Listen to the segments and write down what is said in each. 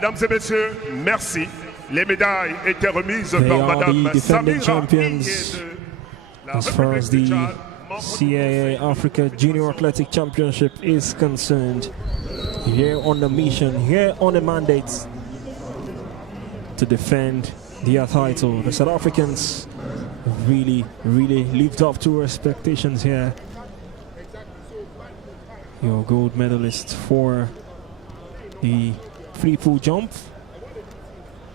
Mesdames et messieurs, merci. Les médailles étaient remises They par are Madame the defending Samira champions Igé de la as far as République du the Tchad, membre du CAA Africa Junior Athletic Championship is concerned. Here on the mission, here on the mandate to defend their title. The South Africans really lived up to expectations here. Your gold medalist for the free pool jump.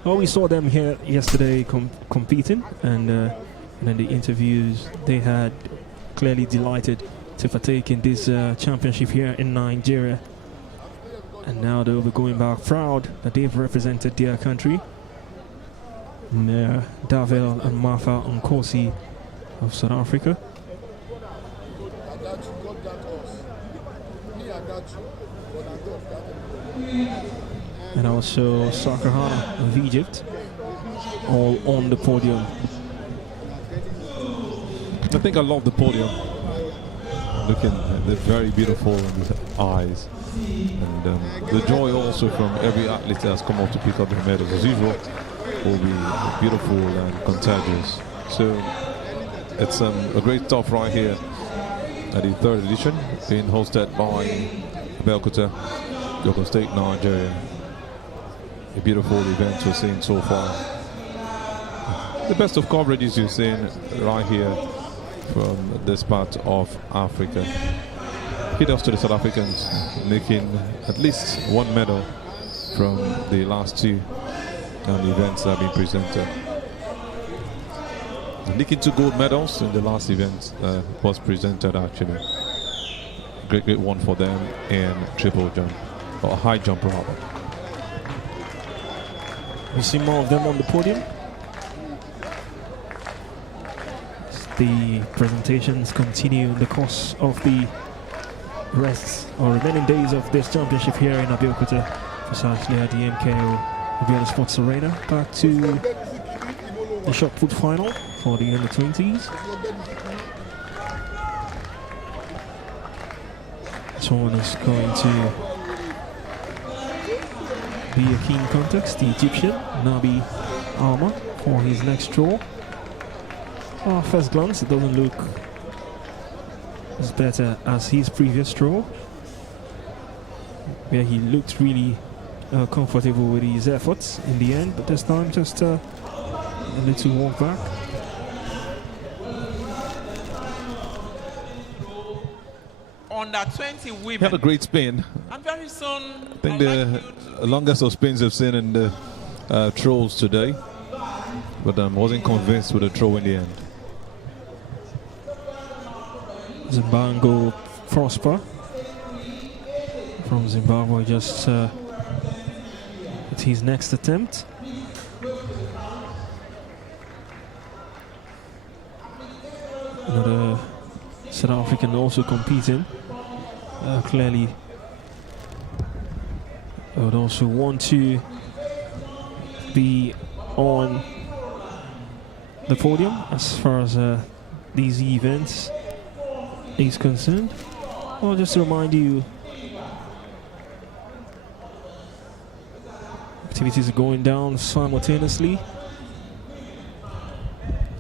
Well, we saw them here yesterday competing, and in the interviews they had clearly delighted to partake in this championship here in Nigeria. And now they'll be going back proud that they've represented their country. Davel and Martha Nkosi of South Africa. And also Sakrahana of Egypt, all on the podium. I think I love the podium. Looking at the very beautiful in the eyes. And the joy also from every athlete that has come out to pick up the medals as usual will be beautiful and contagious. So it's a great stuff right here at the third edition, being hosted by Abeokuta, Lagos State, Nigeria. A beautiful event we're seeing so far. The best of coverages you're seeing right here from this part of Africa. Kudos to the South Africans, making at least one medal from the last two events that have been presented. Nicking 2 gold medals in the last event was presented actually. Great one for them in triple jump, or high jump rather. We see more of them on the podium. The presentations continue in the course of the rest or remaining days of this championship here in Abeokuta, precisely at the MKO Abiola Sports Arena. Back to the shot put final for the under-20s. This one is going to be a keen contest. The Egyptian Nabi Alma for his next draw. First glance, it doesn't look as better as his previous draw, where he looked really comfortable with his efforts in the end, but this time just a little walk back. Under 20 women. He had a great spin. And very soon, I think the longest of spins I've seen in the throws today, but I wasn't convinced with the throw in the end. Zimbango Prosper from Zimbabwe just at his next attempt. Another South African also competing. Clearly I would also want to be on the podium as far as these events is concerned. Well, just to remind you, activities are going down simultaneously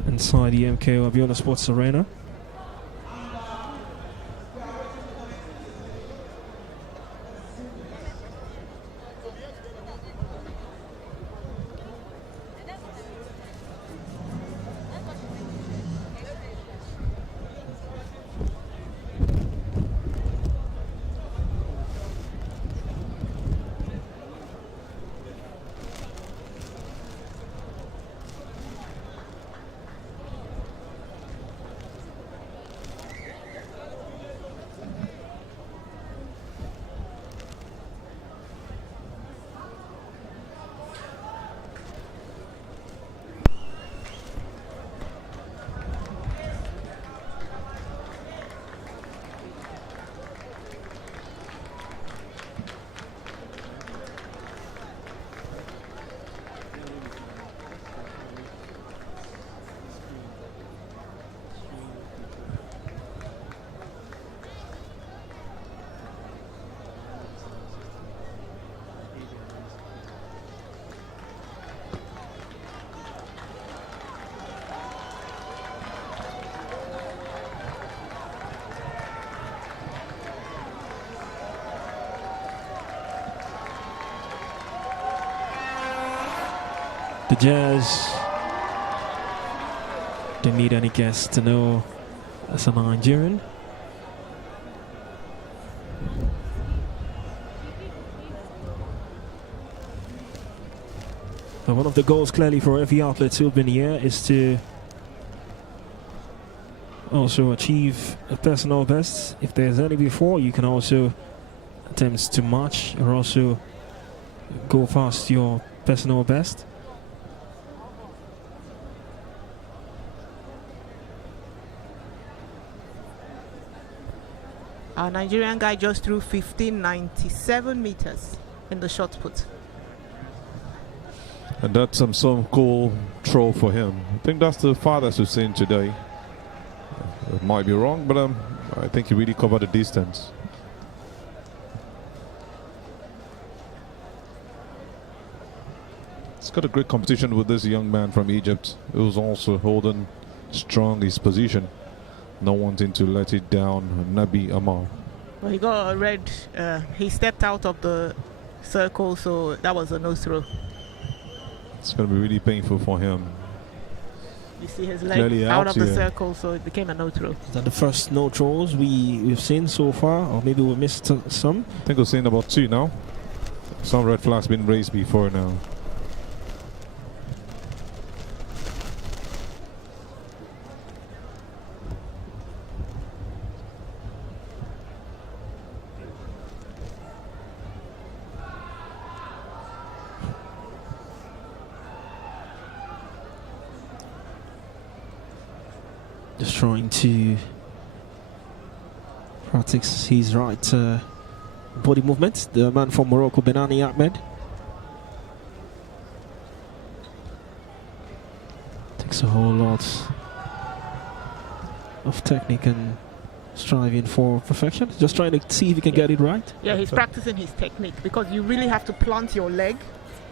inside the MKO Abiola Sports Arena. The Jazz don't need any guests to know that's a Nigerian. But one of the goals clearly for every outlet to have been here is to also achieve a personal best. If there's any before, you can also attempt to match or also go past your personal best. Our Nigerian guy just threw 1597 meters in the shot put. And that's some cool throw for him. I think that's the farthest we've seen today. It might be wrong, but I think he really covered the distance. It's got a great competition with this young man from Egypt, who's also holding strong his position, not wanting to let it down. Nabi Amar. Well, he got a red. He stepped out of the circle, so that was a no throw. It's going to be really painful for him. You see his leg Clearly out out, of the yeah. circle, so it became a no throw. Is that the first no throws we've seen so far, or maybe we missed some? I think we've seen about 2 now. Some red flags been raised before now. Just trying to practice his right body movement. The man from Morocco, Benani Ahmed. Takes a whole lot of technique and striving for perfection. Just trying to see if he can get it right. Yeah, he's practicing his technique because you really have to plant your leg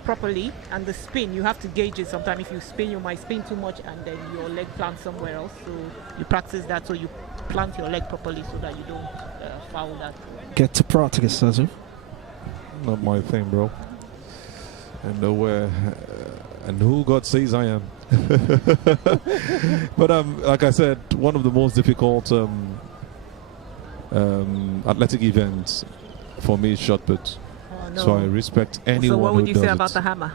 properly, and the spin, you have to gauge it. Sometimes if you spin, you might spin too much and then your leg plants somewhere else. So you practice that, so you plant your leg properly so that you don't foul that. Get to practice, Sazu. Not my thing, bro. And nowhere, and who God says I am. But like I said, one of the most difficult athletic events for me is shot put. No. So I respect anyone. So what would you who say does about it. the hammer?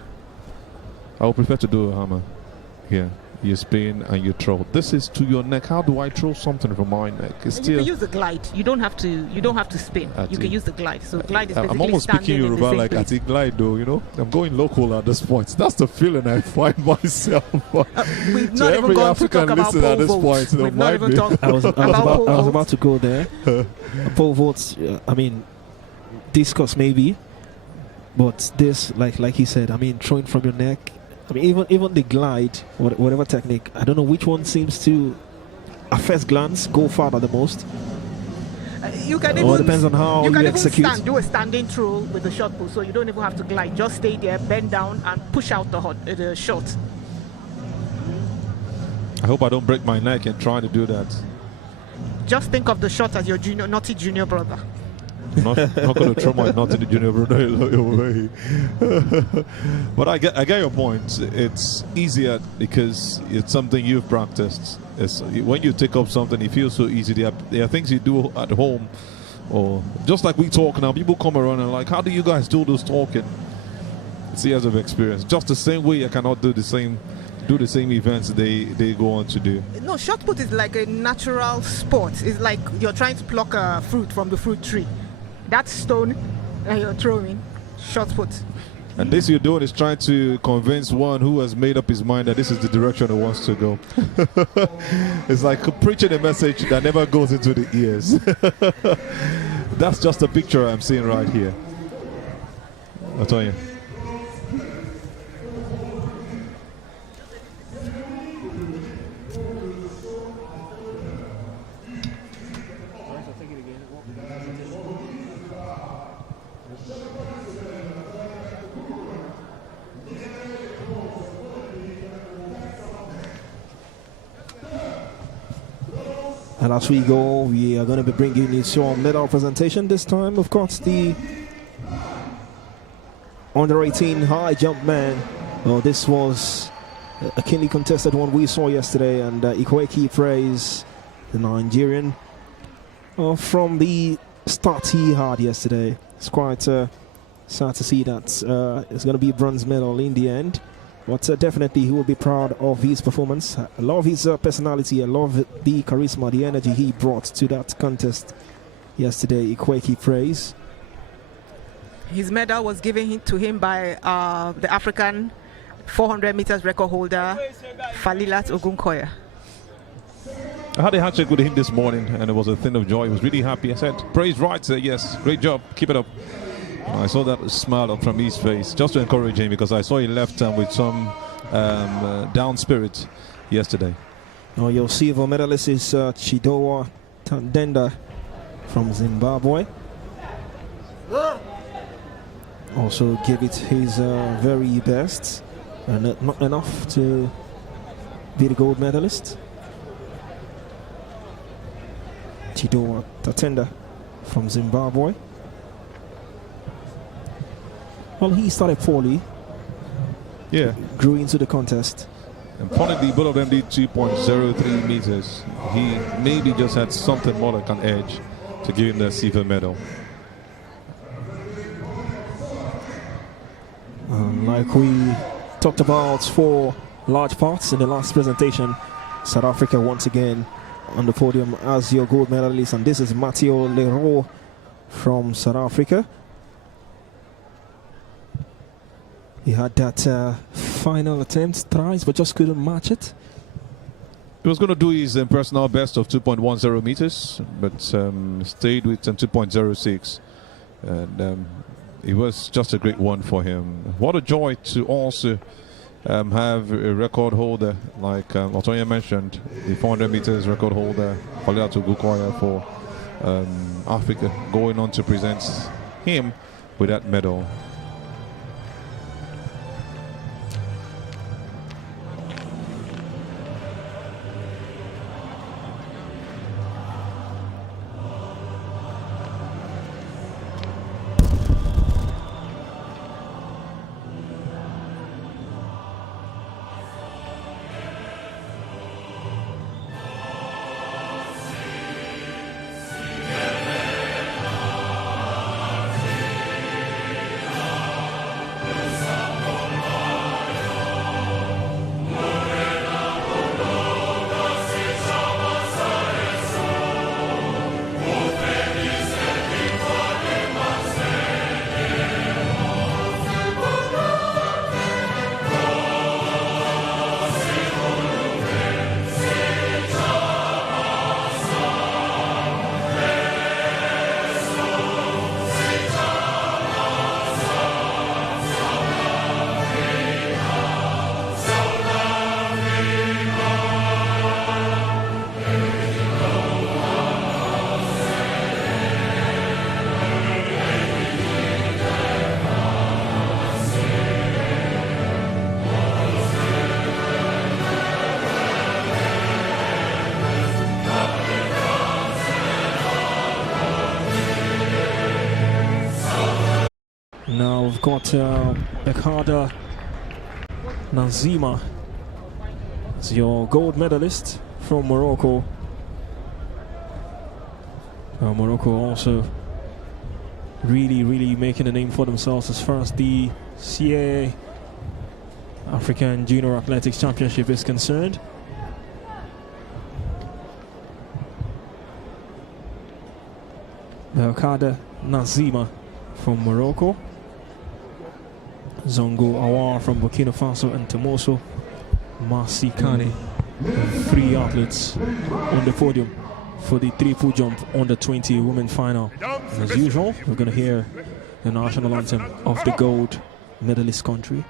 I would prefer to do a hammer. Here, you spin and you throw. This is to your neck. How do I throw something from my neck? It's You still. can use the glide. You don't have to. You don't have to spin. At You can it. use the glide. So glide is basically I'm almost standing speaking in the Yoruba same like place. Ati glide, though. You know, I'm going local at this point. That's the feeling I find myself. We've To not even every gone to African talk about listener at pole this point, vaults. don't We've not mind even me. talked I was about about to go there. Pole vaults, I mean, discuss maybe, but this, like he said, I mean, throwing from your neck. I mean, even the glide, whatever technique, I don't know which one seems to, at first glance, go farther the most. You can Or even, it depends on how you you can even execute. do a standing throw with the shot put, so you don't even have to glide. Just stay there, bend down, and push out the shot. I hope I don't break my neck in trying to do that. Just think of the shot as your naughty junior brother. I'm not going to throw my knot in the junior brother away. But I get your point. It's easier because it's something you've practiced. It's, when you take up something, it feels so easy. There are things you do at home, or just like we talk now. People come around and like, how do you guys do this talking? It's years of experience. Just the same way I cannot do the same events they go on to do. No, shot put is like a natural sport. It's like you're trying to pluck a fruit from the fruit tree. That stone and you're throwing, shot put. And this you're doing is trying to convince one who has made up his mind that this is the direction he wants to go. It's like preaching a message that never goes into the ears. That's just a picture I'm seeing right here. I'll tell you. And as we go, we are going to be bringing you some medal presentation this time. Of course, the under 18 high jump man Well, this was a keenly contested one we saw yesterday, and Ikweki praised the Nigerian from the start he had yesterday. It's quite sad to see that it's going to be a bronze medal in the end, but definitely he will be proud of his performance. I love his personality. I love the charisma, the energy he brought to that contest yesterday. Ikweki praise. His medal was given to him by the African 400 meters record holder Falilat Ogunkoya. I had a handshake with him this morning, and it was a thing of joy. He was really happy. I said, praise right, said yes, great job, keep it up. And I saw that smile from his face, just to encourage him, because I saw he left with some down spirit yesterday. Oh, your silver medalist is Chidowa Tandenda from Zimbabwe. Also gave it his very best, and not enough to be the gold medalist. Chidowa Tatenda from Zimbabwe. Well, he started poorly. Yeah. Grew into the contest. And probably both of them did 2.03 meters. He maybe just had something more like an edge to give him the silver medal. Like we talked about for large parts in the last presentation, South Africa once again on the podium as your gold medalist, and this is Matteo Leroux from South Africa. He had that final attempt tries, but just couldn't match it. He was going to do his personal best of 2.10 meters, but stayed with 2.06. And it was just a great one for him. What a joy to also have a record holder like Otoya mentioned, the 400 meters record holder Falilat Ogunkoya for Africa, going on to present him with that medal. Now we've got Bekada Nazima as your gold medalist from Morocco. Morocco also really making a name for themselves as far as the CAA African Junior Athletics Championship is concerned. Bekada Nazima from Morocco. Zongo Awar from Burkina Faso, and Tomoso Masikane. Three athletes on the podium for the triple jump under 20 women final. And as usual, we're going to hear the national anthem of the gold medalist country.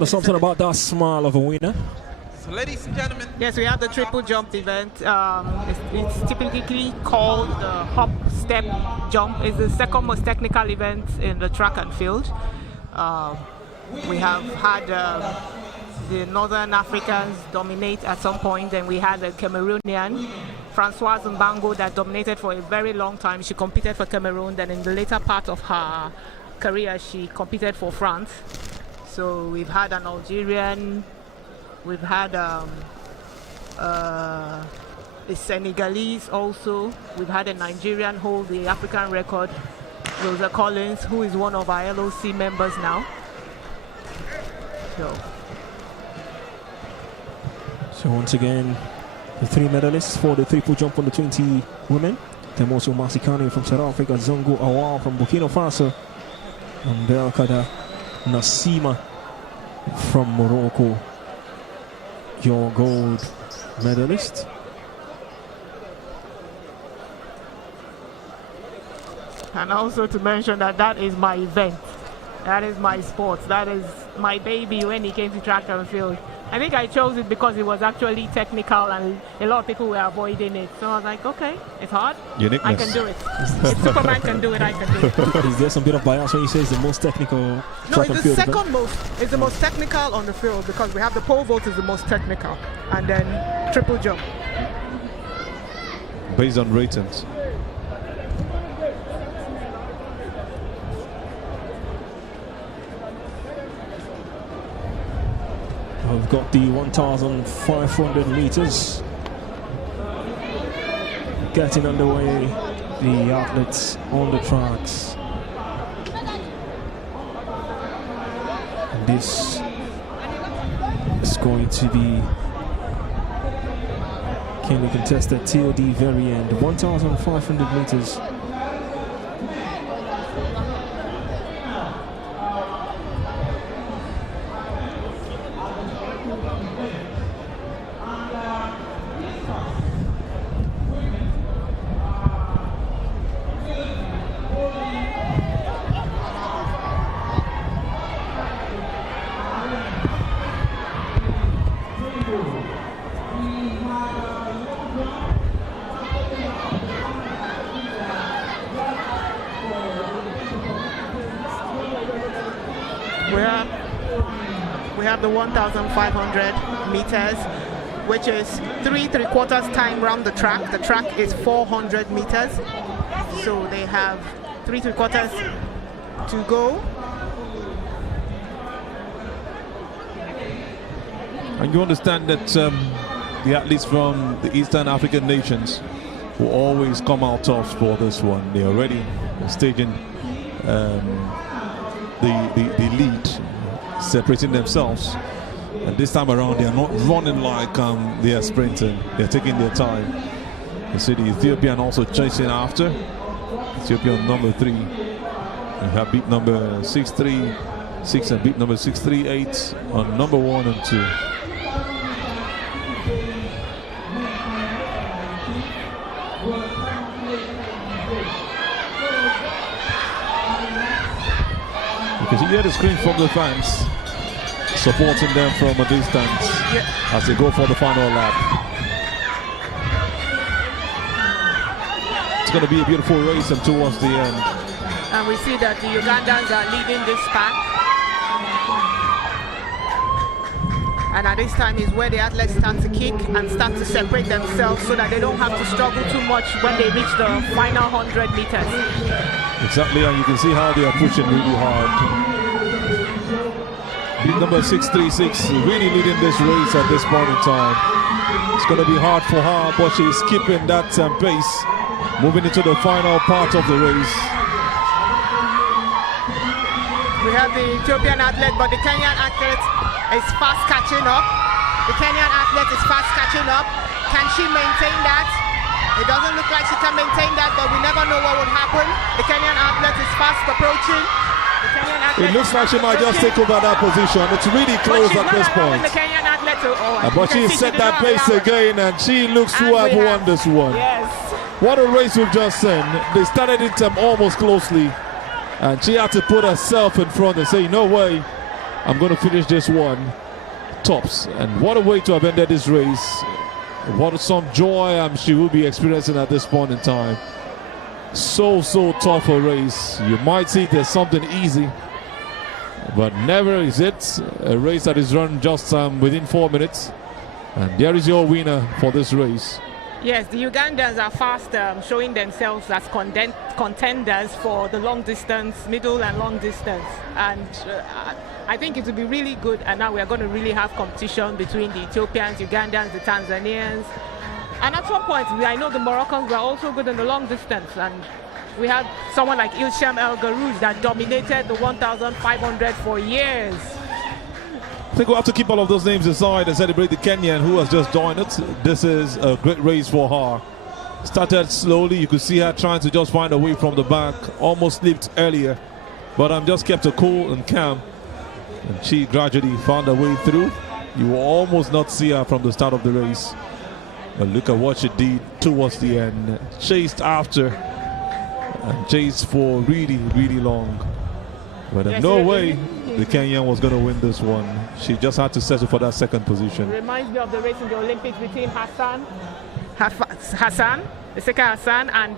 There's something about that smile of a winner. So, ladies and gentlemen, Yes, we have the triple jump event. It's typically called the hop step jump. It's the second most technical event in the track and field. We have had the Northern Africans dominate at some point, and we had the Cameroonian, Françoise Mbango, that dominated for a very long time. She competed for Cameroon, then in the later part of her career, she competed for France. So we've had an Algerian, we've had the Senegalese also. We've had a Nigerian hold the African record, Rosa Collins, who is one of our LOC members now. So once again, the 3 medalists for the triple jump on the 20 women. Temoso Masikane from South Africa, Zongo Awal from Burkina Faso, and Belkada Nassima from Morocco, your gold medalist. And also to mention that that is my event. That is my sport. That is my baby when it came to track and field. I think I chose it because it was actually technical and a lot of people were avoiding it. So I was like, okay, it's hard. Uniqueness. I can do it. If Superman can do it, I can do it. Is there some bit of bias when you say it's the most technical No, track and it's the field event? second most. It's the most technical on the field because we have the pole vault is the most technical, and then triple jump. Based on ratings. We've got the 1,500 meters getting underway. The athletes on the tracks. And this is going to be keenly contested till the very end. 1,500 meters. We have the 1,500 meters, which is 3 3/4 time round the track. The track is 400 meters, so they have 3 3/4 to go. And you understand that the athletes from the Eastern African nations will always come out tough for this one. They're already staging the lead, separating themselves. And this time around, they are not running like they are sprinting. They're taking their time. You see the Ethiopian also chasing after. Ethiopian number 3. And have beat number 636 and beat number 638 on number 1 and 2. You can hear the scream from the fans supporting them from a distance as they go for the final lap. It's going to be a beautiful race and towards the end. And we see that the Ugandans are leading this pack. And at this time is where the athletes start to kick and start to separate themselves so that they don't have to struggle too much when they reach the final 100 meters. Exactly, and you can see how they are pushing really hard. Beat number 636 really leading this race at this point in time. It's going to be hard for her, but she's keeping that pace, moving into the final part of the race. We have the Ethiopian athlete, but the Kenyan athlete is fast catching up. The Kenyan athlete is fast catching up. Can she maintain that? It doesn't look like she can maintain that, but we never know what would happen. The Kenyan athlete is fast approaching. The Kenyan athlete It looks like she might just take over that position. It's really close at this point. The Kenyan athlete But she set that pace again, and she looks to have won this one. Yes. What a race we've just seen. They started it almost closely, and she had to put herself in front and say, no way, I'm going to finish this one tops. And what a way to have ended this race. What some joy she will be experiencing at this point in time. So tough a race. You might see there's something easy, but never is it a race that is run just within 4 minutes. And there is your winner for this race. Yes, the Ugandans are fast, showing themselves as contenders for the long distance, middle and long distance. And I think it will be really good. And now we are going to really have competition between the Ethiopians, Ugandans, the Tanzanians. And at some point, I know the Moroccans were also good in the long distance. And we had someone like Ilsham El Garouj that dominated the 1,500 for years. I think we'll have to keep all of those names aside and celebrate the Kenyan who has just joined it. This is a great race for her. Started slowly. You could see her trying to just find a way from the back. Almost slipped earlier, but just kept her cool and calm. And she gradually found her way through. You will almost not see her from the start of the race. But look at what she did towards the end. Chased after and chased for really, really long. But there's no way the Kenyan was going to win this one. She just had to settle for that second position. It reminds me of the race in the Olympics between Hassan, the second Hassan, and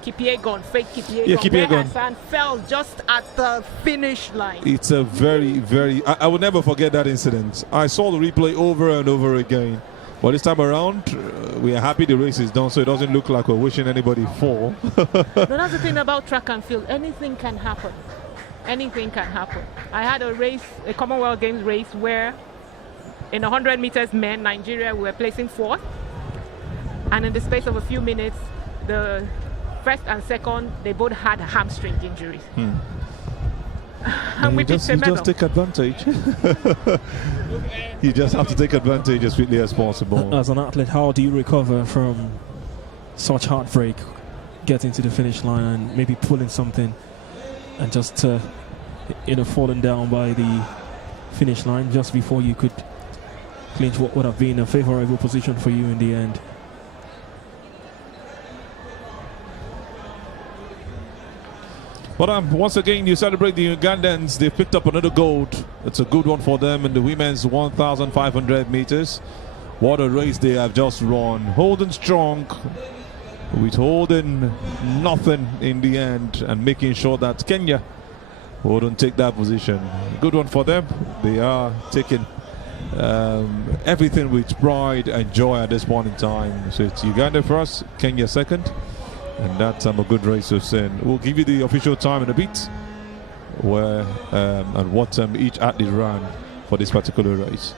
Kipyegon, fake Kipyegon. Yeah, Kipyegon. Hassan fell just at the finish line. It's a very, very... I will never forget that incident. I saw the replay over and over again. But this time around, we are happy the race is done, so it doesn't look like we're wishing anybody fall. No, that's the thing about track and field. Anything can happen. Anything can happen. I had a race, a Commonwealth Games race, where in 100 meters men, Nigeria were placing fourth. And in the space of a few minutes, the first and second, they both had hamstring injuries. And we picked the medal. You just take advantage. You just have to take advantage as quickly as possible. As an athlete, how do you recover from such heartbreak, getting to the finish line and maybe pulling something and just falling down by the finish line just before you could clinch what would have been a favorable position for you in the end? But once again, you celebrate the Ugandans. They've picked up another gold. It's a good one for them in the women's 1,500 meters. What a race they have just run. Holding strong, withholding nothing in the end, and making sure that Kenya wouldn't take that position. Good one for them. They are taking everything with pride and joy at this point in time. So it's Uganda first, Kenya second. And that's a good race we've seen. We'll give you the official time in a bit, where and what each athlete ran for this particular race.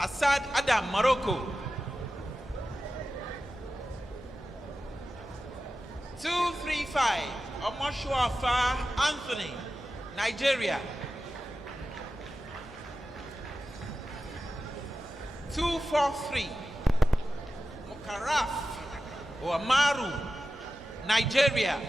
Assad Adam, Morocco. 235, Omoshuafa Anthony, Nigeria. 243, Mukaraf Amaru, Nigeria.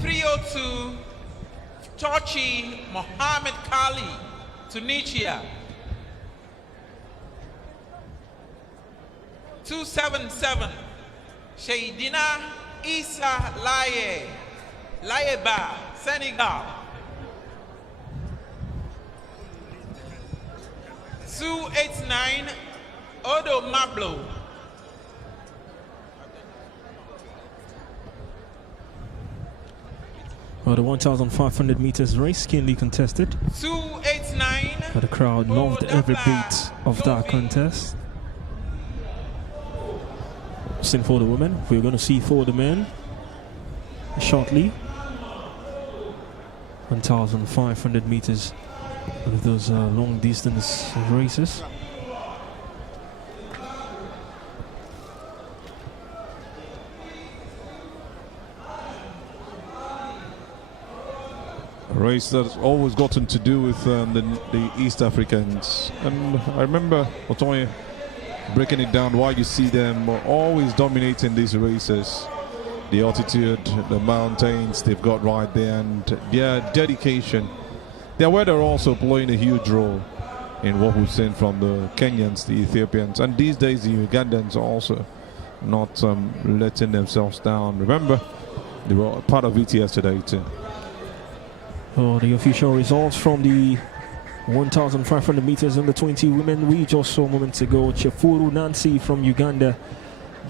302, Torchi Mohammed Kali, Tunisia. 277, Sheidina Issa Layeba, Senegal. 289, Odo Mablo. Well, the 1,500 meters race, keenly contested. 289. But the crowd loved every beat of that contest. Same for the women. We're going to see for the men shortly. 1,500 meters of those long distance races. race that's always gotten to do with the East Africans. And I remember Otoye breaking it down why you see them always dominating these races. The altitude, the mountains they've got right there, and their dedication. Their weather also playing a huge role in what we've seen from the Kenyans, the Ethiopians, and these days the Ugandans also not letting themselves down. Remember, they were part of it yesterday too. Oh, the official results from the 1,500 meters under 20 women. We just saw moments ago Chefuru Nancy from Uganda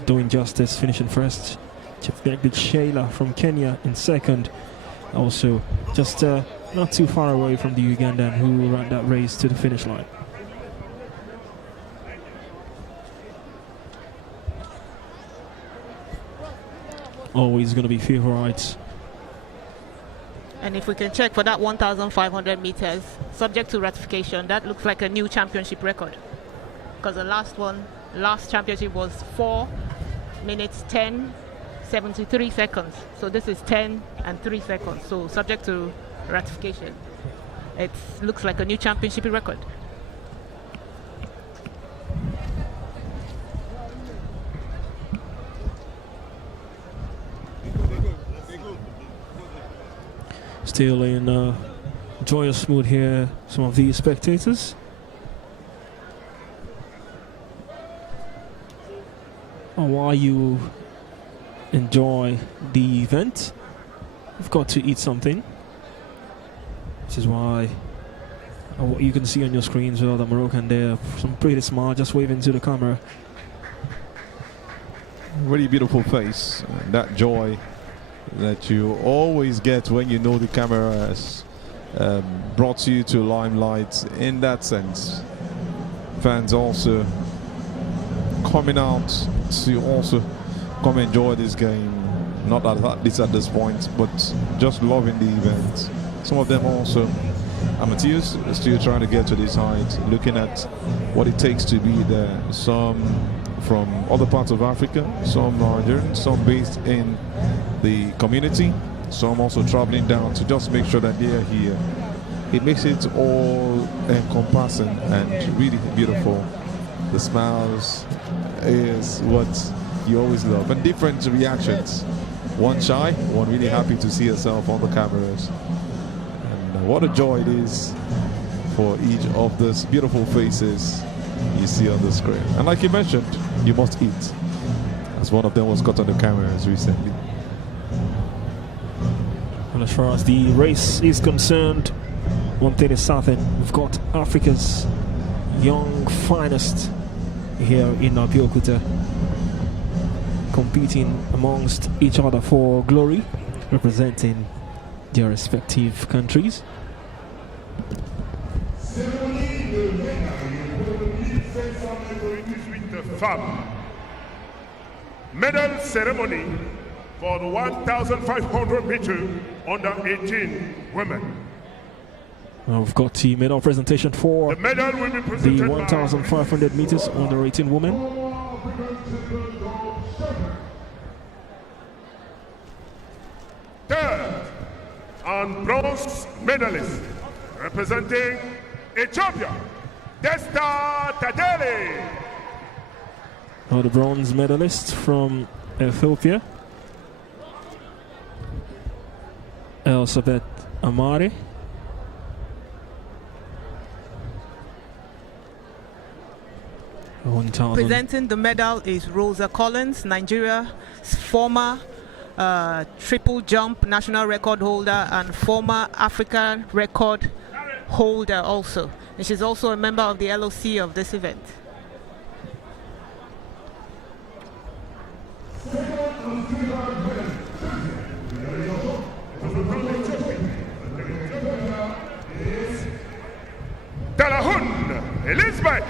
doing justice, finishing first. Chepngetich Sheila from Kenya in second. Also, just not too far away from the Ugandan who ran that race to the finish line. Always going to be favorites. And if we can check for that 1,500 meters, subject to ratification, that looks like a new championship record. Because the last championship was 4 minutes 10:73 seconds. So this is 10 and 3 seconds. So subject to ratification, it looks like a new championship record. Still in joyous mood here, some of these spectators. While you enjoy the event, you've got to eat something. Which is why what you can see on your screens, well, the Moroccan there, some pretty smile, just waving to the camera. Really beautiful face, and that joy that you always get when you know the camera has brought you to limelight. In that sense, fans also coming out to also come enjoy this game, not at least at this point, but just loving the event. Some of them also amateurs, still trying to get to this height, looking at what it takes to be there. Some from other parts of Africa, some Nigerian, some based in the community, some also traveling down to just make sure that they are here. It makes it all encompassing and really beautiful. The smiles is what you always love, and different reactions. One shy, one really happy to see herself on the cameras. And what a joy it is for each of those beautiful faces you see on the screen. And like you mentioned, you must eat, as one of them was caught on the cameras recently. Well, as far as the race is concerned, one thing is certain, we've got Africa's young finest here in Abeokuta, competing amongst each other for glory, representing their respective countries. Medal ceremony for the 1,500 meter under 18 women. We've got the medal presentation for The medal will be presented the 1,500 meters under 18 women. Third and bronze medalist representing Ethiopia, Desta Tadele. Now the bronze medalist from Ethiopia, Elizabeth Amare. Presenting the medal is Rosa Collins, Nigeria's former triple jump national record holder and former African record holder also. And she's also a member of the LOC of this event. Dalahun Elizabeth.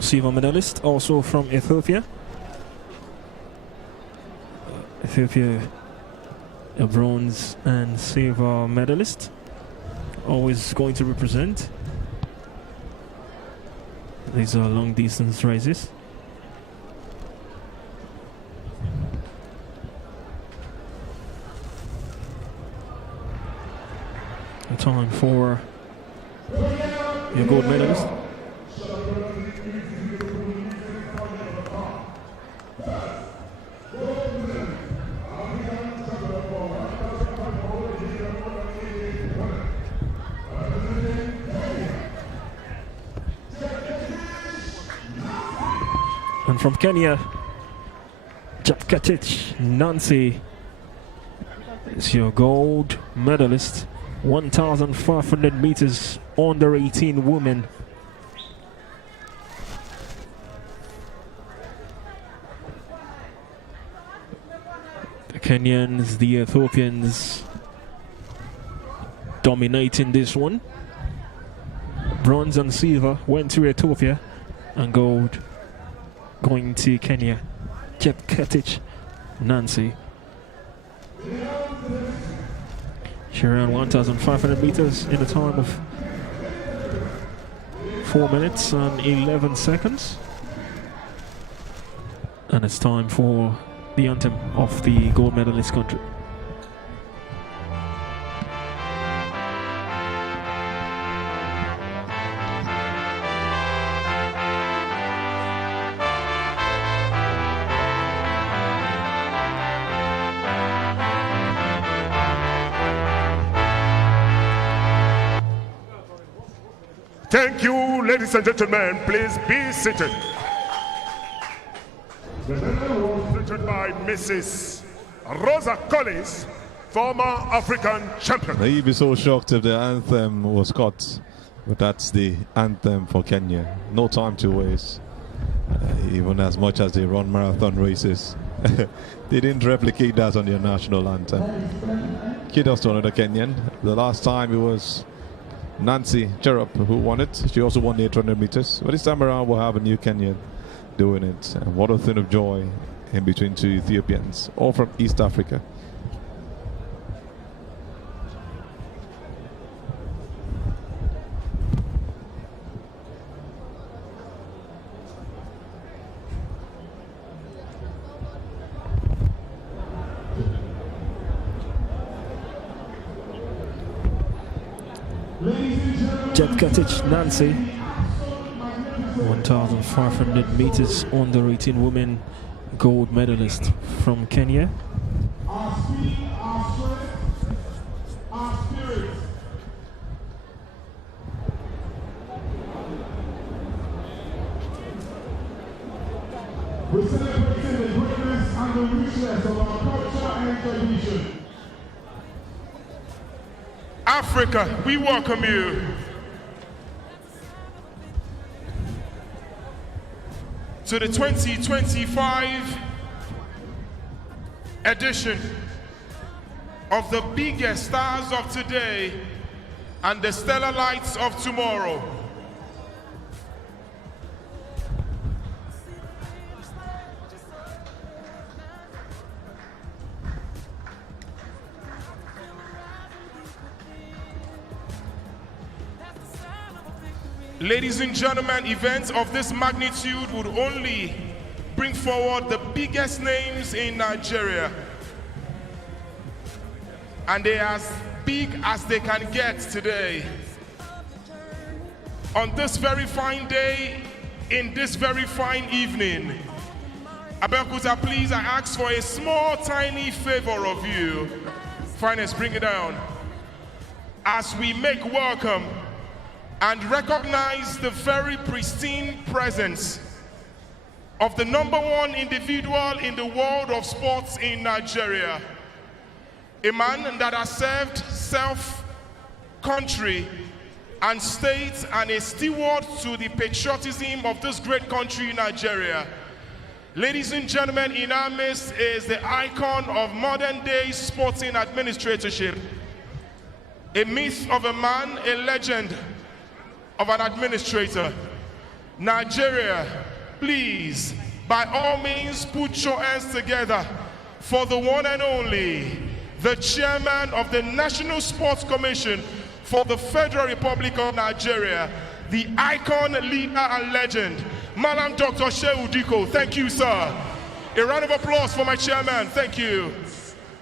Silver medalist also from Ethiopia. Ethiopia, a bronze and silver medalist, always going to represent. These are long distance races. The time for your gold medalist. And from Kenya, Chepketich Nancy is your gold medalist. 1,500 meters under 18 women. The Kenyans, the Ethiopians dominating this one. Bronze and silver went to Ethiopia, and gold going to Kenya. Chepketich Nancy. She ran 1,500 meters in a time of 4 minutes and 11 seconds. And it's time for the anthem of the gold medalist country. Thank you, ladies and gentlemen. Please be seated. The medal was presented by Mrs. Rosa Collins, former African champion. You'd be so shocked if the anthem was cut, but that's the anthem for Kenya. No time to waste. Even as much as they run marathon races, they didn't replicate that on their national anthem. Kudos to another Kenyan. The last time it was Nancy Cherop who won it. She also won the 800 meters. But this time around we'll have a new Kenyan doing it. And what a thing of joy in between two Ethiopians, all from East Africa. Chepketich Nancy, 1,500 meters under 18 women gold medalist from Kenya. Our speed, our strength, our spirit. We're celebrating the greatness and the richness of our culture and tradition. Africa, we welcome you. To the 2025 edition of the biggest stars of today and the stellar lights of tomorrow. Ladies and gentlemen, events of this magnitude would only bring forward the biggest names in Nigeria. And they are as big as they can get today. On this very fine day, in this very fine evening, Abeokuta, please, I ask for a small, tiny favor of you. Finance, bring it down. As we make welcome and recognize the very pristine presence of the #1 individual in the world of sports in Nigeria. A man that has served self, country, and state, and a steward to the patriotism of this great country, Nigeria. Ladies and gentlemen, in our midst is the icon of modern-day sporting administratorship. A myth of a man, a legend of an administrator. Nigeria, please, by all means, put your hands together for the one and only, the chairman of the National Sports Commission for the Federal Republic of Nigeria, the icon, leader, and legend, Madam Dr. Shehu Diko. Thank you, sir. A round of applause for my chairman. Thank you.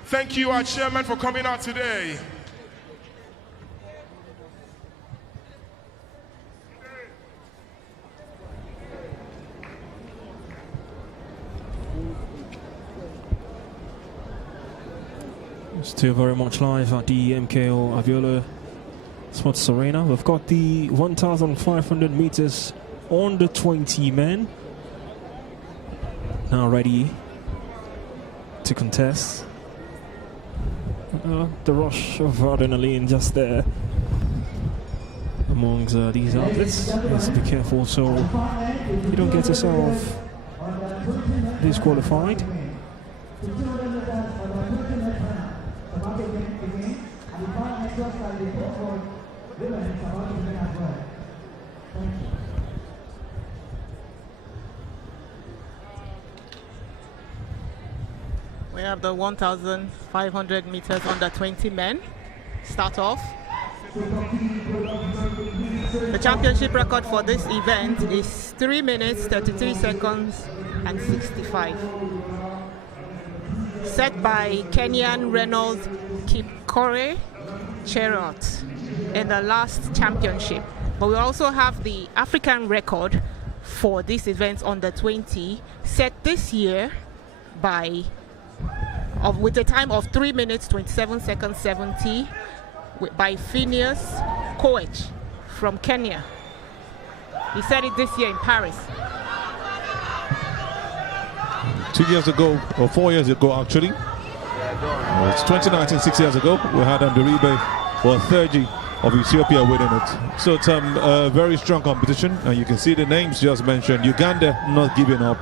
Thank you, our chairman, for coming out today. Still very much live at the MKO Aviola Sports Arena. We've got the 1,500 meters on the 20 men. Now ready to contest. The rush of adrenaline just there amongst these athletes. Let's be careful so you don't get yourself disqualified. We have the 1,500 meters under 20 men start off. The championship record for this event is 3 minutes, 33 seconds and 65. Set by Kenyan Reynolds Kipkore Cherot in the last championship. But we also have the African record for this event under 20, set this year by with a time of 3 minutes 27 seconds 70 by Phineas Koech from Kenya. He set it this year in Paris. 2 years ago, or 4 years ago actually, it's 2019, 6 years ago, we had Nderibe or Thurji of Ethiopia winning it. So it's a very strong competition, and you can see the names just mentioned. Uganda not giving up.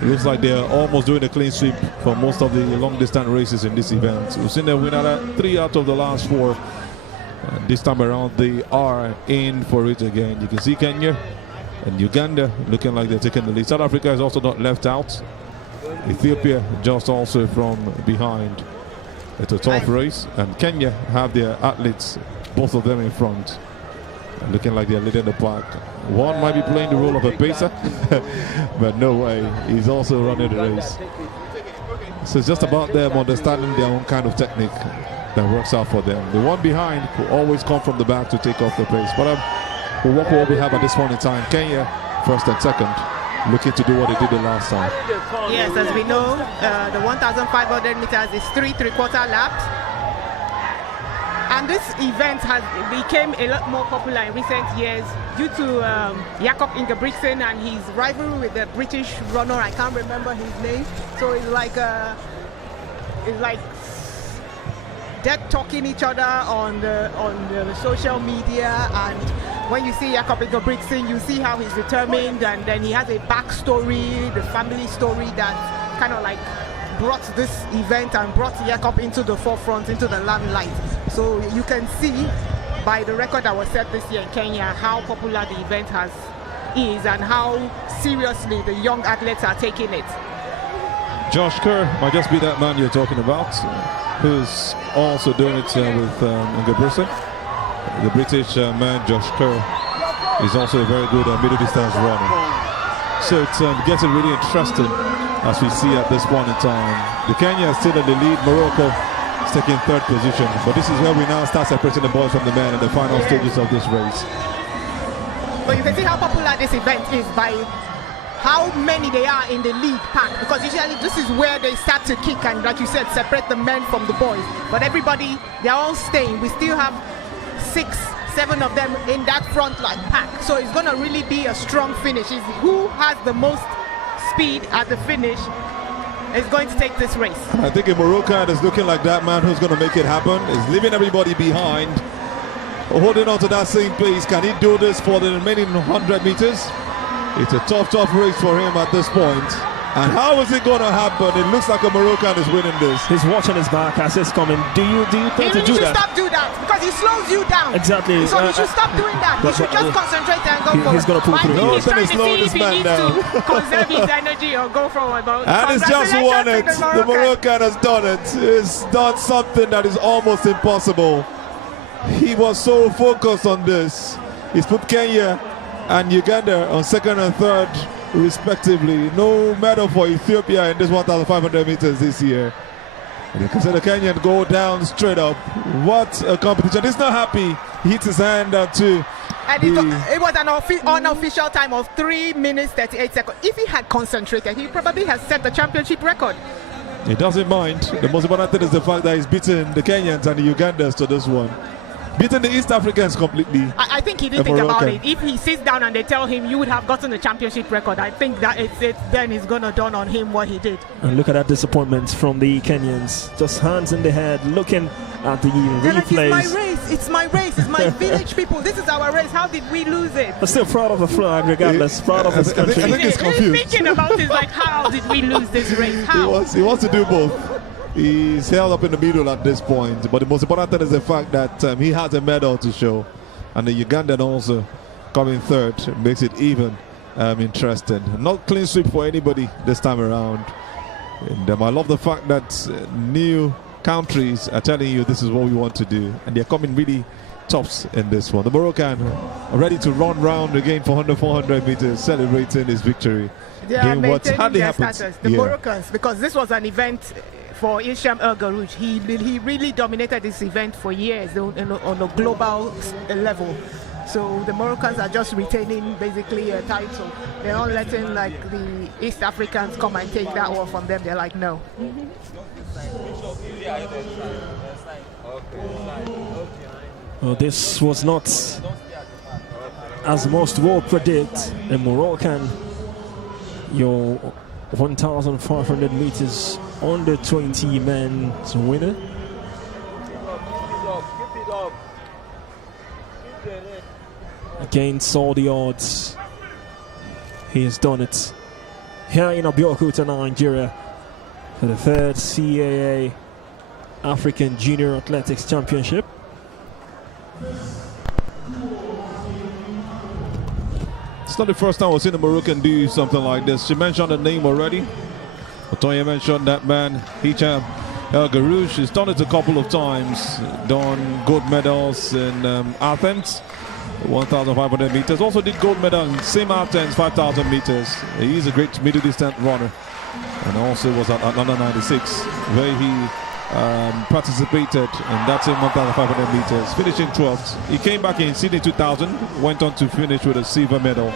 It looks like they're almost doing a clean sweep for most of the long distance races in this event. We've seen them win 3 out of the last 4. This time around they are in for it again. You can see Kenya and Uganda looking like they're taking the lead. South Africa is also not left out. Ethiopia just also from behind. It's a tough race, and Kenya have their athletes, both of them in front, looking like they're leading the pack. One might be playing the role of a pacer, but no way, he's also running the race. So it's just about them understanding their own kind of technique that works out for them. The one behind will always come from the back to take off the pace. But we'll walk what we have at this point in time. Kenya, first and second, looking to do what they did the last time. Yes, as we know, the 1,500 meters is 3 3/4 laps. And this event has became a lot more popular in recent years due to Jakob Ingebrigtsen and his rivalry with the British runner. I can't remember his name. So it's like dead talking each other on the social media. And when you see Jakob Ingebrigtsen, you see how he's determined, and then he has a backstory, the family story that kind of like brought this event and brought Jakob into the forefront, into the limelight. So you can see by the record that was set this year in Kenya how popular the event is and how seriously the young athletes are taking it. Josh Kerr might just be that man you're talking about, who's also doing it with Ingebrigtsen. The British man, Josh Kerr, is also a very good middle distance runner. So it's getting really interesting as we see at this point in time. The Kenya is still in the lead. Morocco is taking 3rd position. But this is where we now start separating the boys from the men in the final stages of this race. But you can see how popular this event is by how many they are in the lead pack, because usually this is where they start to kick and, like you said, separate the men from the boys. But everybody, they're all staying. We still have 6, 7 of them in that front line pack. So it's going to really be a strong finish. It's who has the most speed at the finish is going to take this race. I think if Morocco is looking like that man who's going to make it happen, is leaving everybody behind, holding on to that same pace. Can he do this for the remaining 100 meters? It's a tough race for him at this point. And how is it going to happen? It looks like a Moroccan is winning this. He's watching his back as it's coming. Do you think to do that? Stop doing that, because he slows you down. Exactly. So you should stop doing that. You should just concentrate and go forward. He's going to pull through. No, He's trying to slow see this if he man needs down. to conserve his energy or go forward. But And he's just won it. congratulations to The Moroccan has done it. He's done something that is almost impossible. He was so focused on this. He's put Kenya and Uganda on 2nd and 3rd respectively. No medal for Ethiopia in this 1,500 meters this year. And you can see the Kenyan go down straight up. What a competition. He's not happy. He hits his hand down too. And it was an unofficial time of 3 minutes 38 seconds. If he had concentrated, he probably has set the championship record. He doesn't mind. The most important thing is the fact that he's beaten the Kenyans and the Ugandans to this one. Beaten the East Africans completely. I think he didn't think about it. If he sits down and they tell him you would have gotten a championship record, I think that then it's going to dawn on him what he did. And look at that disappointment from the Kenyans. Just hands in the head, looking at the replays. Like, it's my race, it's my village people. This is our race. How did we lose it? But still proud of the flag, regardless. Proud of his country. I think he's confused. Thinking about it like, how did we lose this race? How? He wants to do both. He's held up in the middle at this point, but the most important thing is the fact that he has a medal to show, and the Ugandan also coming third makes it even interesting. Not clean sweep for anybody this time around. And I love the fact that new countries are telling you this is what we want to do, and they're coming really tops in this one. The Moroccan are ready to run round again for 400 meters, celebrating his victory. They are what maintaining hardly their happens. status, the Moroccans, because this was an event for Isham El Garouj. He really dominated this event for years on a global level. So the Moroccans are just retaining basically a title. They're not letting like the East Africans come and take that one from them. They're like, no. Well, this was not, as most will predict, a Moroccan. Your 1,500 meters under 20 men's winner. Against all the odds, he has done it here in Abeokuta, Nigeria, for the third CAA African Junior Athletics Championship. It's not the first time we've seen a Moroccan do something like this. She mentioned the name already. Tonya mentioned that man, Hicham El Garouj. He's done it a couple of times. Done gold medals in Athens, 1,500 meters. Also did gold medal in same Athens, 5,000 meters. He's a great middle distance runner. And also was at Atlanta 96, where he participated in that same 1,500 meters, finishing 12th. He came back in Sydney 2000, went on to finish with a silver medal.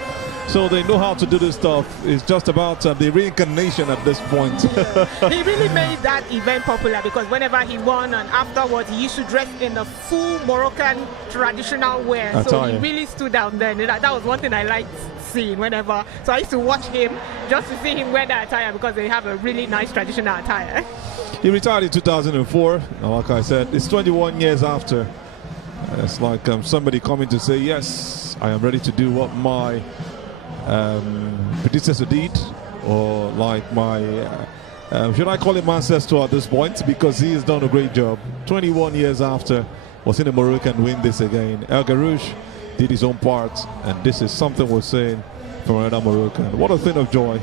So they know how to do this stuff. It's just about the reincarnation at this point. He really made that event popular because whenever he won and afterwards he used to dress in the full Moroccan traditional wear. So he really stood out then. That was one thing I liked seeing whenever. So I used to watch him just to see him wear that attire because they have a really nice traditional attire. He retired in 2004. Now, like I said, it's 21 years after. It's like somebody coming to say, yes, I am ready to do what my predecessor did, or like my should I call him ancestor at this point, because he has done a great job. 21 years after, was in a Moroccan win this again. El Garouj did his own part, and this is something we're saying from another Moroccan. What a thing of joy,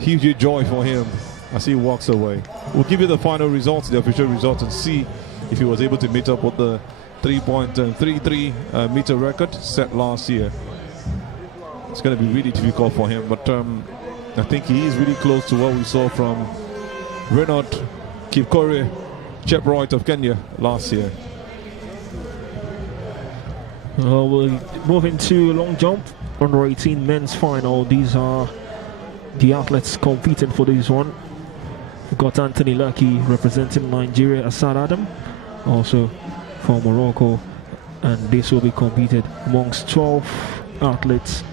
huge joy for him as he walks away. We'll give you the final results, the official results, and see if he was able to meet up with the 3.33 meter record set last year. It's going to be really difficult for him, but I think he is really close to what we saw from Reynard Kipkorir Cheproit of Kenya last year. We'll move into long jump, under 18 men's final. These are the athletes competing for this one. We've got Anthony Lucky representing Nigeria, Asad Adam also from Morocco, and this will be competed amongst 12 athletes.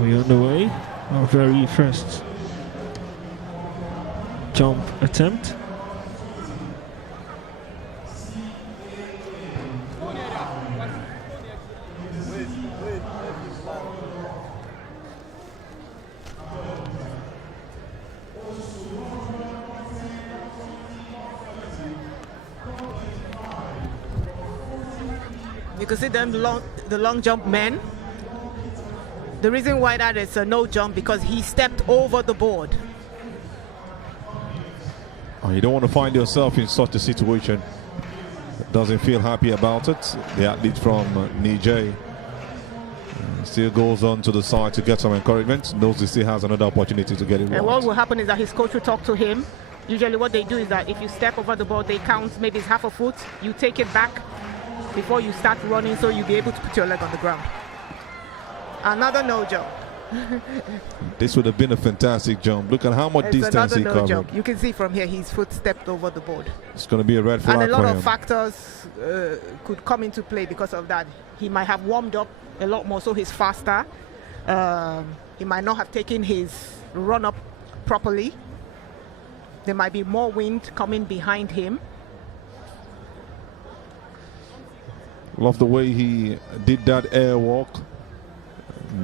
We're on the way. Our very first jump attempt. You can see them the long jump men. The reason why that is a no jump, because he stepped over the board. Oh, you don't want to find yourself in such a situation. Doesn't feel happy about it. The athlete from Niger still goes on to the side to get some encouragement. Knows he still has another opportunity to get it right. And what will happen is that his coach will talk to him. Usually what they do is that if you step over the board, they count maybe it's half a foot. You take it back before you start running, so you'll be able to put your leg on the ground. Another no jump. This would have been a fantastic jump. Look at how much It's distance another he no covered. jump. You can see from here his foot stepped over the board. It's going to be a red And flag a lot for of him. factors could come into play because of that. He might have warmed up a lot more, so he's faster. He might not have taken his run up properly. There might be more wind coming behind him. Love the way he did that air walk.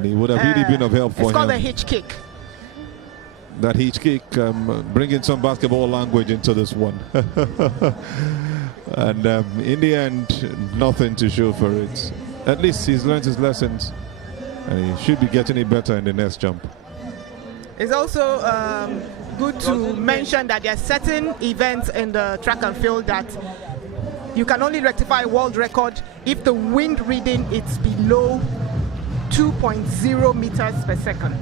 It would have really been of help for It's called a him. hitch kick. That hitch kick, bringing some basketball language into this one. And in the end, nothing to show for it. At least he's learned his lessons, and he should be getting it better in the next jump. It's also good to mention that there are certain events in the track and field that you can only rectify world record if the wind reading is below 2.0 meters per second.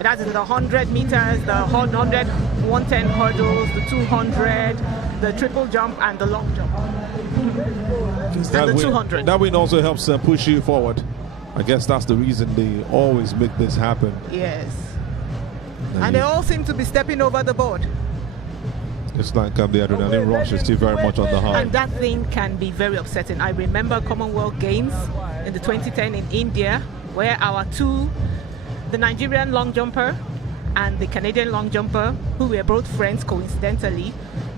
That is the 100 meters, the 100, 110 hurdles, the 200, the triple jump, and the long jump. And the 200. That win also helps push you forward. I guess that's the reason they always make this happen. Yes. And they all seem to be stepping over the board. It's like the adrenaline rush is still very much on the high. And that thing can be very upsetting. I remember Commonwealth Games in the 2010 in India, where our two, the Nigerian long jumper and the Canadian long jumper, who were both friends coincidentally.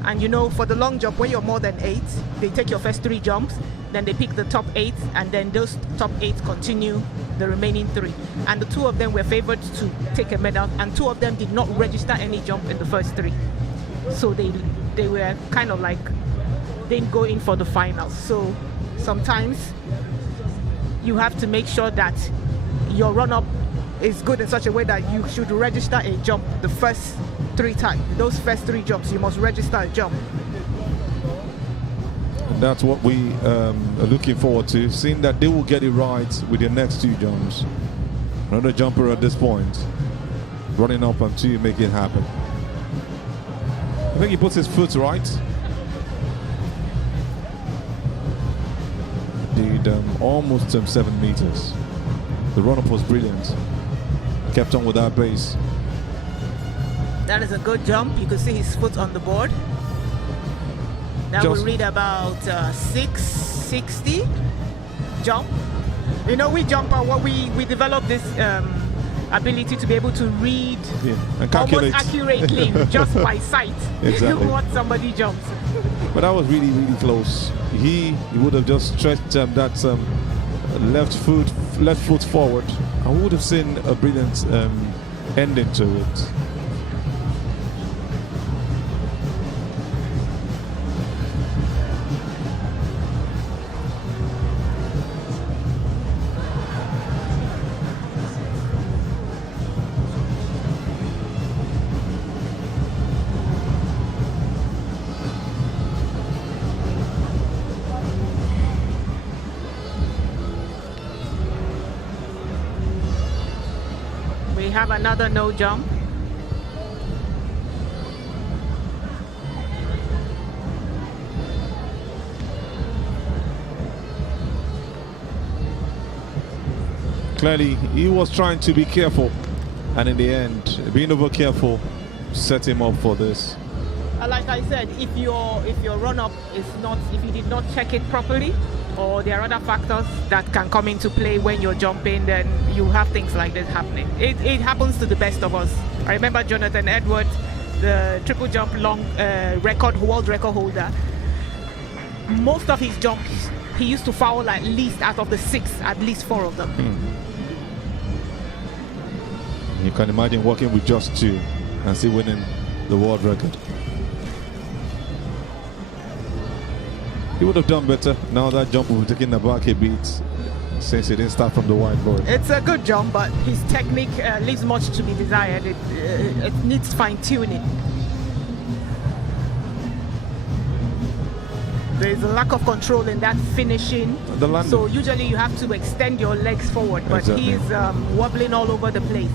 And you know, for the long jump, when you're more than 8, they take your first 3 jumps, then they pick the top 8, and then those top 8 continue the remaining 3. And the 2 of them were favored to take a medal, and 2 of them did not register any jump in the first 3. So they were kind of like, didn't go in for the finals. So sometimes you have to make sure that your run-up is good in such a way that you should register a jump the first 3 times. Those first 3 jumps, you must register a jump. And that's what we are looking forward to, seeing that they will get it right with the next 2 jumps. Another jumper at this point, running up on 2, make it happen. I think he puts his foot right. Did almost 7 meters. The run-up was brilliant. Kept on with that pace. That is a good jump. You can see his foot on the board. That will read about 660 jump. You know, we jump on what we developed this ability to be able to read and calculate almost accurately just by sight exactly what somebody jumps. But that was really, really close. He would have just stretched that left foot forward. I would have seen a brilliant ending to it. We have another no jump. Clearly, he was trying to be careful, and in the end, being over careful set him up for this. Like I said, if your run-up is not, if you did not check it properly, or there are other factors that can come into play when you're jumping, then you have things like this happening. It happens to the best of us. I remember Jonathan Edwards, the triple jump world record holder. Most of his jumps, he used to foul at least out of the 6, at least 4 of them. You can imagine working with just 2 and still winning the world record. He would have done better. Now that jump will be taking the back a bit since he didn't start from the whiteboard. It's a good jump, but his technique leaves much to be desired. It needs fine-tuning. There's a lack of control in that finishing. The landing. So usually you have to extend your legs forward, but Exactly. he's wobbling all over the place.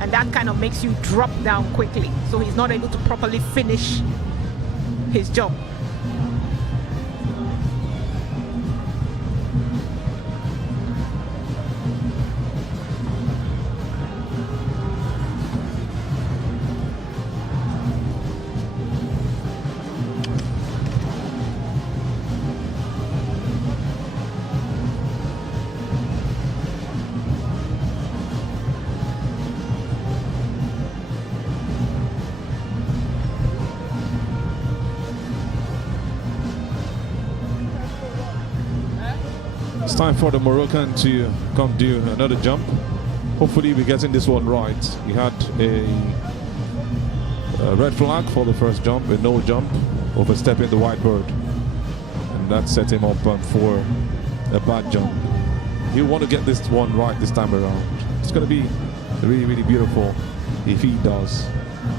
And that kind of makes you drop down quickly. So he's not able to properly finish his jump. It's time for the Moroccan to come do another jump. Hopefully we're getting this one right. He had a red flag for the first jump, a no jump, overstepping the white bird. And that set him up for a bad jump. He'll want to get this one right this time around. It's going to be really, really beautiful if he does,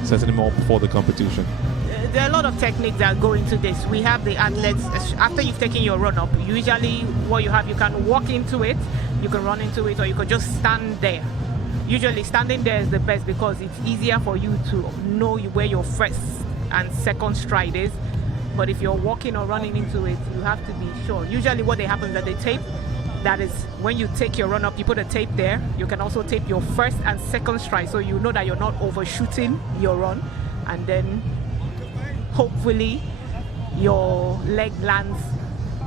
setting him up for the competition. There are a lot of techniques that go into this. We have the athletes, after you've taken your run up, usually what you have, you can walk into it, you can run into it, or you can just stand there. Usually standing there is the best because it's easier for you to know where your first and second stride is. But if you're walking or running into it, you have to be sure. Usually what happens is that they tape, that is when you take your run up, you put a tape there. You can also tape your first and second stride so you know that you're not overshooting your run, and then hopefully your leg lands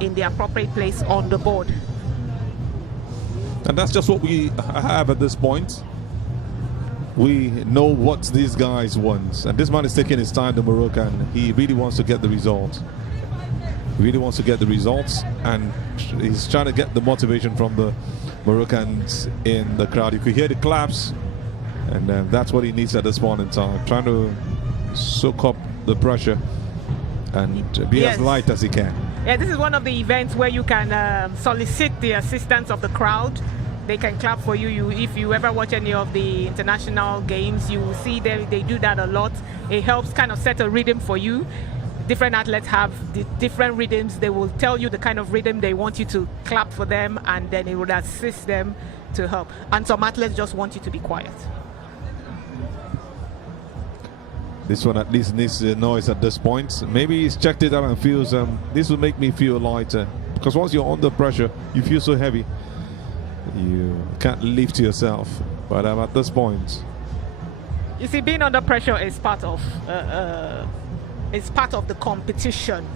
in the appropriate place on the board. And that's just what we have at this point. We know what these guys want, and this man is taking his time, the Moroccan. He really wants to get the result. He really wants to get the results, and he's trying to get the motivation from the Moroccans in the crowd. You could hear the claps, and that's what he needs at this point in time, trying to soak up the pressure and be as light as he can. Yeah, this is one of the events where you can solicit the assistance of the crowd. They can clap for you. If you ever watch any of the international games, you will see they do that a lot. It helps kind of set a rhythm for you. Different athletes have the different rhythms. They will tell you the kind of rhythm they want you to clap for them, and then it would assist them to help. And some athletes just want you to be quiet. This one at least needs noise at this point. Maybe he's checked it out and feels this will make me feel lighter, because once you're under pressure you feel so heavy you can't lift yourself. But at this point, you see, being under pressure is part of the competition,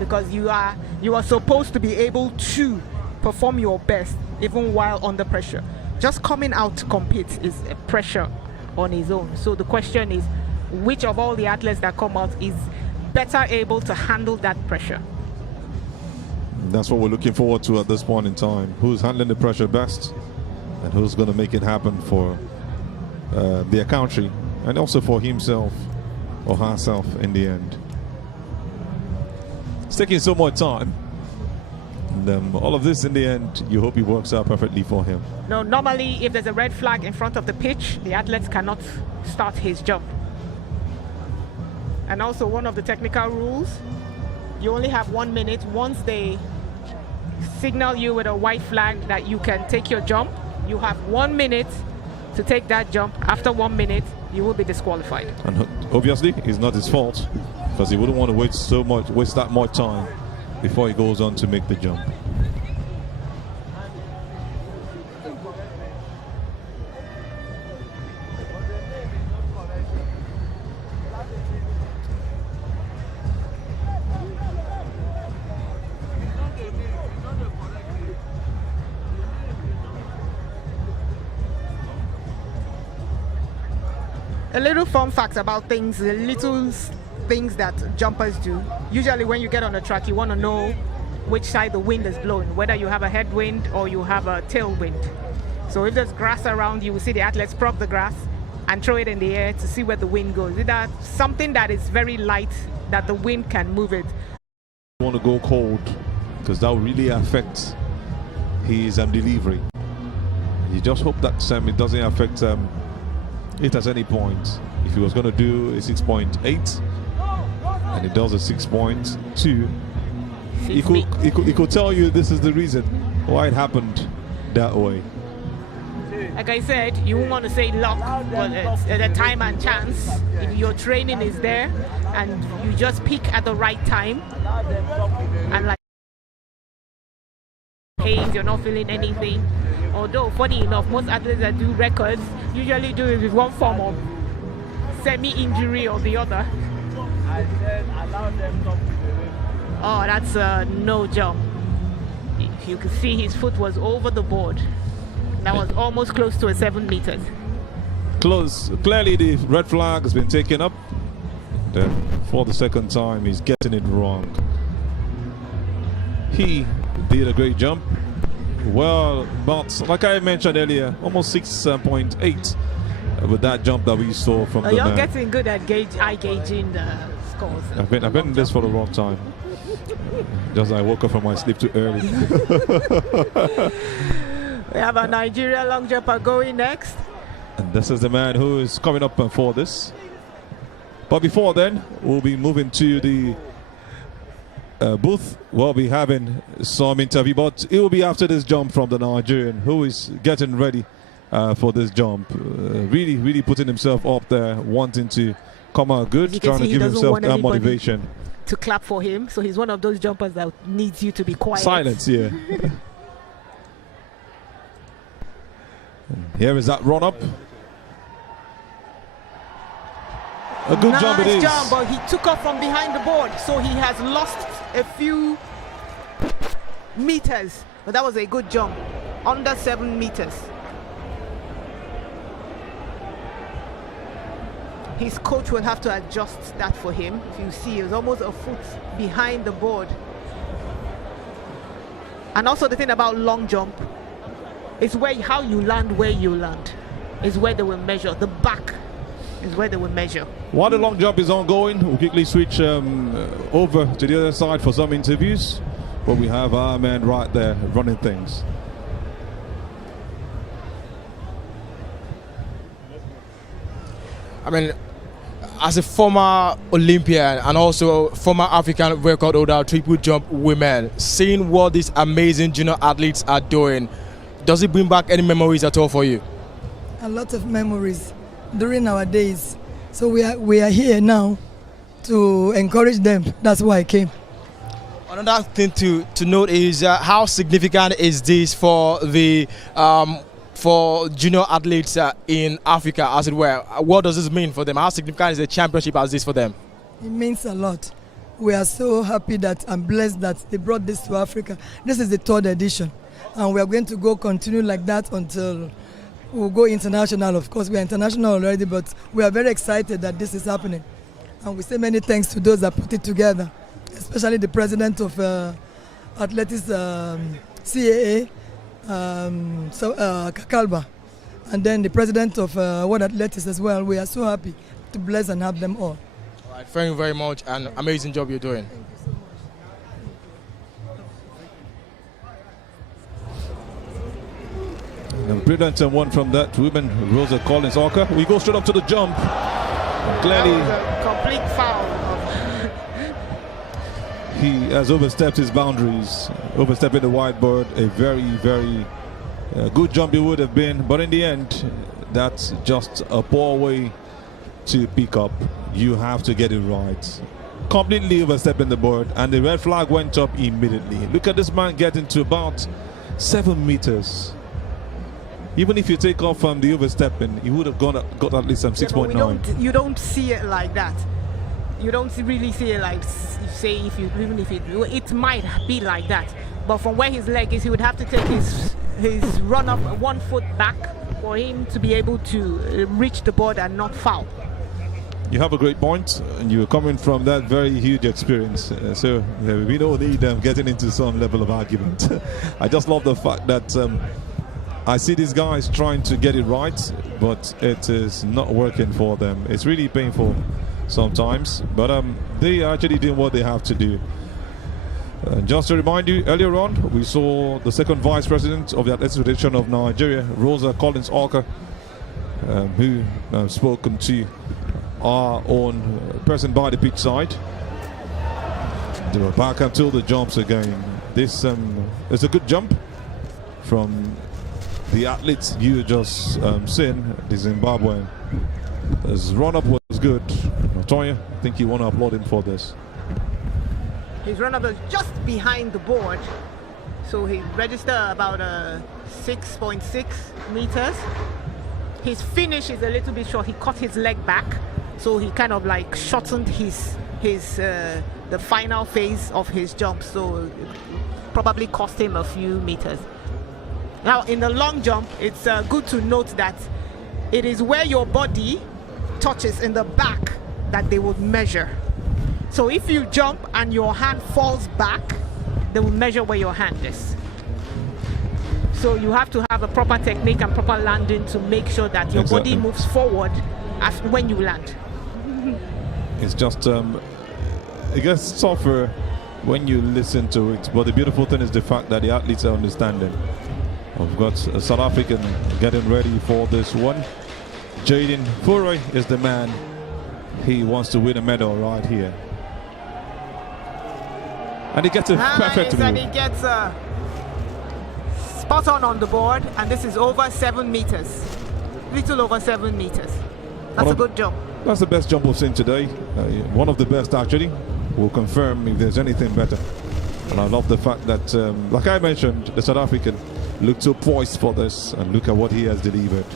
because you are supposed to be able to perform your best even while under pressure. Just coming out to compete is a pressure on its own. So the question is, which of all the athletes that come out is better able to handle that pressure? That's what we're looking forward to at this point in time. Who's handling the pressure best, and who's going to make it happen for their country and also for himself or herself in the end. It's taking so much time, and all of this in the end, you hope it works out perfectly for him. No, normally if there's a red flag in front of the pitch, the athlete cannot start his jump. And also one of the technical rules, you only have 1 minute. Once they signal you with a white flag that you can take your jump, you have 1 minute to take that jump. After 1 minute, you will be disqualified. And obviously, it's not his fault, because he wouldn't want to waste that much time before he goes on to make the jump. A little fun fact about things, the little things that jumpers do. Usually when you get on a track, you want to know which side the wind is blowing, whether you have a headwind or you have a tailwind. So if there's grass around, you will see the athletes prop the grass and throw it in the air to see where the wind goes. Is that something that is very light, that the wind can move it? You want to go cold, because that will really affect his delivery. You just hope that it doesn't affect it at any point. If he was going to do a 6.8 and he does a 6.2, he could tell you this is the reason why it happened that way. Like I said, you won't want to say luck, but it's the time and chance. If your training is there and you just peak at the right time, and like pains, you're not feeling anything. Although, funny enough, most athletes that do records usually do it with one form of semi-injury or the other. Oh, that's a no jump. If you could see, his foot was over the board. That was almost close to a 7 meters. Close. Clearly the red flag has been taken up. Then for the second time, he's getting it wrong. He did a great jump. well, but like I mentioned earlier, almost 6.8 with that jump that we saw from the You're man. getting good at eye gauging the scores. I've been in this for a long time. Just I woke up from my sleep too early. We have a Nigeria long jumper going next. And this is the man who is coming up for this. But before then, we'll be moving to the booth. We'll be having some interview, but it will be after this jump from the Nigerian who is getting ready for this jump. Really putting himself up there, wanting to come out good, trying to give himself that motivation. To clap for him, so he's one of those jumpers that needs you to be quiet. Silence, yeah. Here is that run up. A good jump it is. Jump, but he took off from behind the board, so he has lost a few meters. But that was a good jump, under 7 meters. His coach will have to adjust that for him. If you see, he was almost a foot behind the board. And also the thing about long jump is how you land where you land is where they will measure. The back is where they will measure. While the long jump is ongoing, we'll quickly switch over to the other side for some interviews, where we have our man right there running things. I mean, as a former Olympian and also former African record holder, triple jump women, seeing what these amazing junior athletes are doing, does it bring back any memories at all for you? A lot of memories during our days. So we are here now to encourage them. That's why I came. Another thing to note is how significant is this for the for junior athletes in Africa, as it were? What does this mean for them? How significant is a championship as this for them? It means a lot. We are so happy that I'm blessed that they brought this to Africa. This is the 3rd edition, and we are going to continue like that until we'll go international. Of course, we are international already, but we are very excited that this is happening. And we say many thanks to those that put it together, especially the president of Athletics CAA, Kakalba, and then the president of World Athletics as well. We are so happy to bless and have them all. All right, thank you very much, and amazing job you're doing. Thank you so much. And brilliant one from that woman, Rosa Collins Orca. We go straight up to the jump. Clearly, That was a complete foul. he has overstepped his boundaries, overstepping the whiteboard. A very good jump it would have been, but in the end, that's just a poor way to pick up. You have to get it right. Completely overstepping the board, and the red flag went up immediately. Look at this man getting to about 7 meters. Even if you take off from the overstepping, he would have got at least 6.9. You don't see it like that. You don't really see it like, say, it might be like that. But from where his leg is, he would have to take his run up 1 foot back for him to be able to reach the board and not foul. You have a great point, and you're coming from that very huge experience. So we don't need getting into some level of argument. I just love the fact that I see these guys trying to get it right, but it is not working for them. It's really painful sometimes, but they actually doing what they have to do. Just to remind you, earlier on we saw the second vice president of the Athletics Federation of Nigeria, Rosa Collins Orca, who spoken to our own person by the pitch side. They were back until the jumps again. This is a good jump from the athletes you just seen, the Zimbabwean. His run-up was good. Toya, I think you want to applaud him for this. His run-up was just behind the board, so he registered about 6.6 meters. His finish is a little bit short. He caught his leg back, so he kind of like shortened the final phase of his jump, so it probably cost him a few meters. Now, in the long jump, it's good to note that it is where your body touches in the back that they will measure. So if you jump and your hand falls back, they will measure where your hand is. So you have to have a proper technique and proper landing to make sure that your Exactly. body moves forward when you land. It's just, it gets tougher when you listen to it. But the beautiful thing is the fact that the athletes are understanding. We've got a South African getting ready for this one. Jaden Furey is the man. He wants to win a medal right here. And he gets a perfect And move. he gets spot on the board, and this is over 7 meters. Little over 7 meters. That's a good jump. That's the best jump we've seen today. One of the best, actually. We'll confirm if there's anything better. And I love the fact that, like I mentioned, the South African looked so poised for this, and look at what he has delivered.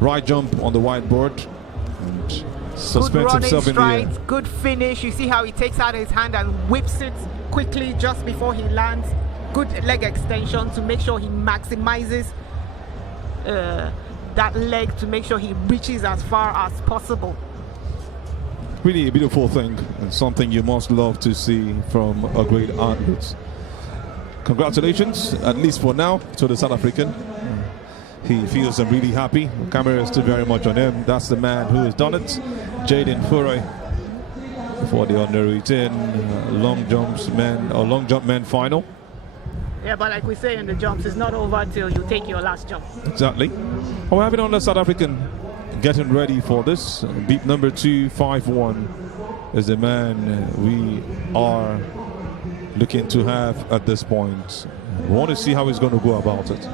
Right jump on the whiteboard, and suspends himself in the air. Good finish. You see how he takes out his hand and whips it quickly just before he lands. Good leg extension to make sure he maximizes that leg to make sure he reaches as far as possible. Really a beautiful thing, and something you must love to see from a great athlete. Congratulations, at least for now, to the South African. He feels really happy. The camera is still very much on him. That's the man who has done it. Jaden Furey for the under 18 long jump men final. Yeah, but like we say in the jumps, it's not over till you take your last jump. Exactly. We're having on the South African getting ready for this. Beep number 251 is the man we are looking to have at this point. We want to see how he's going to go about it.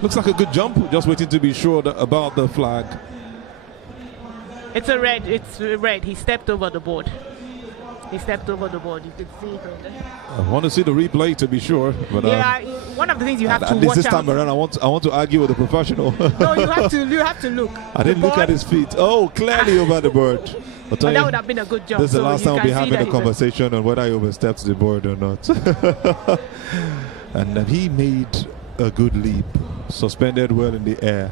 Looks like a good jump. Just waiting to be sure about the flag. It's a red. It's red. He stepped over the board. He stepped over the board. You can see it on there. I want to see the replay to be sure. But yeah, one of the things you have to at least watch this time out. around, I want to argue with a professional. No, you have to. You have to look. I didn't look at his feet. Oh, clearly over the board. I'll tell That you, would have been a good jump. this is the So last you time we'll can be see having that a he's conversation on whether he oversteps the board or not. And then he made a good leap, suspended well in the air,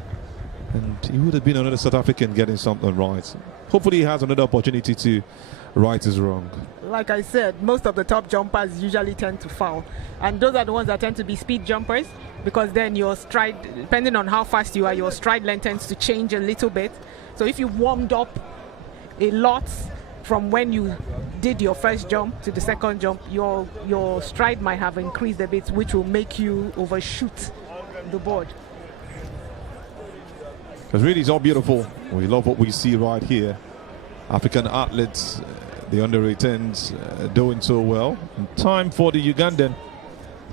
and he would have been another South African getting something right. Hopefully he has another opportunity to right his wrong. Like I said, most of the top jumpers usually tend to foul, and those are the ones that tend to be speed jumpers, because then your stride, depending on how fast you are, your stride length tends to change a little bit. So if you warmed up a lot from when you did your first jump to the second jump, your stride might have increased a bit, which will make you overshoot the board. Because really it's all beautiful. We love what we see right here. African athletes, the under 18s, doing so well. And time for the Ugandan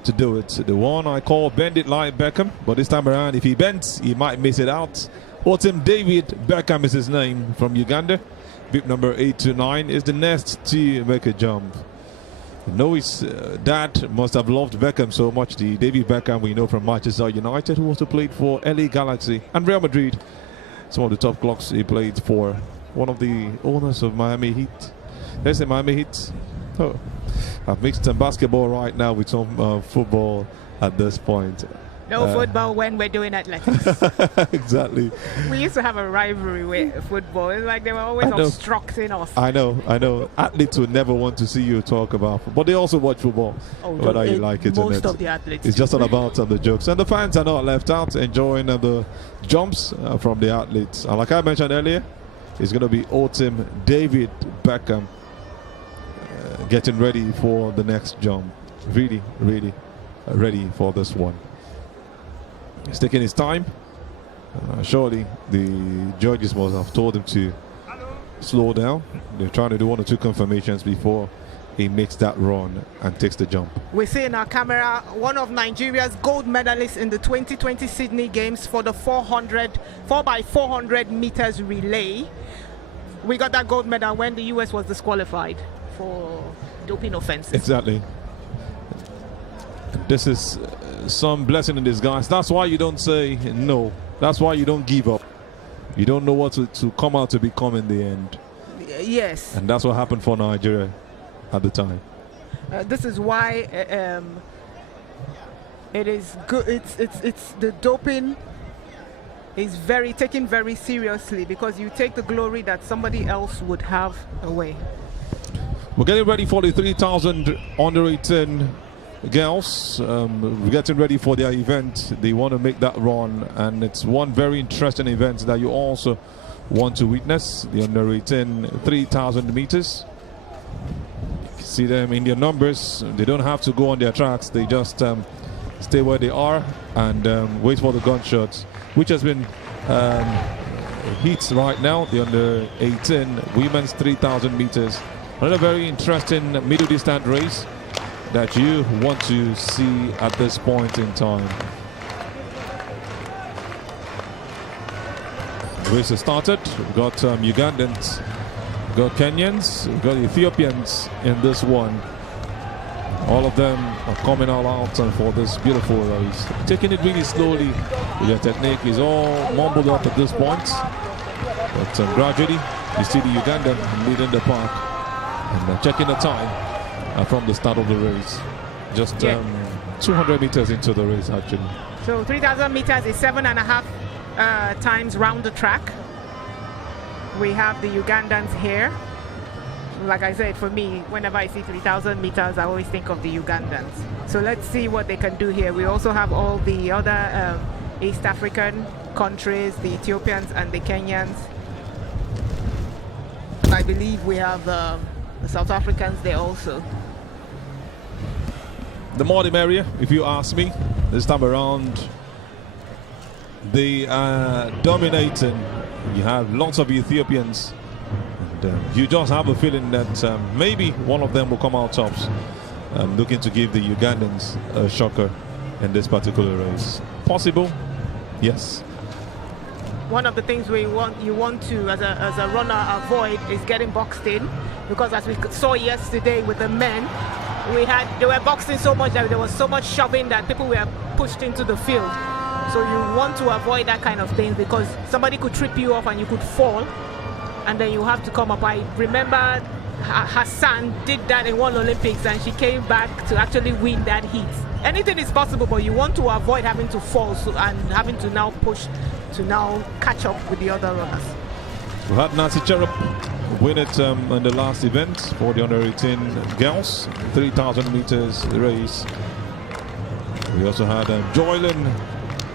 to do it. The one I call bend it like Beckham, but this time around if he bends, he might miss it out. Autumn David Beckham is his name, from Uganda. Bib number 829 is the next to make a jump. You know his dad must have loved Beckham so much. The David Beckham we know from Manchester United, who also played for LA Galaxy and Real Madrid. Some of the top clubs he played for. One of the owners of Miami Heat. There's the Miami Heat. Oh, I've mixed some basketball right now with some football at this point. No football when we're doing athletics. Exactly. We used to have a rivalry with football. It's like they were always obstructing us. I know. Athletes would never want to see you talk about football, but they also watch football, whether you like it or not. Most of the athletes. It's just all about the jokes. And the fans are not left out, enjoying the jumps from the athletes. And like I mentioned earlier, it's going to be Autumn David Beckham getting ready for the next jump. Really, really ready for this one. He's taking his time. Surely the judges must have told him to slow down. They're trying to do 1 or 2 confirmations before he makes that run and takes the jump. We see in our camera one of Nigeria's gold medalists in the 2020 Sydney Games for the 4x400 meters relay. We got that gold medal when the US was disqualified for doping offenses. Exactly. This is some blessing in disguise. That's why you don't say no. That's why you don't give up. You don't know what to come out to become in the end. Yes. And that's what happened for Nigeria at the time. This is why it is good. It's the doping is taken very seriously, because you take the glory that somebody else would have away. We're getting ready for the 3,000 under 18 girls. We're getting ready for their event. They want to make that run, and it's one very interesting event that you also want to witness, the under 18 3,000 meters. You can see them in their numbers. They don't have to go on their tracks. They just stay where they are and wait for the gunshots, which has been hit right now. The under 18 women's 3,000 meters. Another very interesting middle distance race that you want to see at this point in time. The race has started. We've got Ugandans, we've got Kenyans, we've got Ethiopians in this one. All of them are coming all out for this beautiful race. Taking it really slowly. Their technique is all mumbled up at this point. But gradually, you see the Ugandan leading the pack and checking the time from the start of the race. Just 200 meters into the race, actually. So 3,000 meters is 7.5 times round the track. We have the Ugandans here. Like I said, for me, whenever I see 3,000 meters, I always think of the Ugandans. So let's see what they can do here. We also have all the other East African countries, the Ethiopians and the Kenyans. I believe we have the South Africans there also. The more the merrier, if you ask me. This time around, they are dominating. You have lots of Ethiopians. And, you just have a feeling that maybe one of them will come out tops. Looking to give the Ugandans a shocker in this particular race. Possible? Yes. One of the things you want to, as a runner, avoid is getting boxed in, because as we saw yesterday with the men, they were boxed in so much that there was so much shoving that people were pushed into the field. So you want to avoid that kind of thing, because somebody could trip you off and you could fall, and then you have to come up. I remember Hassan did that in one Olympics, and she came back to actually win that heat. Anything is possible, but you want to avoid having to fall and having to now push to now catch up with the other runners. We had Nancy Cherub win it in the last event for the under 18 girls, 3,000 meters race. We also had Joylyn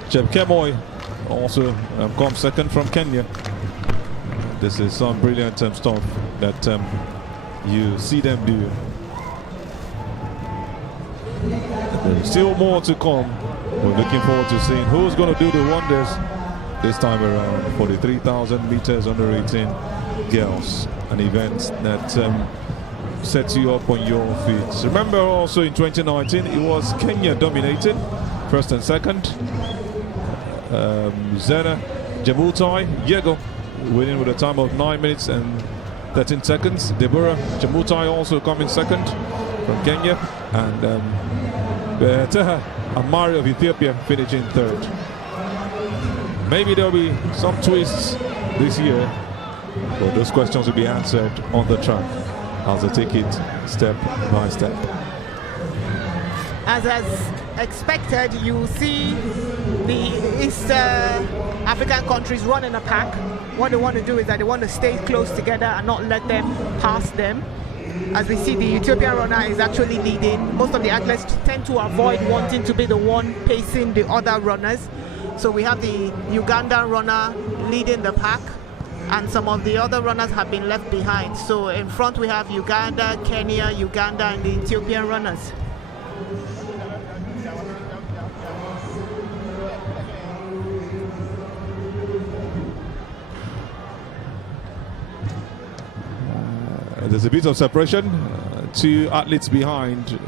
Chepkemoi also come second from Kenya. This is some brilliant stuff that you see them do. There's still more to come. We're looking forward to seeing who's going to do the wonders this time around for the 3,000 meters under 18 girls, an event that sets you up on your feet. Remember also in 2019 it was Kenya dominated, first and second. Zena Jemutai Yego winning with a time of 9 minutes and 13 seconds. Deborah Jemutai also coming second from Kenya, and Teha Amari of Ethiopia finishing third. Maybe there'll be some twists this year, but those questions will be answered on the track as they take it step by step. As expected, you see the East African countries running a pack. What they want to do is that they want to stay close together and not let them pass them. As we see, the Ethiopian runner is actually leading. Most of the athletes tend to avoid wanting to be the one pacing the other runners. So we have the Ugandan runner leading the pack, and some of the other runners have been left behind. So in front we have Uganda, Kenya, Uganda, and the Ethiopian runners. There's a bit of separation, two athletes behind,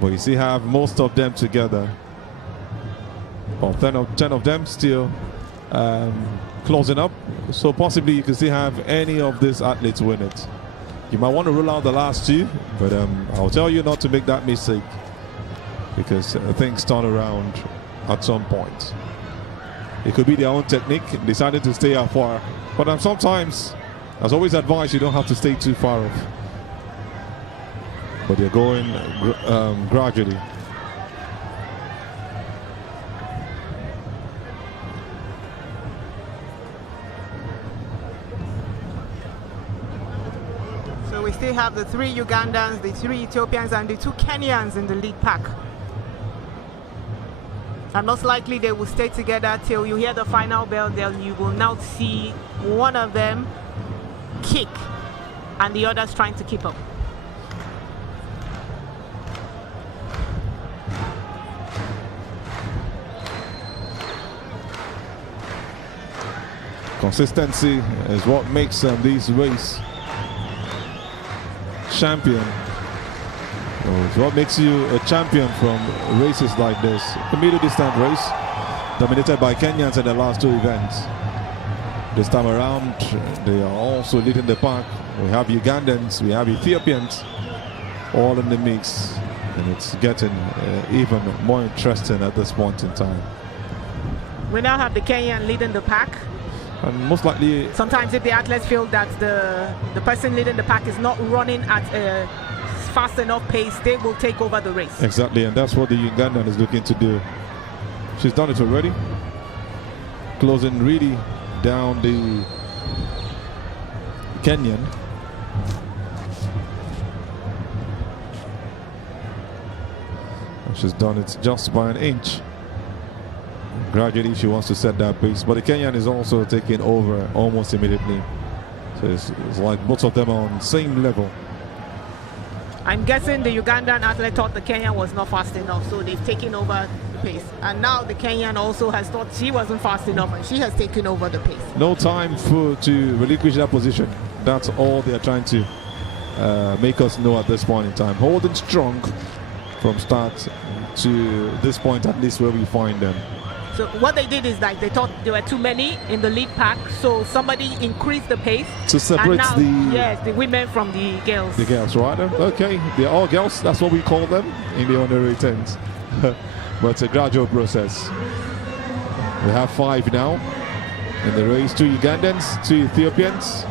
but you see have most of them together. About 10 of them still closing up, so possibly you can still have any of these athletes win it. You might want to rule out the last two, but I'll tell you not to make that mistake, because things turn around at some point. It could be their own technique, decided to stay afar, but sometimes, as always advised, you don't have to stay too far off. But they're going gradually. still have the 3 Ugandans, the 3 Ethiopians, and the 2 Kenyans in the lead pack. And most likely they will stay together till you hear the final bell. Then you will now see one of them kick and the others trying to keep up. Consistency is what makes these race champion. It's what makes you a champion from races like this. The middle distance race dominated by Kenyans in the last 2 events. This time around, they are also leading the pack. We have Ugandans, we have Ethiopians, all in the mix, and it's getting even more interesting at this point in time. We now have the Kenyan leading the pack. And most likely, sometimes if the athletes feel that the person leading the pack is not running at a fast enough pace, they will take over the race. Exactly, and that's what the Ugandan is looking to do. She's done it already. Closing really down the Kenyan. And she's done it just by an inch. Gradually she wants to set that pace, but the Kenyan is also taking over almost immediately. So it's like both of them are on the same level. I'm guessing the Ugandan athlete thought the Kenyan was not fast enough, so they've taken over the pace. And now the Kenyan also has thought she wasn't fast enough, and she has taken over the pace. No time to relinquish that position. That's all they are trying to make us know at this point in time. Holding strong from start to this point, at least where we find them. So what they did is like they thought there were too many in the lead pack, so somebody increased the pace to separate the women from the girls. The girls, right? Okay, they're all girls. That's what we call them in the under 18s. But it's a gradual process. We have 5 now in the race: 2 Ugandans, 2 Ethiopians,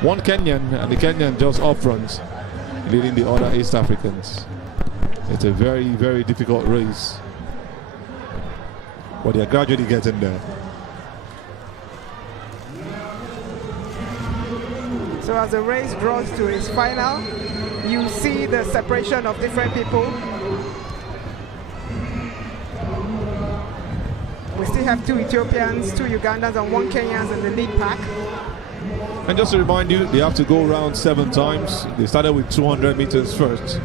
1 Kenyan, and the Kenyan just up front, leading the other East Africans. It's a very, very difficult race, but they're gradually getting there. So as the race draws to its final, you see the separation of different people. We still have 2 Ethiopians, 2 Ugandans, and 1 Kenyans in the lead pack. And just to remind you, they have to go around 7 times. They started with 200 meters first.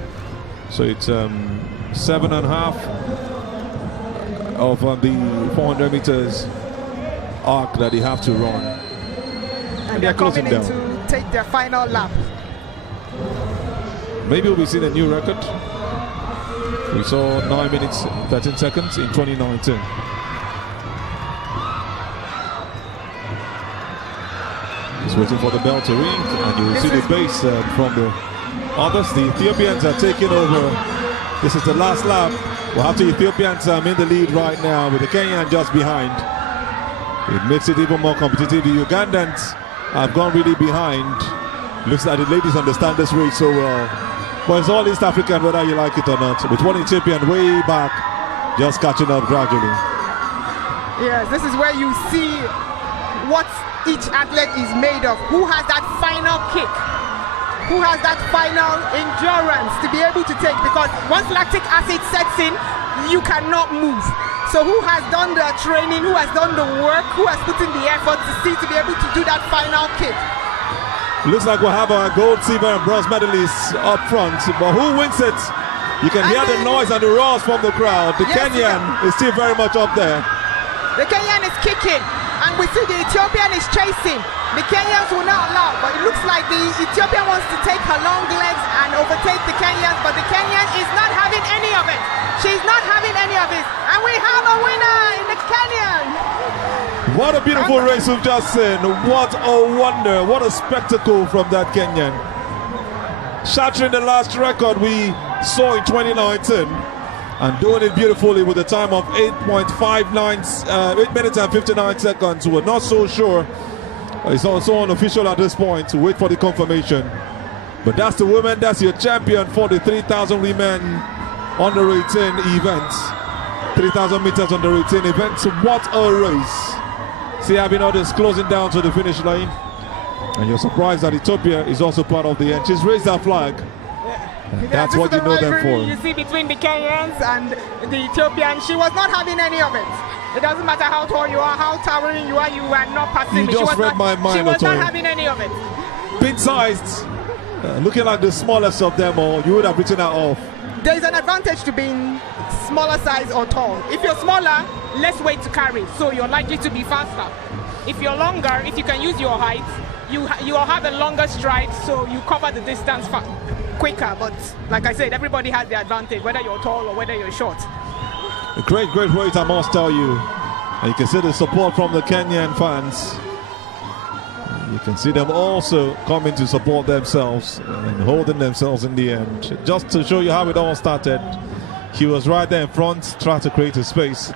So it's 7.5 of the 400 meters arc that they have to run. And they're coming in to take their final lap. Maybe we'll be seeing a new record. We saw 9 minutes 13 seconds in 2019. Just waiting for the bell to ring, and you will see the base from the others. The Ethiopians are taking over. This is the last lap. We'll have 2 Ethiopians in the lead right now, with the Kenyan just behind. It makes it even more competitive. The Ugandans have gone really behind. Looks like the ladies understand this race so well. But it's all East African, whether you like it or not. With 1 Ethiopian way back, just catching up gradually. Yes, this is where you see what each athlete is made of. Who has that final kick? Who has that final endurance to be able to take? Because once lactic acid sets in, you cannot move. So who has done the training, who has done the work, who has put in the effort to be able to do that final kick? Looks like we'll have our gold, silver, and bronze medalists up front. But who wins it? You can hear the noise and the roars from the crowd. The Kenyan is still very much up there. The Kenyan is kicking, and we see the Ethiopian is chasing. The Kenyans will not allow, but it looks like the Ethiopian wants to take her long legs and overtake the Kenyans, but the Kenyan is not having any of it. She's not having any of it. And we have a winner in the Kenyan. What a beautiful race we've just seen. What a wonder. What a spectacle from that Kenyan. Shattering the last record we saw in 2019. And doing it beautifully with a time of 8.59, 8 minutes and 59 seconds. We're not so sure. It's also unofficial at this point to wait for the confirmation. But that's the woman, that's your champion for the 3,000 women under 18 events. 3,000 meters under 18 events. What a race. See, having others closing down to the finish line. And you're surprised that Ethiopia is also part of the end. She's raised that flag. And that's what you know them for. You see between the Kenyans and the Ethiopians, she was not having any of it. It doesn't matter how tall you are, how towering you are not passing me. You just read my mind, She was not Otoye. having any of it. Pin-sized, looking like the smallest of them all, you would have written that off. There is an advantage to being smaller size or tall. If you're smaller, less weight to carry, so you're likely to be faster. If you're longer, if you can use your height, you will have a longer stride, so you cover the distance quicker. But like I said, everybody has the advantage, whether you're tall or whether you're short. A great race, I must tell you. And you can see the support from the Kenyan fans. You can see them also coming to support themselves and holding themselves in the end. Just to show you how it all started, he was right there in front, trying to create a space.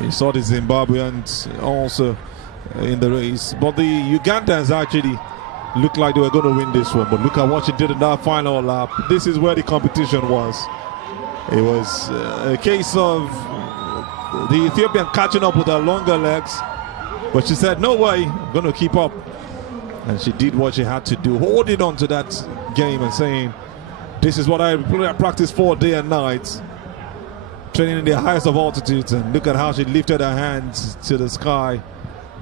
You saw the Zimbabweans also in the race, but the Ugandans actually looked like they were going to win this one. But look at what she did in that final lap. This is where the competition was. It was a case of the Ethiopian catching up with her longer legs, but she said, no way, I'm going to keep up. And she did what she had to do, holding on to that game and saying, this is what I practice for day and night, training in the highest of altitudes. And look at how she lifted her hands to the sky,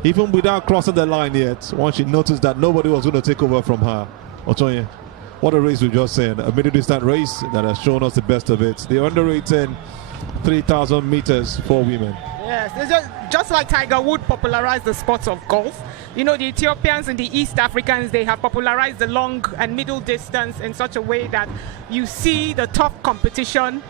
even without crossing the line yet, once she noticed that nobody was going to take over from her. Otoye, what a race we just said. A middle distance race that has shown us the best of it. The underrated 3,000 meters for women. Yes, it's just like Tiger Woods popularized the sport of golf. You know, the Ethiopians and the East Africans, they have popularized the long and middle distance in such a way that you see the tough competition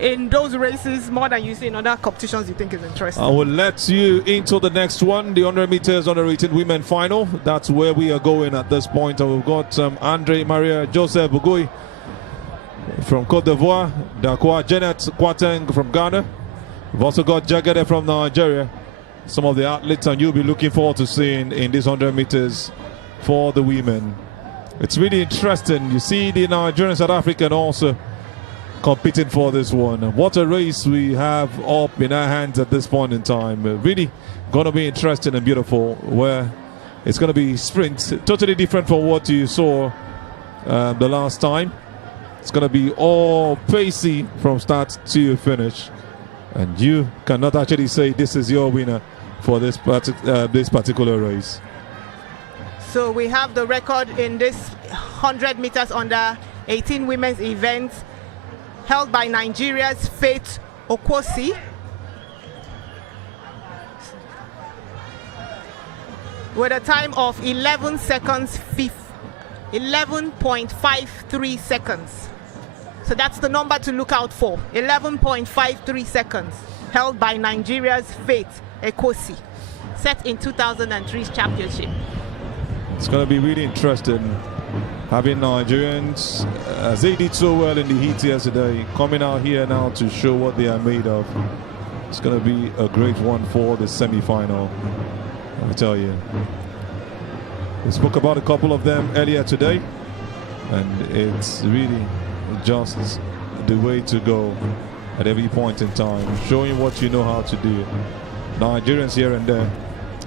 in those races more than you see in other competitions you think is interesting. I will let you into the next one, the 100 meters underrated women final. That's where we are going at this point. And we've got Andre Maria Joseph Bugui from Cote d'Ivoire, Dakwa Janet Kwateng from Ghana. We've also got Jagade from Nigeria. Some of the athletes and you'll be looking forward to seeing in this 100 meters for the women. It's really interesting. You see the Nigerian South African also competing for this one. What a race we have up in our hands at this point in time. Really going to be interesting and beautiful, where it's going to be sprints, totally different from what you saw the last time. It's going to be all pacey from start to finish, and you cannot actually say this is your winner for this particular race. So we have the record in this 100 meters under 18 women's event, held by Nigeria's Faith Okosi, with a time of 11.53 seconds. So that's the number to look out for. 11.53 seconds, held by Nigeria's Faith Okosi, set in 2003's championship. It's going to be really interesting having Nigerians, as they did so well in the heat yesterday, coming out here now to show what they are made of. It's going to be a great one for the semi-final, I tell you. We spoke about a couple of them earlier today, and it's really just the way to go at every point in time, showing what you know how to do. Nigerians here and there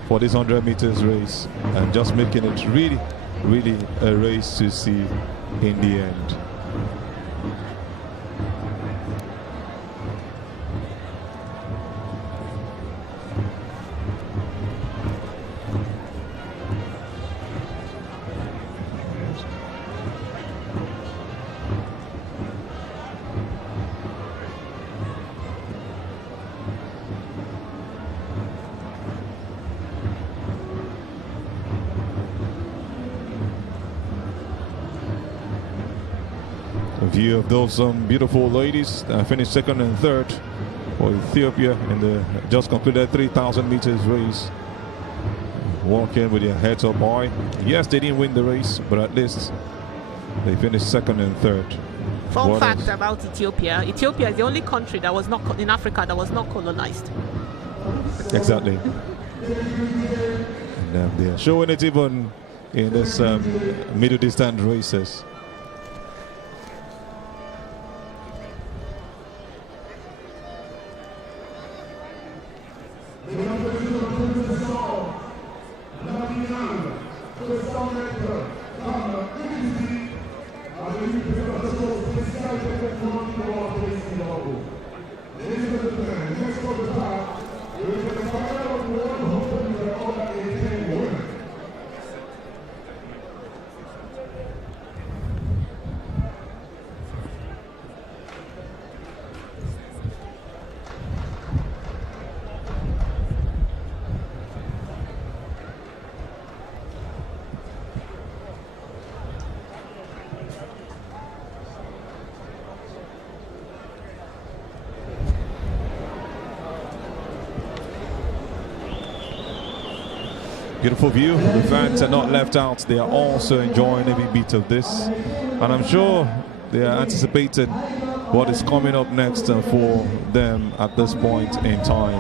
for this 100 meters race, and just making it really a race to see in the end. A view of those beautiful ladies that finished second and third for Ethiopia in the just concluded 3,000 meters race. Walking with their heads up high. Yes, they didn't win the race, but at least they finished second and third. Fun fact about Ethiopia: Ethiopia is the only country that was not in Africa that was not colonized. Exactly. And they're showing it even in this middle distance races. Beautiful view. The fans are not left out. They are also enjoying every beat of this. And I'm sure they are anticipating what is coming up next for them at this point in time.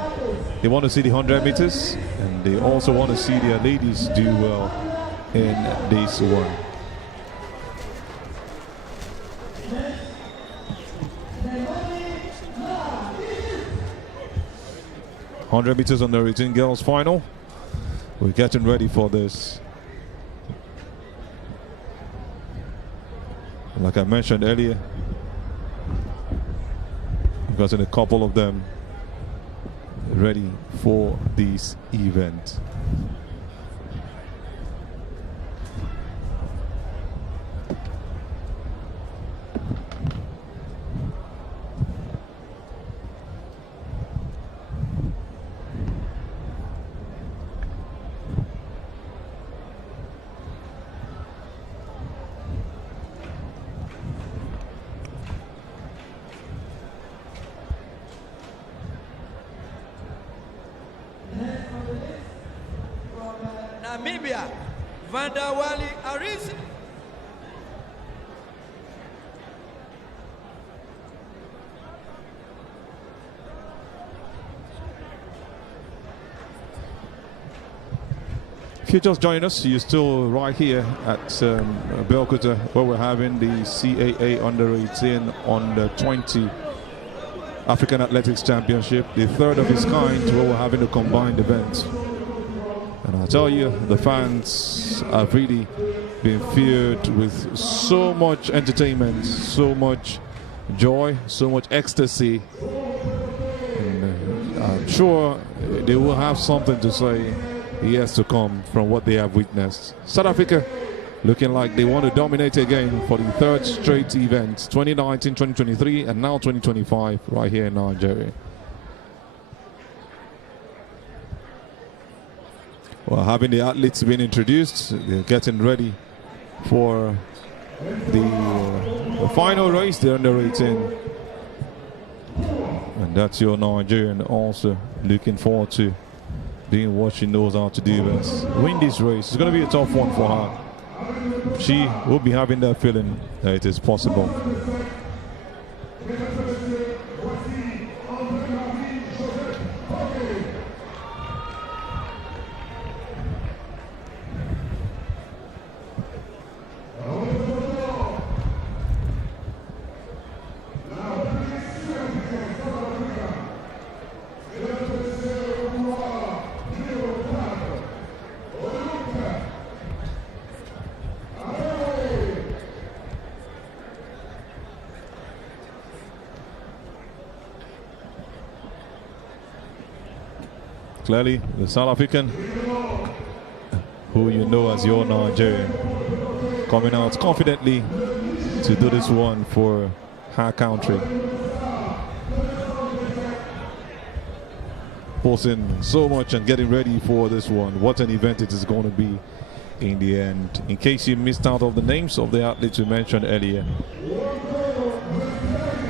They want to see the 100 meters, and they also want to see their ladies do well in this one. "100 meters on the 18 girls final. We're getting ready for this. Like I mentioned earlier, we've gotten a couple of them ready for this event. Namibia, Vandawali Arisi. If you just join us, you're still right here at Belkuta, where we're having the CAA Under-18, Under-20 African Athletics Championship, the third of its kind, where we're having a combined event. And I tell you, the fans have really been filled with so much entertainment, so much joy, so much ecstasy. And I'm sure they will have something to say years to come from what they have witnessed. South Africa looking like they want to dominate again for the third straight event, 2019, 2023, and now 2025 right here in Nigeria. Well, having the athletes been introduced, they're getting ready for the final race, the Under-18. And that's your Nigerian also looking forward to doing what she knows how to do best. Win this race. It's going to be a tough one for her. She will be having that feeling that it is possible. Clearly, the South African, who you know as your Nigerian, coming out confidently to do this one for her country. Forcing so much and getting ready for this one. What an event it is going to be in the end. In case you missed out of the names of the athletes we mentioned earlier,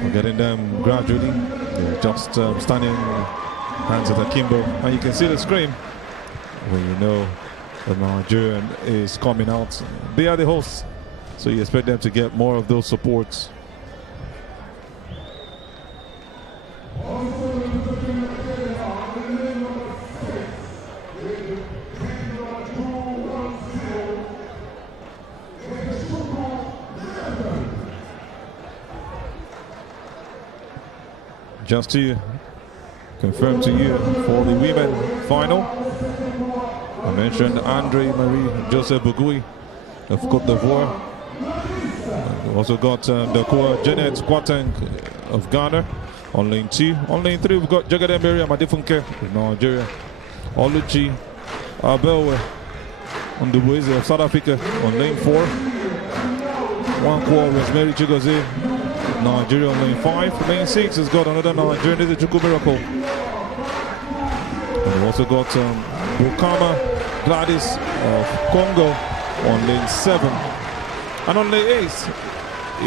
we're getting them gradually. They're just standing hands at akimbo, and you can see the scream when you know the Nigerian is coming out. They are the hosts, so you expect them to get more of those supports. Just to confirm to you for the women final, I mentioned Andre Marie Joseph Bugui of Côte d'Ivoire. We also got Dakua Janet Kwateng of Ghana on lane 2. On lane 3, we've got Jagade Miriam Adefunke of Nigeria. Oluchi Abelwe on the ways of South Africa on lane 4. Wankwo Rosemary Chigozie, Nigeria on lane 5. Lane 6 has got another Nigerian, this is Chukwu Miracle. And we've also got Bukama Gladys of Congo on lane 7. And on lane 8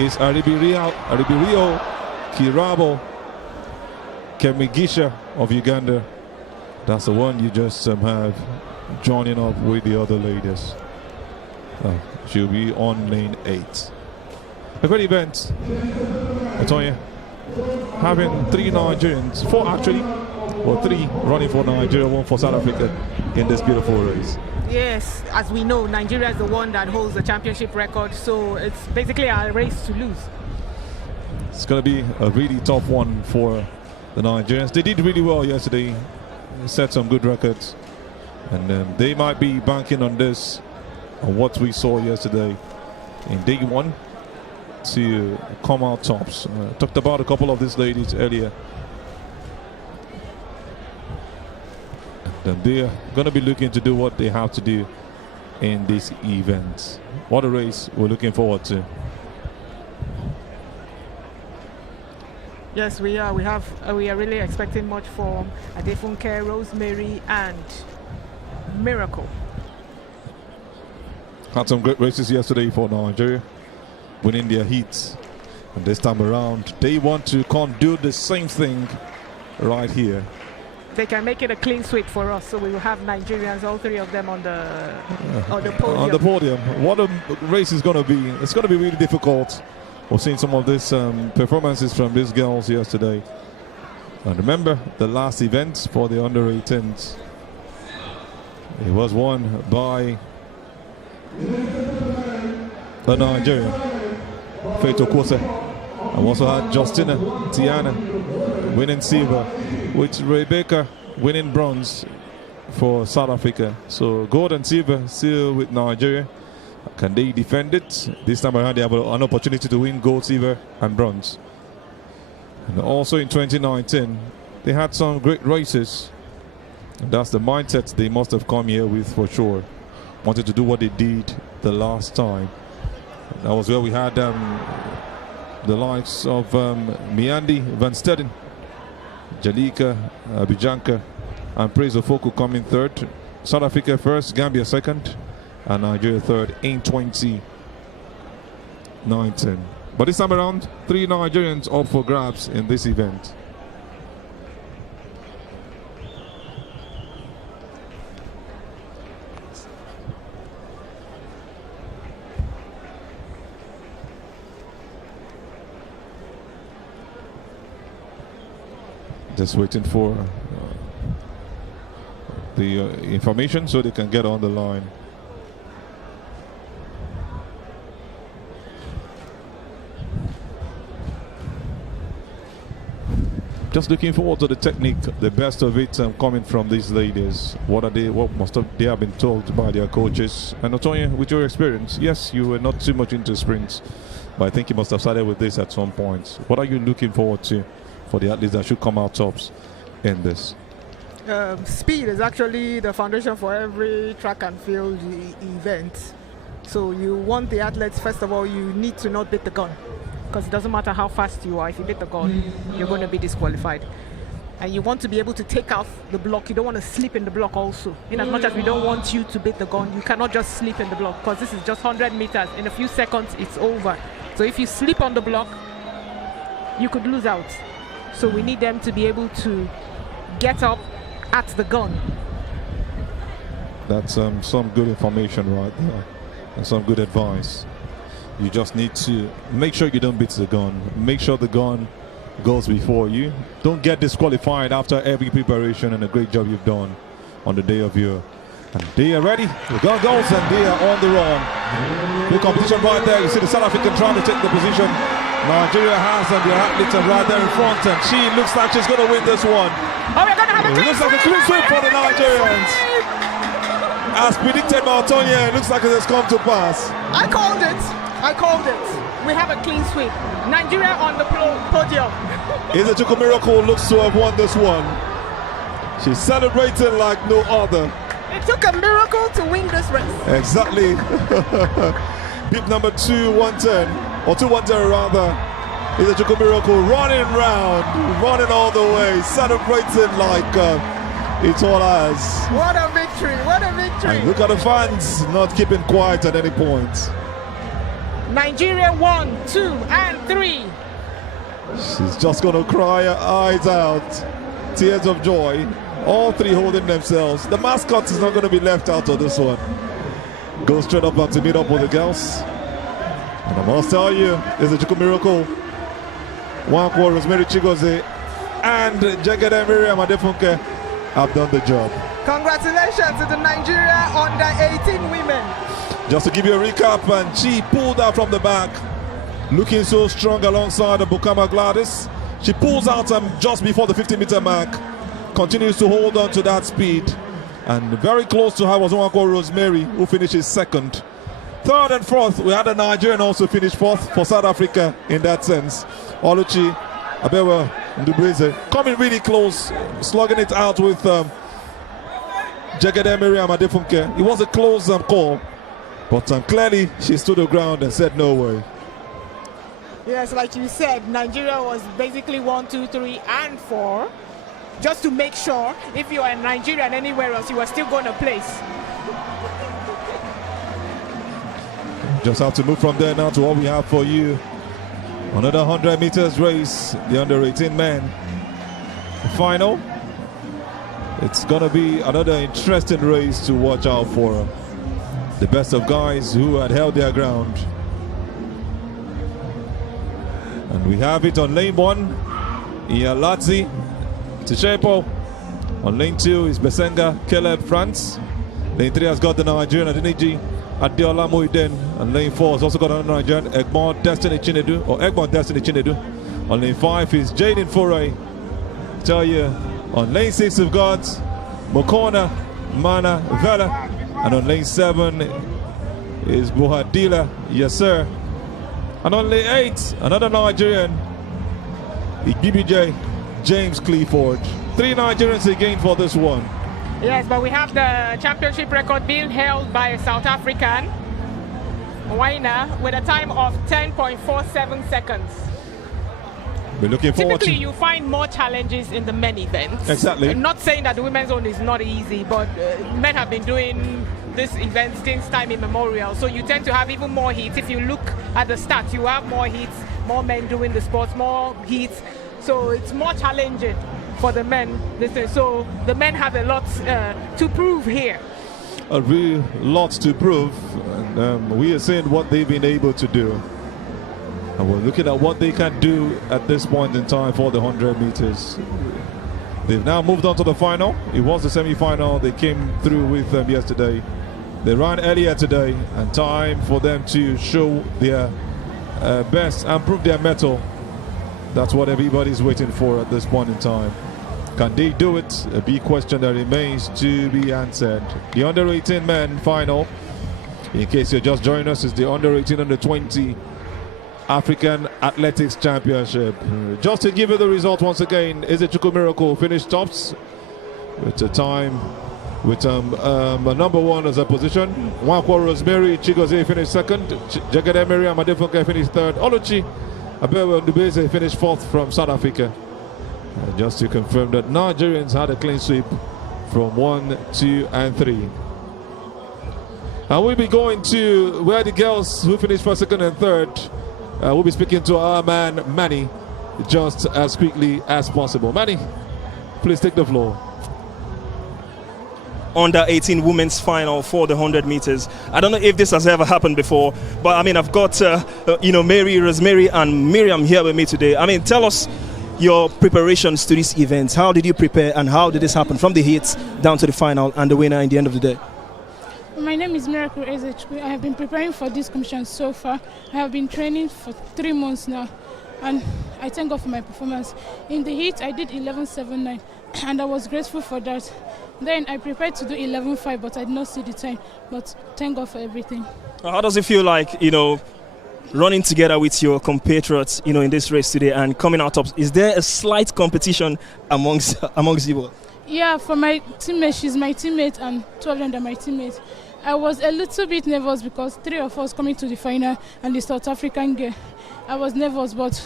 is Aribirio Kirabo Kemigisha of Uganda. That's the one you just have joining up with the other ladies. She'll be on lane 8. A great event, Latonya. Having 3 Nigerians, 4 actually, or 3 running for Nigeria, 1 for South Africa in this beautiful race. Yes, as we know, Nigeria is the one that holds the championship record, so it's basically a race to lose. It's going to be a really tough one for the Nigerians. They did really well yesterday, set some good records, and they might be banking on this, on what we saw yesterday in day 1, to come out tops. Talked about a couple of these ladies earlier. And they're going to be looking to do what they have to do in this event. What a race we're looking forward to. Yes, we are. We are really expecting much from Adefunke, Rosemary, and Miracle. Had some great races yesterday for Nigeria, winning their heats. And this time around, they want to do the same thing right here. They can make it a clean sweep for us, so we will have Nigerians, all 3 of them on the podium. On the podium. What a race is going to be. It's going to be really difficult. We've seen some of these performances from these girls yesterday. And remember, the last event for the under-18s, it was won by the Nigerian, Faith Okwose. And we also had Justina Tiana winning silver, with Rebecca winning bronze for South Africa. So gold and silver still with Nigeria. Can they defend it? This time around they have an opportunity to win gold, silver and bronze. And also in 2019 they had some great races, and that's the mindset they must have come here with for sure. Wanted to do what they did the last time. That was where we had the likes of Miandi Van Steden, Jalika Bijanka, and Praise Ofoku coming 3rd. South Africa 1st, Gambia 2nd, and Nigeria 3rd in 2019. But this time around, 3 Nigerians up for grabs in this event. Just waiting for the information so they can get on the line. Just looking forward to the technique, the best of it coming from these ladies. What must they have been told by their coaches? And Latonya, with your experience, yes, you were not too much into sprints, but I think you must have started with this at some point. What are you looking forward to for the athletes that should come out tops in this? Speed is actually the foundation for every track and field event. So you want the athletes, first of all, you need to not beat the gun, because it doesn't matter how fast you are. If you beat the gun, you're going to be disqualified. And you want to be able to take off the block. You don't want to sleep in the block also. In as much as we don't want you to beat the gun, you cannot just sleep in the block, because this is just 100 meters. In a few seconds, it's over. So if you sleep on the block, you could lose out. So we need them to be able to get up at the gun. That's some good information right there, and some good advice. You just need to make sure you don't beat the gun. Make sure the gun goes before you. Don't get disqualified after every preparation and a great job you've done on the day of your. And they are ready. The gun goes and they are on the run. Good competition right there. You see the South African trying to take the position. Nigeria has and their athletes are right there in front, and she looks like she's going to win this one. Oh, we're going to have a clean looks like a clean sweep for the Nigerians. As predicted by Antonia, it looks like it has come to pass. I called it. We have a clean sweep. Nigeria on the podium. Isachukwu Miracle looks to have won this one. She's celebrating like no other. It took a miracle to win this race. Exactly. Beat number 2-110, or 2-110 rather. Isachukwu Miracle running round, running all the way, celebrating like it's all ours. What a victory, what a victory. And look at the fans not keeping quiet at any point. Nigeria 1, 2, and 3. She's just going to cry her eyes out. Tears of joy. All three holding themselves. The mascot is not going to be left out of this one. Go straight up to meet up with the girls. And I must tell you, it's a Chukwu miracle. Nwankwo Rosemary Chigozie and Jegede Miriam Adefunke have done the job. Congratulations to the Nigeria under-18 women. Just to give you a recap, and she pulled out from the back, looking so strong alongside the Bukama Gladys. She pulls out just before the 50-meter mark, continues to hold on to that speed, and very close to her was Nwankwo Rosemary, who finishes second. Third and fourth, we had a Nigerian also finish fourth for South Africa in that sense. Oluchi Abewa Ndubeze coming really close, slugging it out with Jegede Miriam Adefunke. It was a close call, but clearly she stood her ground and said no way. Yes, like you said, Nigeria was basically 1, 2, 3, and 4. Just to make sure if you are in Nigeria and anywhere else, you are still going to place. Just have to move from there now to what we have for you. Another 100 meters race, the under-18 men final. It's going to be another interesting race to watch out for. The best of guys who had held their ground. And we have it on lane 1, Ialazi Tichepo. On lane 2 is Besenga Caleb France. Lane 3 has got the Nigerian Adeniji Adeola Muiden. And lane 4 has also got another Nigerian, Egbon Destiny Chinedu. On lane 5 is Jaden Foray. Tell you, on lane 6 we've got Mokona Mana Vela. And on lane 7 is Buhadila Yasser. And on lane 8, another Nigerian, Igbibije James Clifford. 3 Nigerians again for this one. Yes, but we have the championship record being held by a South African, Waina, with a time of 10.47 seconds. We're looking forward Typically, to... you find more challenges in the men events. Exactly. I'm not saying that the women's zone is not easy, but men have been doing this event since time immemorial. So you tend to have even more heats. If you look at the stats, you have more heats, more men doing the sports, more heats. So it's more challenging for the men. So the men have a lot to prove here. A real lot to prove. And we are seeing what they've been able to do. And we're looking at what they can do at this point in time for the 100 meters. They've now moved on to the final. It was the semi-final they came through with yesterday. They ran earlier today, and time for them to show their best and prove their mettle. That's what everybody's waiting for at this point in time. Can they do it? A big question that remains to be answered. The under-18 men final, in case you're just joining us, is the under-18, under-20 African Athletics Championship. Just to give you the result once again, is it Chukwu Miracle finished tops with a time with a number 1 as a position. Nwankwo Rosemary Chigozie finished second. Jegede Miriam Adefunke finished third. Oluchi Abewa Ndubeze finished fourth from South Africa. Just to confirm that Nigerians had a clean sweep from 1, 2, and 3. And we'll be going to where the girls who finished first, second, and third. We'll be speaking to our man Manny just as quickly as possible. Manny, please take the floor. Under 18 women's final for the 100 meters. I don't know if this has ever happened before, but I mean, I've got Mary, Rosemary, and Miriam here with me today. I mean, tell us your preparations to this event. How did you prepare, and how did this happen from the heats down to the final and the winner in the end of the day? My name is Miracle Ezechukwu. I have been preparing for this competition so far. I have been training for 3 months now, and I thank God for my performance. In the heat, I did 11.79, and I was grateful for that. Then I prepared to do 11.5, but I did not see the time. But thank God for everything. How does it feel like, running together with your compatriots, in this race today and coming out top? Is there a slight competition amongst you all? Yeah, for my teammate, she's my teammate, and 2 of them are my teammates. I was a little bit nervous because 3 of us coming to the final and the South African girl. I was nervous, but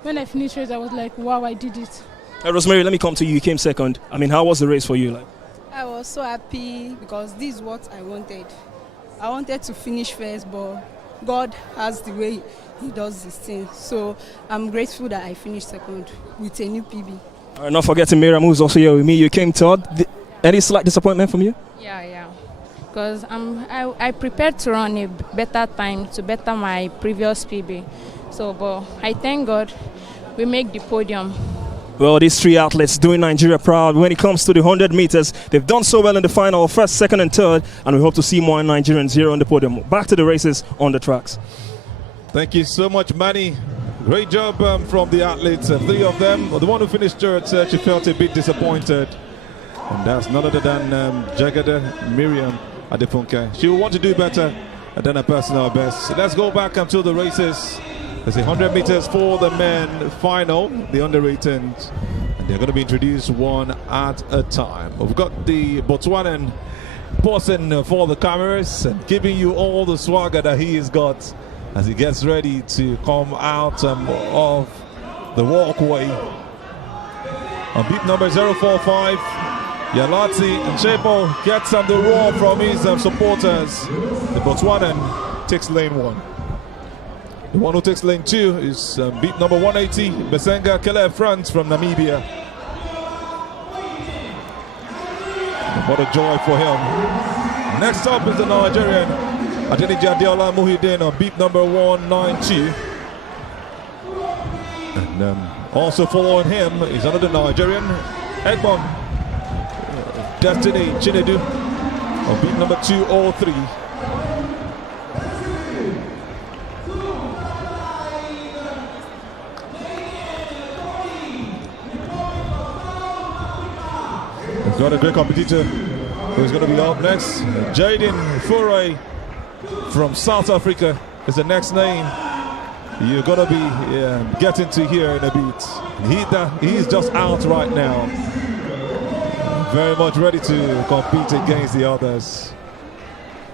when I finished race, I was like, wow, I did it. Rosemary, let me come to you. You came second. I mean, how was the race for you? I was so happy because this is what I wanted. I wanted to finish first, but God has the way He does this thing. So I'm grateful that I finished second with a new PB. Not forgetting Miriam, who's also here with me. You came third. Any slight disappointment from you? Yeah. Because I prepared to run a better time to better my previous PB. So, but I thank God we make the podium. Well, these three athletes doing Nigeria proud when it comes to the 100 meters. They've done so well in the final, first, second, and third, and we hope to see more Nigerians here on the podium. Back to the races on the tracks. Thank you so much, Manny. Great job from the athletes. Three of them. The one who finished third said she felt a bit disappointed. And that's none other than Jagada Miriam Adefunke. She will want to do better than her personal best. So let's go back until the races. There's 100 meters for the men final, the under 18s. And they're going to be introduced one at a time. We've got the Botswanan pausing for the cameras and giving you all the swagger that he has got as he gets ready to come out of the walkway. On beat number 045, Yalati and Chepo gets the roar from his supporters. The Botswanan takes lane 1. The one who takes lane 2 is beat number 180, Besenga Kele France from Namibia. And what a joy for him. Next up is the Nigerian Adeniji Adeola Muhyiddin on beat number 192. And also following him is another Nigerian, Egmont Destiny Chinedu on beat number 203. He's got a great competitor who's going to be up next. Jaden Foray from South Africa is the next name you're going to be getting to hear in a bit. He's just out right now. Very much ready to compete against the others.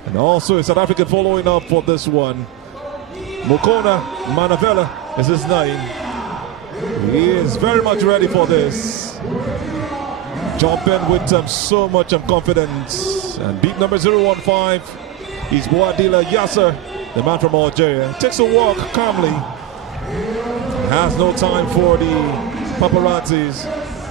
And also a South African following up for this one. Mokona Manavela is his name. He is very much ready for this. Jumping with so much confidence. And beat number 015 is Boadila Yasser, the man from Algeria. Takes a walk calmly. Has no time for the paparazzis.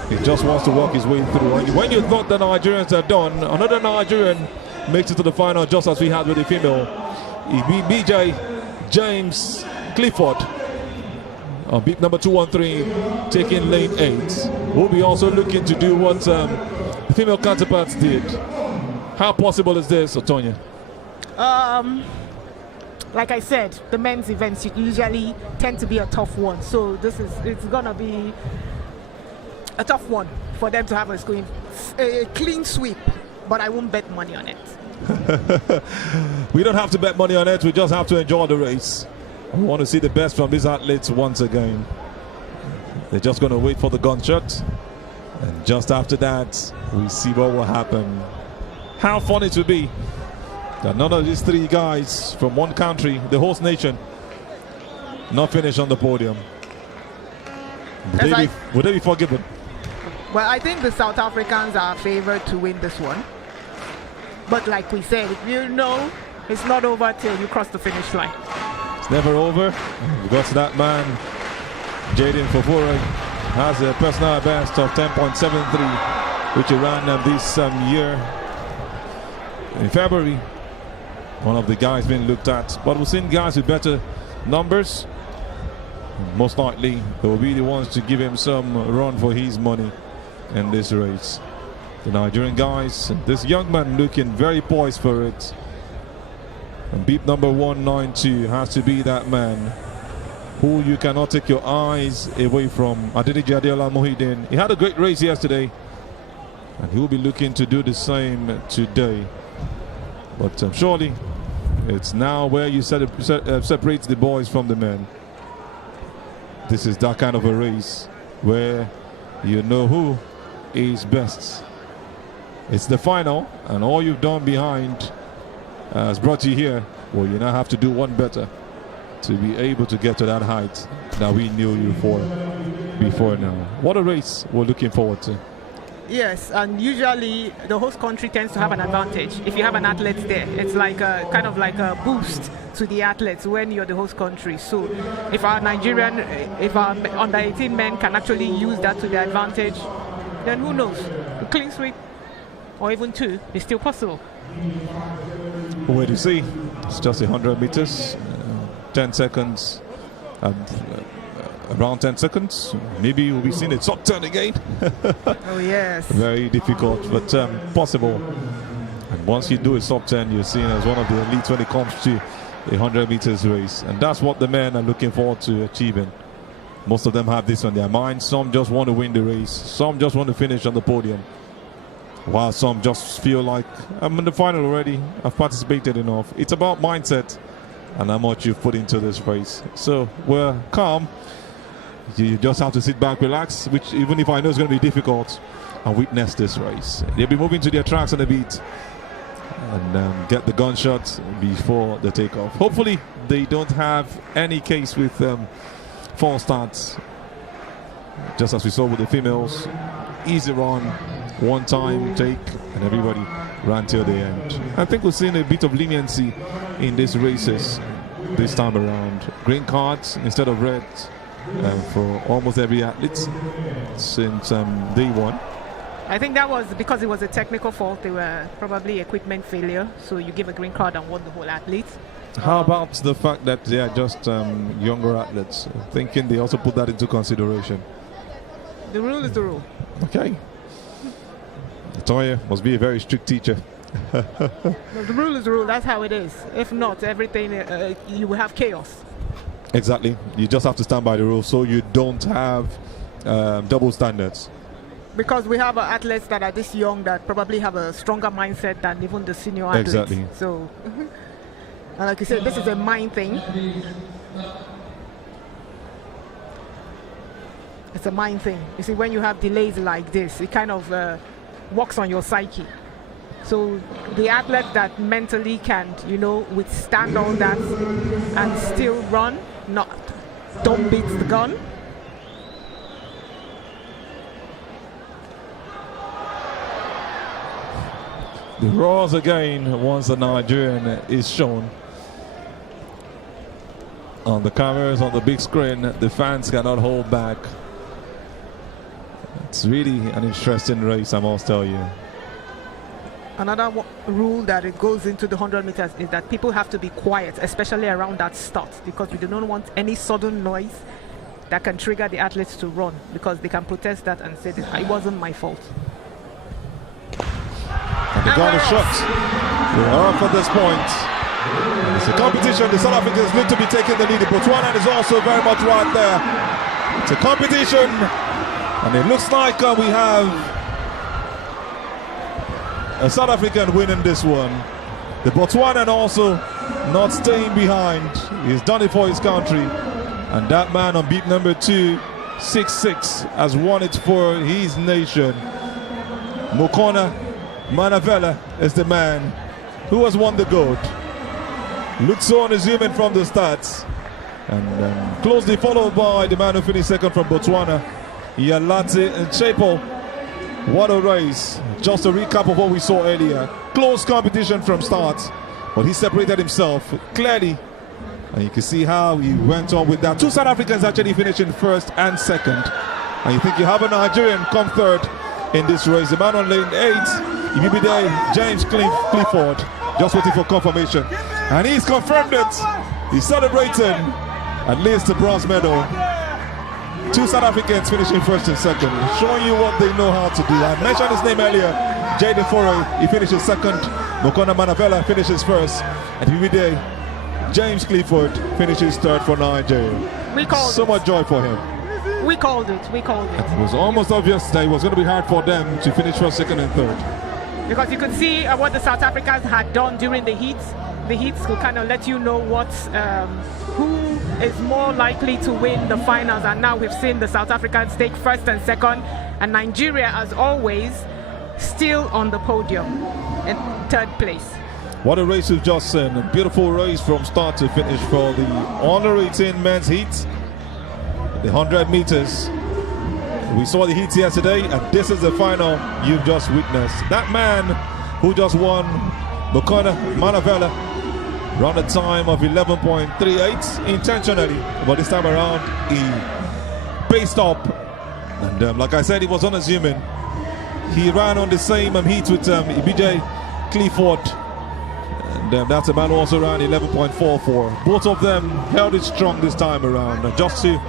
He just wants to walk his way through. And when you thought the Nigerians are done, another Nigerian makes it to the final just as we had with the female. BJ James Clifford on beat number 213, taking lane 8. We'll be also looking to do what the female counterparts did. How possible is this, Otonya? Like I said, the men's events usually tend to be a tough one. So it's gonna be a tough one for them to have a clean sweep. But I won't bet money on it. We don't have to bet money on it. We just have to enjoy the race. I want to see the best from these athletes once again. They're just going to wait for the gunshot. And just after that, we see what will happen. How fun it will be that none of these three guys from one country, the host nation, not finish on the podium. Would they be forgiven? Well, I think the South Africans are favored to win this one. But like we said, you know, it's not over till you cross the finish line. It's never over. We got that man, Jaden Fofore, has a personal best of 10.73, which he ran this year in February. One of the guys being looked at, but we've seen guys with better numbers. Most likely, they will be the ones to give him some run for his money in this race. The Nigerian guys, this young man looking very poised for it. And beat number 192 has to be that man who you cannot take your eyes away from. Adeniji Adeola Muhyiddin. He had a great race yesterday, and he will be looking to do the same today. But surely, it's now where you separate the boys from the men. This is that kind of a race where you know who is best. It's the final, and all you've done behind has brought you here. Well, you now have to do one better to be able to get to that height that we knew you for before now. What a race we're looking forward to. Yes, and usually the host country tends to have an advantage if you have an athlete there. It's like a kind of like a boost to the athletes when you're the host country. So if our under 18 men can actually use that to their advantage, then who knows? A clean sweep or even 2 is still possible. Where do you see? It's just 100 meters, 10 seconds, and around 10 seconds. Maybe we'll be seeing a top turn again. Oh yes. Very difficult, but possible. And once you do a sub 10, you're seen as one of the elites when it comes to a 100 meters race, and that's what the men are looking forward to achieving. Most of them have this on their mind. Some just want to win the race, some just want to finish on the podium, while some just feel like, I'm in the final already, I've participated enough. It's about mindset and how much you've put into this race. So we're calm. You just have to sit back, relax, which even if I know it's going to be difficult, and witness this race. They'll be moving to their tracks on the beat and get the gunshot before the takeoff. Hopefully they don't have any case with false starts, just as we saw with the females. Easy run, one time take, and everybody ran till the end. I think we're seeing a bit of leniency in these races this time around. Green cards instead of red for almost every athlete since day one. I think that was because it was a technical fault. They were probably equipment failure, so you give a green card and won the whole athlete. How about the fact that they are just younger athletes? Thinking they also put that into consideration. The rule is the rule. Okay. Toya must be a very strict teacher. No, the rule is the rule. That's how it is. If not, everything you will have chaos. Exactly. You just have to stand by the rules so you don't have double standards. Because we have athletes that are this young that probably have a stronger mindset than even the senior athletes. Exactly. So, and like you said, this is a mind thing. It's a mind thing. You see, when you have delays like this, it kind of works on your psyche. So the athlete that mentally can, withstand all that and still run, don't beat the gun. The roars again once the Nigerian is shown on the cameras, on the big screen. The fans cannot hold back. It's really an interesting race, I must tell you. Another rule that it goes into the 100 meters is that people have to be quiet, especially around that start, because you do not want any sudden noise that can trigger the athletes to run, because they can protest that and say that it wasn't my fault. And they got a shot. They are up at this point. It's a competition. The South Africans need to be taking the lead. Botswana is also very much right there. It's a competition, and it looks like we have a South African winning this one. The Botswanan also not staying behind. He's done it for his country. And that man on beat number 266 has won it for his nation. Mokona Manavela is the man who has won the gold. Lutson is zooming from the stats. And closely followed by the man who finished second from Botswana, Yalati and Chapel. What a race. Just a recap of what we saw earlier. Close competition from start, but he separated himself clearly. And you can see how he went on with that. Two South Africans actually finishing first and second. And you think you have a Nigerian come third in this race. The man on lane 8, Ibibide, James Clifford, just waiting for confirmation. And he's confirmed it. He's celebrating at least the bronze medal. Two South Africans finishing first and second, showing you what they know how to do. I mentioned his name earlier, Jaden Foro, he finishes second. Mokona Manavela finishes first. And Ibibide, James Clifford finishes third for Nigeria. We called so it. Much joy for him. We called it. We called it. It was almost obvious that it was going to be hard for them to finish first, second, and third. Because you could see what the South Africans had done during the heats. The heats could kind of let you know who is more likely to win the finals. And now we've seen the South Africans take first and second, and Nigeria, as always, still on the podium in third place. What a race we've just seen. A beautiful race from start to finish for the under 18 men's heat. The 100 meters. We saw the heats yesterday, and this is the final you've just witnessed. That man who just won, Bokona Manavela, around a time of 11.38 intentionally, but this time around he paced up, and like I said, he was unassuming. He ran on the same heat with Ibije Clifford, and that's a man who also ran 11.44. Both of them held it strong this time around, and just to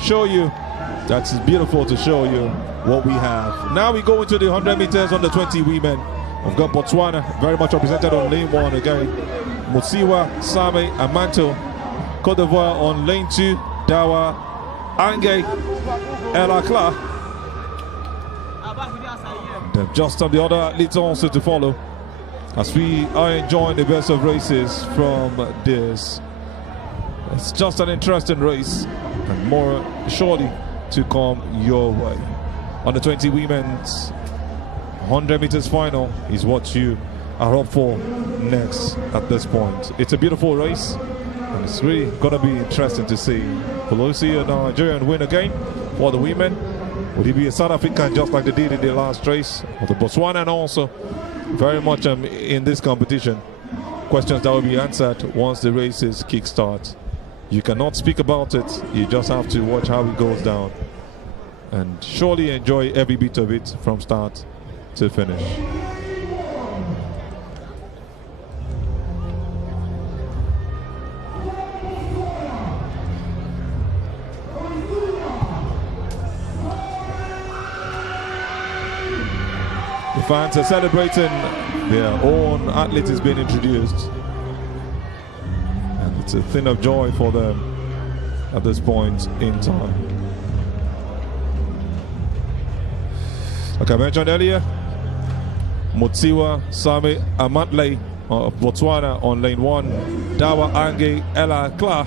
show you, that's beautiful to show you what we have. Now we go into the 100 meters under 20 women. We've got Botswana very much represented on lane 1 again. Motsiwa Same Amanto. Cote d'Ivoire on lane 2. Dawa Ange Elakla. And just on the other athletes also to follow, as we are enjoying the best of races from this. It's just an interesting race, and more surely to come your way. On the 20 women's 100 meters final is what you are up for next at this point. It's a beautiful race, and it's really gonna be interesting to see. Pelosi, a Nigerian, win again for the women. Would he be a South African just like they did in the last race? Or the Botswana also very much in this competition. Questions that will be answered once the races kickstart. You cannot speak about it, you just have to watch how it goes down, and surely enjoy every bit of it from start to finish. The fans are celebrating their own athlete is being introduced. It's a thing of joy for them at this point in time. Like I mentioned earlier, Motsiwa Same Amatle of Botswana on lane 1, Dawa Ange Ella Kla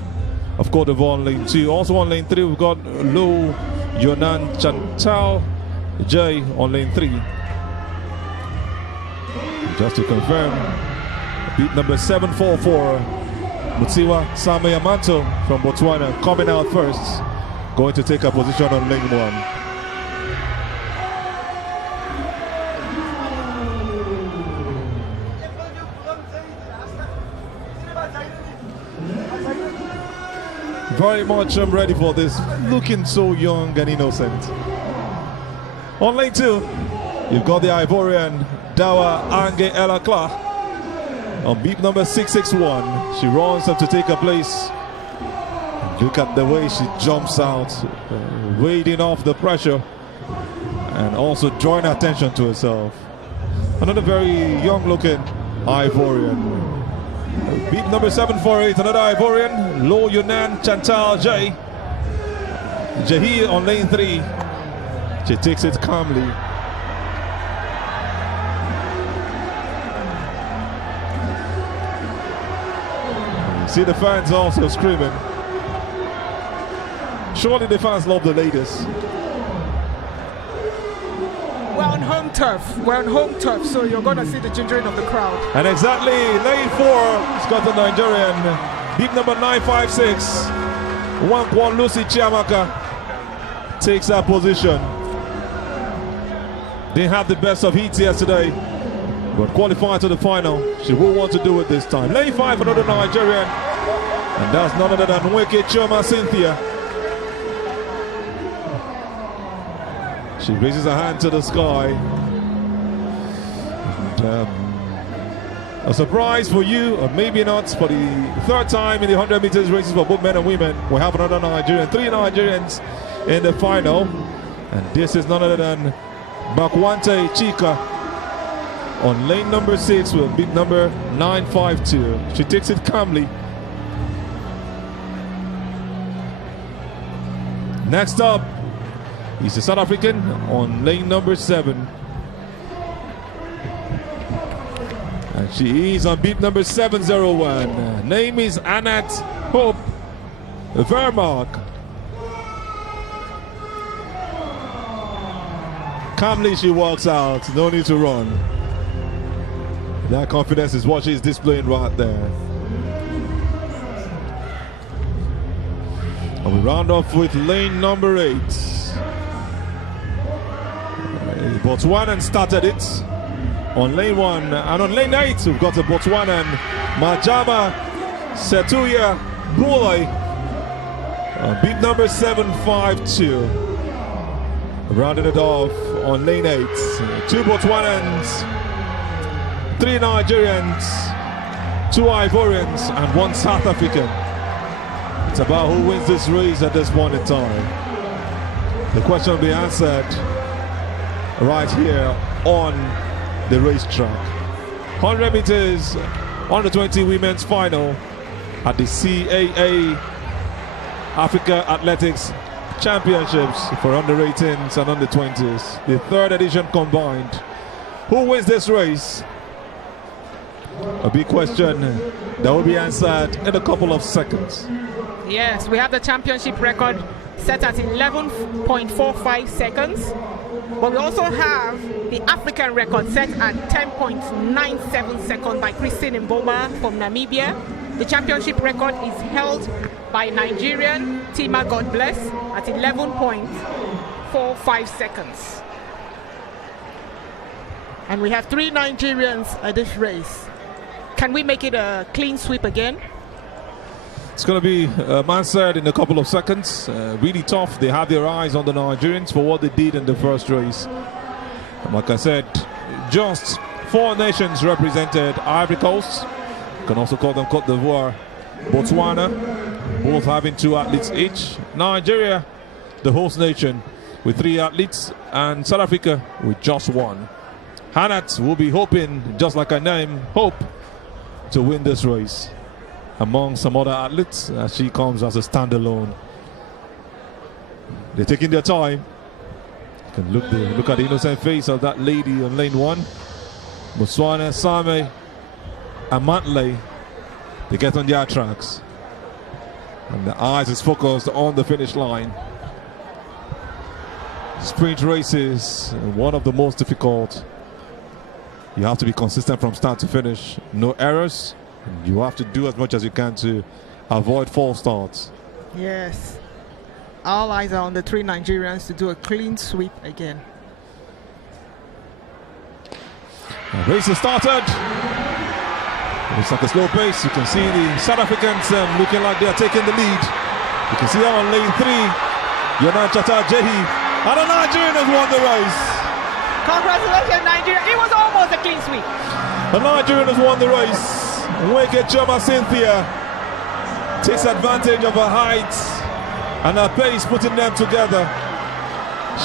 of Cote d'Ivoire on lane 2. Also on lane 3, we've got Lou Yonan Chantal J on lane 3. Just to confirm, beat number 744. Motsiwa Same Amanto from Botswana coming out first, going to take a position on lane 1. Very much I'm ready for this, looking so young and innocent. On lane 2, you've got the Ivorian Dawa Ange Elakla. On beep number 661, she runs up to take her place. Look at the way she jumps out, wading off the pressure, and also drawing attention to herself. Another very young-looking Ivorian. Beep number 748, another Ivorian, Lo Yunan Chantal J. Jahi on lane 3. She takes it calmly. See the fans also screaming. Surely the fans love the ladies. We're on home turf. So you're going to see the gingering of the crowd. And exactly, lane 4, Scotland Nigerian, beat number 956, Wankwan Lucy Chiamaka takes that position. Didn't have the best of heats yesterday, but qualified to the final. She will want to do it this time. Lane 5, another Nigerian, and that's none other than Weke Chioma Cynthia. She raises her hand to the sky. And, a surprise for you, or maybe not, for the third time in the 100 meters races for both men and women. We have another Nigerian, 3 Nigerians in the final, and this is none other than Bakwante Chika on lane number 6 with beat number 952. She takes it calmly. Next up, he's a South African on lane number 7. And she is on beat number 701. Name is Anat Hope Vermark. Calmly she walks out, no need to run. That confidence is what she's displaying right there. And we round off with lane number 8. Botswanan started it on lane 1, and on lane 8 we've got a Botswanan Majama Setuya Bulai, beat number 752. Rounded it off on lane 8. 2 Botswanans, 3 Nigerians, 2 Ivorians, and 1 South African. It's about who wins this race at this point in time. The question will be answered right here on the racetrack. 100 meters, under 20 women's final at the CAA Africa Athletics Championships for under 18s and under 20s. The 3rd edition combined. Who wins this race? A big question that will be answered in a couple of seconds. Yes, we have the championship record set at 11.45 seconds. But we also have the African record set at 10.97 seconds by Christine Mboma from Namibia. The championship record is held by Nigerian Tima God Bless at 11.45 seconds. And we have 3 Nigerians at this race. Can we make it a clean sweep again? It's going to be answered in a couple of seconds. Really tough. They have their eyes on the Nigerians for what they did in the first race. And like I said, just 4 nations represented: Ivory Coast, you can also call them Cote d'Ivoire, Botswana, both having 2 athletes each. Nigeria, the host nation, with 3 athletes, and South Africa with just 1. Hanat will be hoping, just like her name, hope, to win this race among some other athletes as she comes as a standalone. They're taking their time. You can look at the innocent face of that lady on lane 1. Botswana, Same, and Mantley, they get on their tracks. And the eyes is focused on the finish line. Sprint races, one of the most difficult. You have to be consistent from start to finish. No errors. You have to do as much as you can to avoid false starts. Yes. All eyes are on the 3 Nigerians to do a clean sweep again. The race has started. It's like a slow pace. You can see the South Africans looking like they are taking the lead. You can see on lane 3, Yonan Chata Jehi, and the Nigerian has won the race. Congratulations, Nigeria. It was almost a clean sweep. The Nigerian has won the race. Wicked Choma Cynthia takes advantage of her height and her pace, putting them together.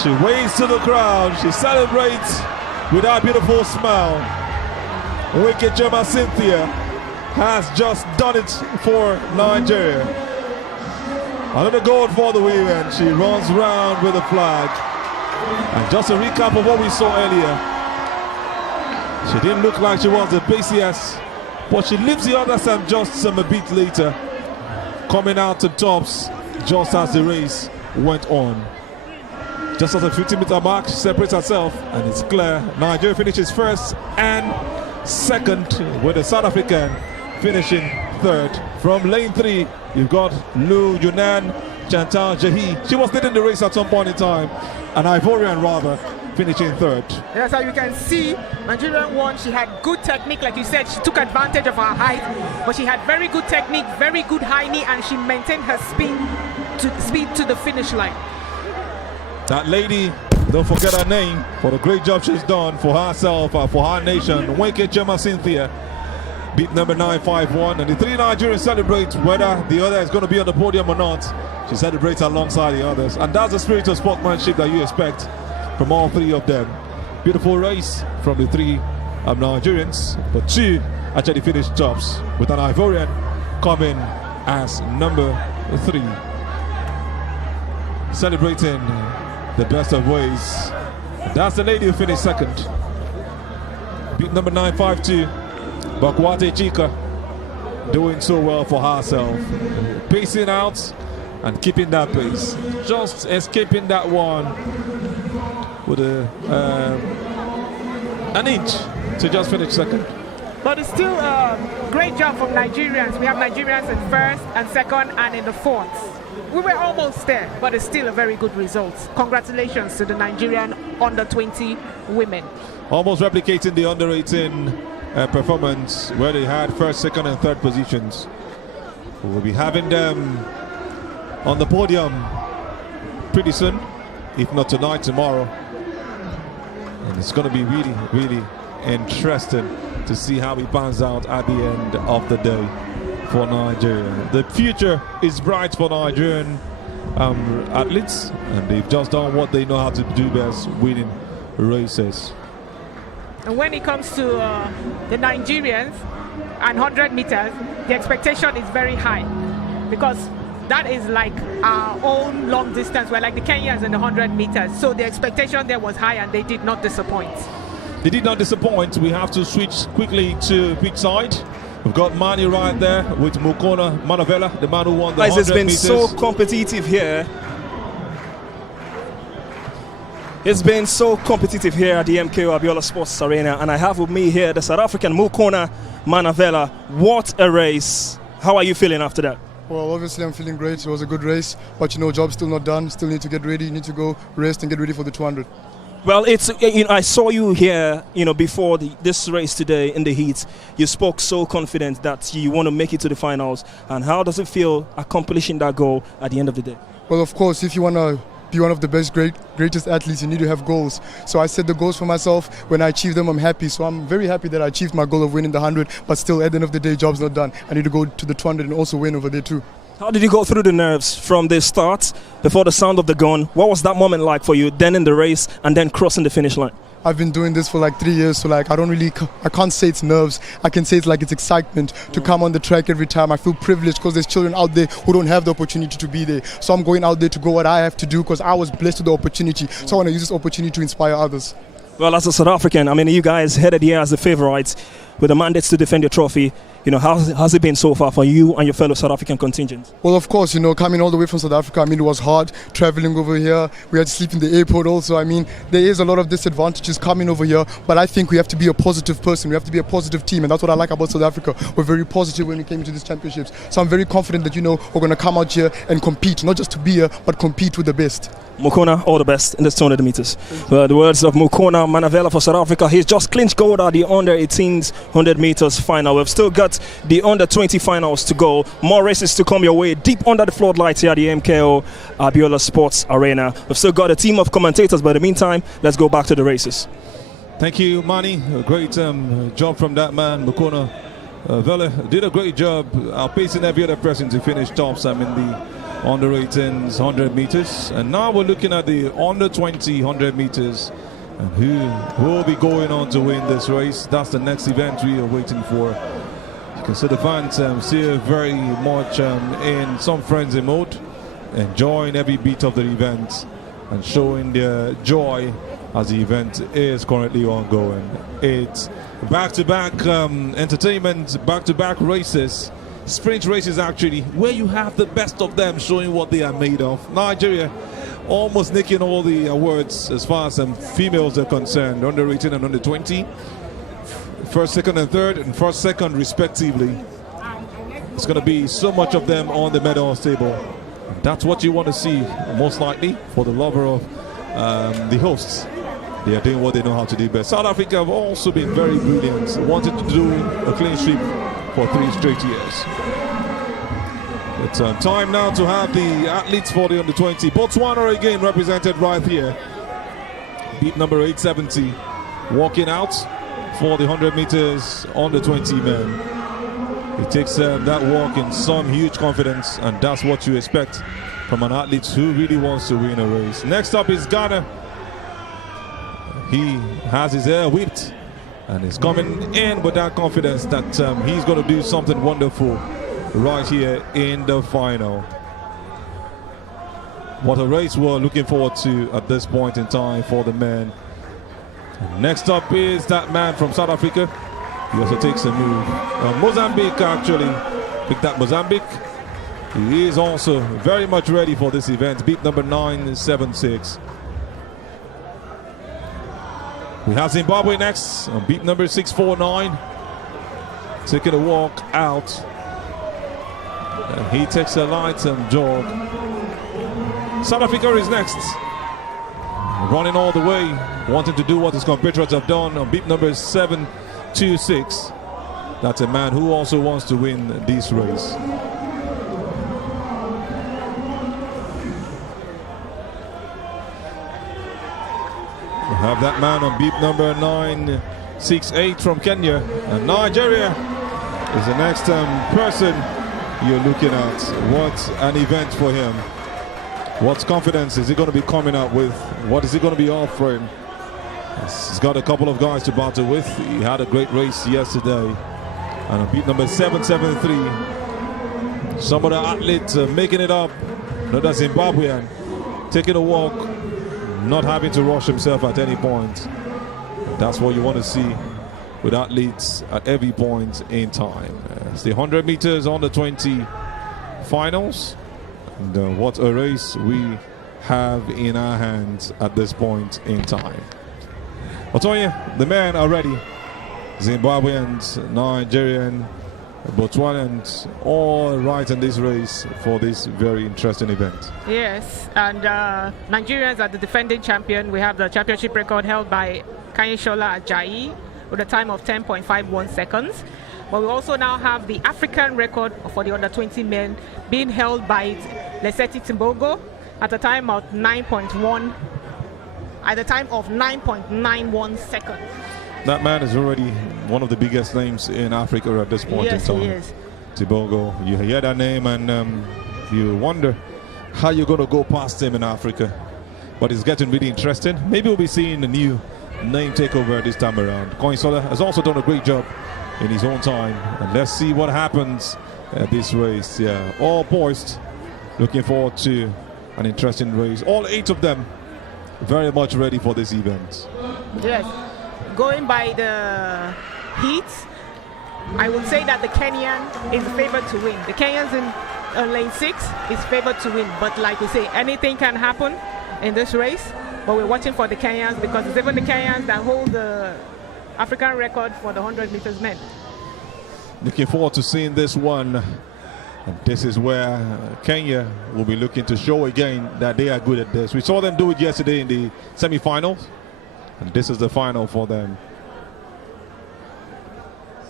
She waves to the crowd. She celebrates with her beautiful smile. Wicked Choma Cynthia has just done it for Nigeria. Another gold for the women. She runs round with the flag. And just a recap of what we saw earlier. She didn't look like she was the paciest, but she leaves the others and just a bit later, coming out to tops just as the race went on. Just as a 50-meter mark, she separates herself, and it's clear Nigeria finishes first and second, with the South African finishing third. From lane 3, you've got Lu Yunan Chantal Jehi. She was leading the race at some point in time, an Ivorian rather, finishing third. Yes, as you can see, Nigeria won. She had good technique, like you said. She took advantage of her height, but she had very good technique, very good high knee, and she maintained her speed to the finish line. That lady, don't forget her name for the great job she's done for herself, for her nation. Wicked Choma Cynthia beat number 951, and the 3 Nigerians celebrate whether the other is going to be on the podium or not. She celebrates alongside the others, and that's the spirit of sportsmanship that you expect from all 3 of them. Beautiful race from the 3 Nigerians, but 2 actually finished tops, with an Ivorian coming as number 3. Celebrating the best of ways. That's the lady who finished second. Beat number 952, Bakwate Chika, doing so well for herself. Pacing out and keeping that pace. Just escaping that one with an inch to just finish second. But it's still a great job from Nigerians. We have Nigerians in first and second and in the fourth. We were almost there, but it's still a very good result. Congratulations to the Nigerian under-20 women. Almost replicating the under-18 performance where they had first, second and third positions. We'll be having them on the podium pretty soon, if not tonight, tomorrow. And it's going to be really, really interesting to see how it pans out at the end of the day for Nigeria. The future is bright for Nigerian athletes, and they've just done what they know how to do best, winning races. And when it comes to the Nigerians and 100 meters, the expectation is very high because that is like our own long distance. We're like the Kenyans in the 100 meters. So the expectation there was high and they did not disappoint. They did not disappoint. We have to switch quickly to pitch side. We've got Mani right there with Mukona Manavela, the man who won the 100 meters. It's been so competitive here at the MKO Abiola Sports Arena, and I have with me here the South African Mukona Manavela. What a race. How are you feeling after that? Well, obviously I'm feeling great. It was a good race, but job's still not done. Still need to get ready. You need to go rest and get ready for the 200. Well, I saw you here, before this race today in the heat. You spoke so confident that you want to make it to the finals. And how does it feel accomplishing that goal at the end of the day? Well, of course, if you want to be one of the greatest athletes, you need to have goals. So I set the goals for myself. When I achieve them, I'm happy. So I'm very happy that I achieved my goal of winning the 100. But still, at the end of the day, job's not done. I need to go to the 200 and also win over there too. How did you go through the nerves from the start, before the sound of the gun? What was that moment like for you, then in the race and then crossing the finish line? I've been doing this for like 3 years, so I can't say it's nerves. I can say it's excitement to come on the track every time. I feel privileged because there's children out there who don't have the opportunity to be there. So I'm going out there to go what I have to do because I was blessed with the opportunity. So I want to use this opportunity to inspire others. Well, as a South African, you guys headed here as the favourites with the mandates to defend your trophy. How's it been so far for you and your fellow South African contingents? Well, of course, coming all the way from South Africa, it was hard traveling over here. We had to sleep in the airport also. There is a lot of disadvantages coming over here, but I think we have to be a positive person. We have to be a positive team, and that's what I like about South Africa. We're very positive when we came to these championships. So I'm very confident that, we're going to come out here and compete, not just to be here, but compete with the best. Mukona, all the best in the 200 meters. The words of Mukona Manavela for South Africa. He's just clinched gold at the under-18s 100 meters final. We've still got the under-20 finals to go. More races to come your way deep under the floodlights here at the MKO Abiola Sports Arena. We've still got a team of commentators, but in the meantime, let's go back to the races. Thank you, Mani. A great job from that man, Mukona Vela. Did a great job outpacing every other person to finish top in the under-18s 100 meters, and now we're looking at the under-20 100 meters and who will be going on to win this race. That's the next event we are waiting for. You can see the fans still very much in some frenzy mode, enjoying every beat of the event and showing their joy as the event is currently ongoing. It's back-to-back entertainment, back-to-back races. Sprint races actually, where you have the best of them showing what they are made of. Nigeria almost nicking all the awards as far as females are concerned, under 18 and under 20. First, second and third, and first, second respectively. It's going to be so much of them on the medal table. That's what you want to see, most likely, for the lover of the hosts. They are doing what they know how to do best. South Africa have also been very brilliant, wanted to do a clean sweep for 3 straight years. It's time now to have the athletes for the under-20. Botswana again represented right here. Beat number 870, walking out for the 100 meters under-20 men. He takes that walk in some huge confidence, and that's what you expect from an athlete who really wants to win a race. Next up is Ghana. He has his hair whipped and is coming in with that confidence that he's going to do something wonderful right here in the final. What a race we're looking forward to at this point in time for the men. Next up is that man from South Africa. He also takes a move. Mozambique actually picked up Mozambique. He is also very much ready for this event. Beat number 976. We have Zimbabwe next on beat number 649. taking a walk out. And he takes a light jog. South Africa is next. Running all the way, wanting to do what his compatriots have done on beat number 726. That's a man who also wants to win this race. We have that man on beat number 968 from Kenya. And Nigeria is the next person you're looking at. What an event for him. What confidence is he going to be coming up with? What is he going to be offering? He's got a couple of guys to battle with. He had a great race yesterday. And on beat number 773, some of the athletes making it up. Another Zimbabwean taking a walk, not having to rush himself at any point. That's what you want to see with athletes at every point in time. It's the 100 meters on the 20 finals. And what a race we have in our hands at this point in time. I'll tell you, the men are ready. Zimbabweans, Nigerian, Botswanans, all right in this race for this very interesting event. Yes, and Nigerians are the defending champion. We have the championship record held by Kanyishola Ajayi with a time of 10.51 seconds. But we also now have the African record for the under-20 men being held by Lesedi Timbogo at a time of 9.91 seconds. That man is already one of the biggest names in Africa at this point in time. Yes, he is. Timbogo, you hear that name and you wonder how you're going to go past him in Africa. But it's getting really interesting. Maybe we'll be seeing a new name takeover this time around. Kanyishola has also done a great job in his own time. And let's see what happens at this race. Yeah, all poised. Looking forward to an interesting race. All 8 of them very much ready for this event. Yes. Going by the heat, I would say that the Kenyan is favored to win. The Kenyans in lane 6 is favored to win. But like we say, anything can happen in this race. But we're watching for the Kenyans because it's even the Kenyans that hold the African record for the 100 meters men. Looking forward to seeing this one. And this is where Kenya will be looking to show again that they are good at this. We saw them do it yesterday in the semi-finals. And this is the final for them.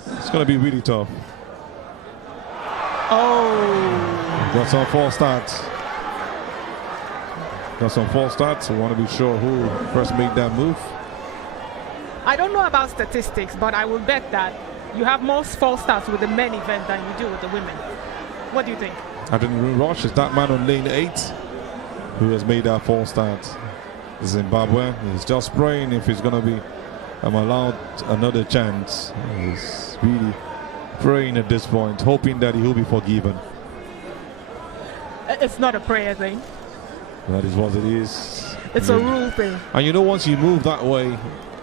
It's going to be really tough. Oh. Got some false starts. We want to be sure who first made that move. I don't know about statistics, but I will bet that you have more false starts with the men event than you do with the women. What do you think? Adrian Rush is that man on lane 8 who has made that false start. Zimbabwe is just praying if he's going to be allowed another chance. He's really praying at this point, hoping that he will be forgiven. It's not a prayer thing. That is what it is. It's a rule thing. And you know, once you move that way,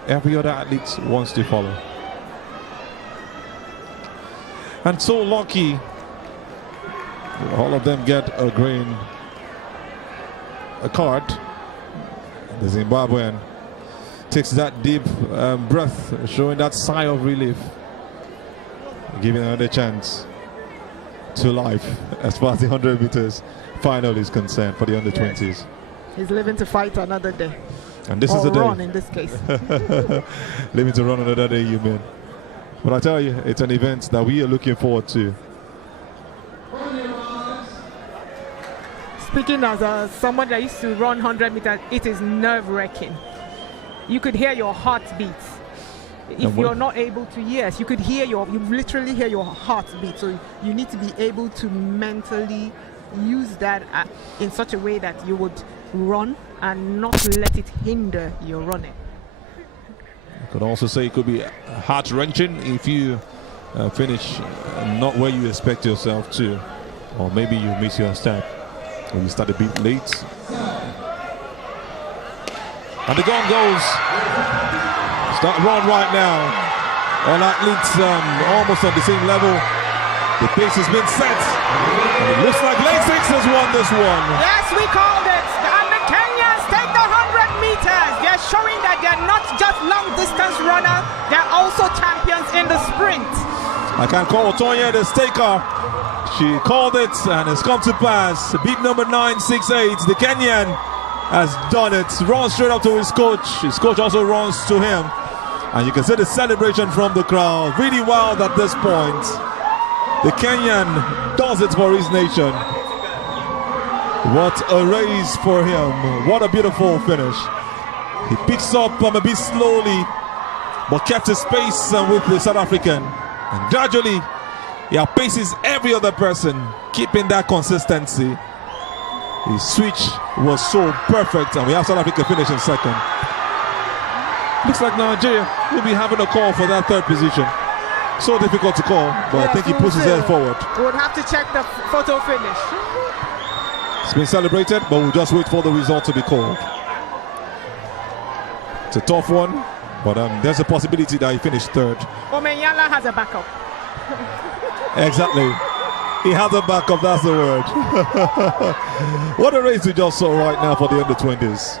every other athlete wants to follow. And so lucky, all of them get a green card. The Zimbabwean takes that deep breath, showing that sigh of relief, giving another chance to life as far as the 100 meters final is concerned for the under-20s. He's living to fight another day. And this is the day. Run in this case. Living to run another day, you mean. But I tell you, it's an event that we are looking forward to. Speaking as someone that used to run 100 meters, it is nerve-wracking. You could hear your heartbeat. If you're not able to, yes, you could hear you literally hear your heartbeat. So you need to be able to mentally use that in such a way that you would run and not let it hinder your running. You could also say it could be heart-wrenching if you finish not where you expect yourself to, or maybe you miss your step. When you start a bit late. And the gun goes. Start run right now. All athletes almost on the same level. The pace has been set. And it looks like lane 6 has won this one. Yes, we called it. And the Kenyans take the 100 meters. They're showing that they're not just long distance runners, they're also champions in the sprint. I can call Tonya the staker. She called it and it's come to pass. Beat number 968, the Kenyan has done it. Runs straight up to his coach. His coach also runs to him. And you can see the celebration from the crowd. Really wild at this point. The Kenyan does it for his nation. What a race for him. What a beautiful finish. He picks up a bit slowly, but kept his pace with the South African. And gradually, he outpaces every other person, keeping that consistency. His switch was so perfect, and we have South Africa finishing second. Looks like Nigeria will be having a call for that third position. So difficult to call, but I think he puts his head forward. We would have to check the photo finish. It's been celebrated, but we'll just wait for the result to be called. It's a tough one, but there's a possibility that he finished third. Omenyala has a backup. Exactly. He has a backup, that's the word. What a race we just saw right now for the under-20s.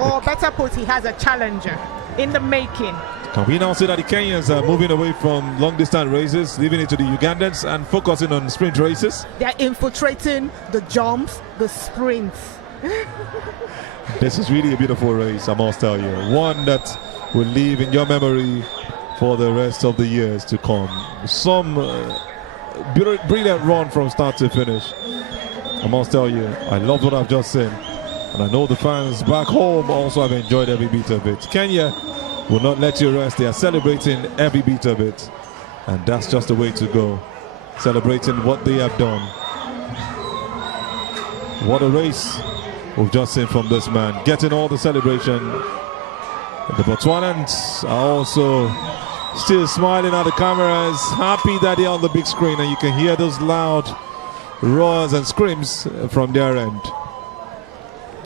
Or better put, he has a challenger in the making. Can we now say that the Kenyans are moving away from long-distance races, leaving it to the Ugandans and focusing on sprint races? They're infiltrating the jumps, the sprints. This is really a beautiful race, I must tell you. One that will live in your memory for the rest of the years to come. Some brilliant run from start to finish. I must tell you, I love what I've just seen. And I know the fans back home also have enjoyed every bit of it. Kenya will not let you rest. They are celebrating every bit of it. And that's just the way to go. Celebrating what they have done. What a race we've just seen from this man. Getting all the celebration. The Botswanans are also still smiling at the cameras, happy that they're on the big screen, and you can hear those loud roars and screams from their end.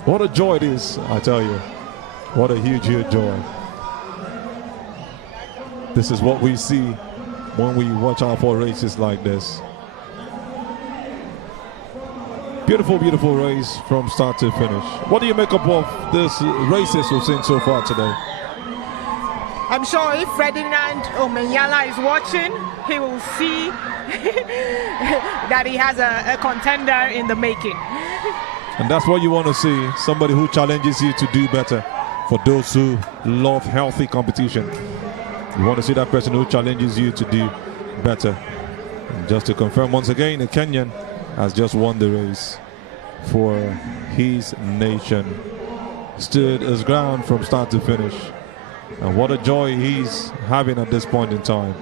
What a joy it is, I tell you. What a huge, huge joy. This is what we see when we watch out for races like this. Beautiful, beautiful race from start to finish. What do you make up of this races we've seen so far today? I'm sure if Ferdinand Omenyala is watching, he will see that he has a contender in the making. And that's what you want to see, somebody who challenges you to do better. For those who love healthy competition, you want to see that person who challenges you to do better. And just to confirm once again, the Kenyan has just won the race for his nation. Stood his ground from start to finish. And what a joy he's having at this point in time.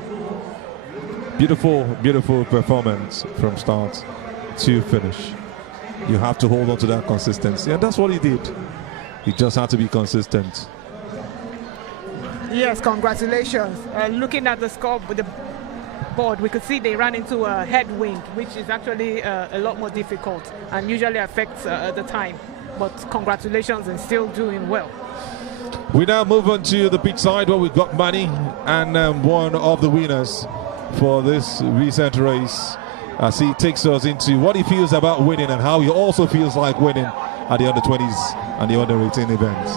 Beautiful, beautiful performance from start to finish. You have to hold on to that consistency, and that's what he did. He just had to be consistent. Yes, congratulations. Looking at the score with the board, we could see they ran into a headwind, which is actually a lot more difficult and usually affects the time. But congratulations, and still doing well. We now move on to the pitch side where we've got Manny and one of the winners for this recent race, as he takes us into what he feels about winning and how he also feels like winning at the under-20s and the under-18 events.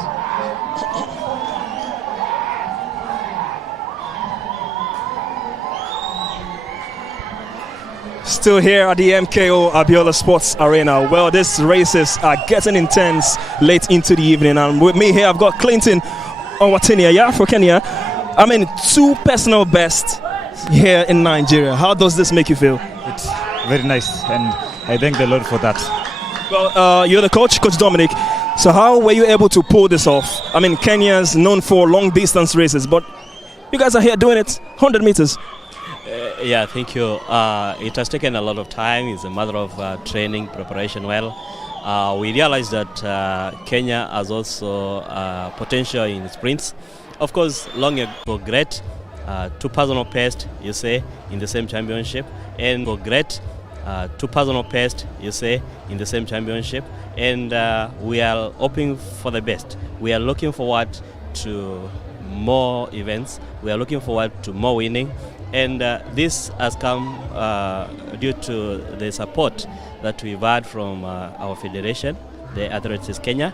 Still here at the MKO Abiola Sports Arena. Well, these races are getting intense late into the evening, and with me here I've got Clinton Onwatinia for Kenya. I mean, 2 personal bests here in Nigeria. How does this make you feel? It's very nice, and I thank the Lord for that. Well, you're the coach, Coach Dominic. So how were you able to pull this off? I mean, Kenya's known for long distance races, but you guys are here doing it 100 meters. Yeah, thank you. It has taken a lot of time. It's a matter of training, preparation well. We realized that Kenya has also potential in sprints. Of course, long ago, great. 2 personal best, you say, in the same championship. And go great. 2 personal best, you say, in the same championship. And we are hoping for the best. We are looking forward to more events. We are looking forward to more winning. And this has come due to the support that we've had from our federation, the Athletics Kenya,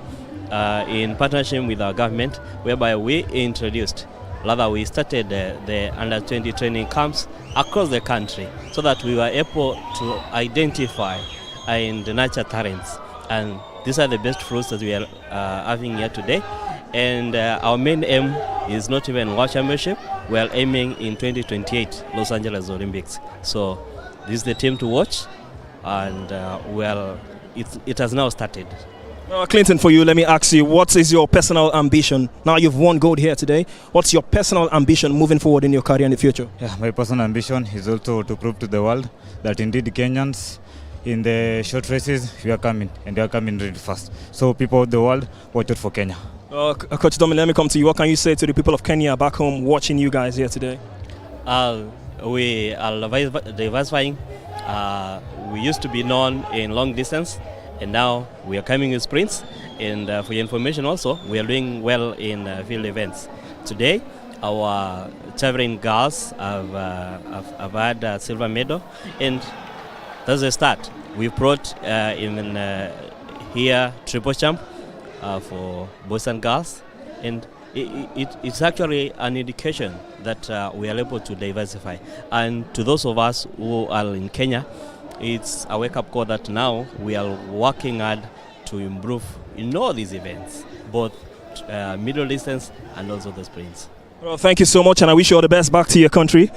in partnership with our government, whereby we introduced Rather, we started the under-20 training camps across the country so that we were able to identify and nurture talents. And these are the best fruits that we are having here today. And our main aim is not even World Championship. We are aiming in 2028 Los Angeles Olympics. So this is the team to watch, and it has now started. Clinton, for you, let me ask you, what is your personal ambition? Now you've won gold here today. What's your personal ambition moving forward in your career in the future? Yeah, my personal ambition is also to prove to the world that indeed Kenyans in the short races, we are coming, and they are coming really fast. So people of the world, watch out for Kenya. Coach Dominic, let me come to you. What can you say to the people of Kenya back home watching you guys here today? We are diversifying. We used to be known in long distance, and now we are coming in sprints. And for your information also, we are doing well in field events. Today, our traveling girls have had a silver medal, and that's a start. We brought here triple champ for boys and girls, and it's actually an indication that we are able to diversify. And to those of us who are in Kenya, it's a wake-up call that now we are working hard to improve in all these events, both middle distance and also the sprints. Well, thank you so much, and I wish you all the best back to your country.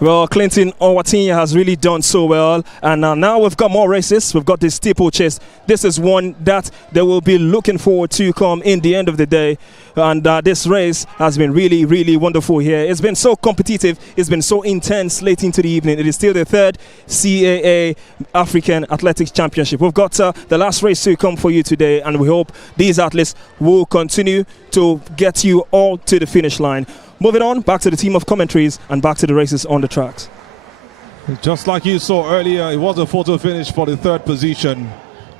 Well, Clinton Owatinya has really done so well, and now we've got more races. We've got the steeplechase. This is one that they will be looking forward to come in the end of the day, and this race has been really, really wonderful here. It's been so competitive. It's been so intense late into the evening. It is still the third CAA African Athletics Championship. We've got the last race to come for you today, and we hope these athletes will continue to get you all to the finish line. Moving on, back to the team of commentaries and back to the races on the tracks. Just like you saw earlier, it was a photo finish for the third position.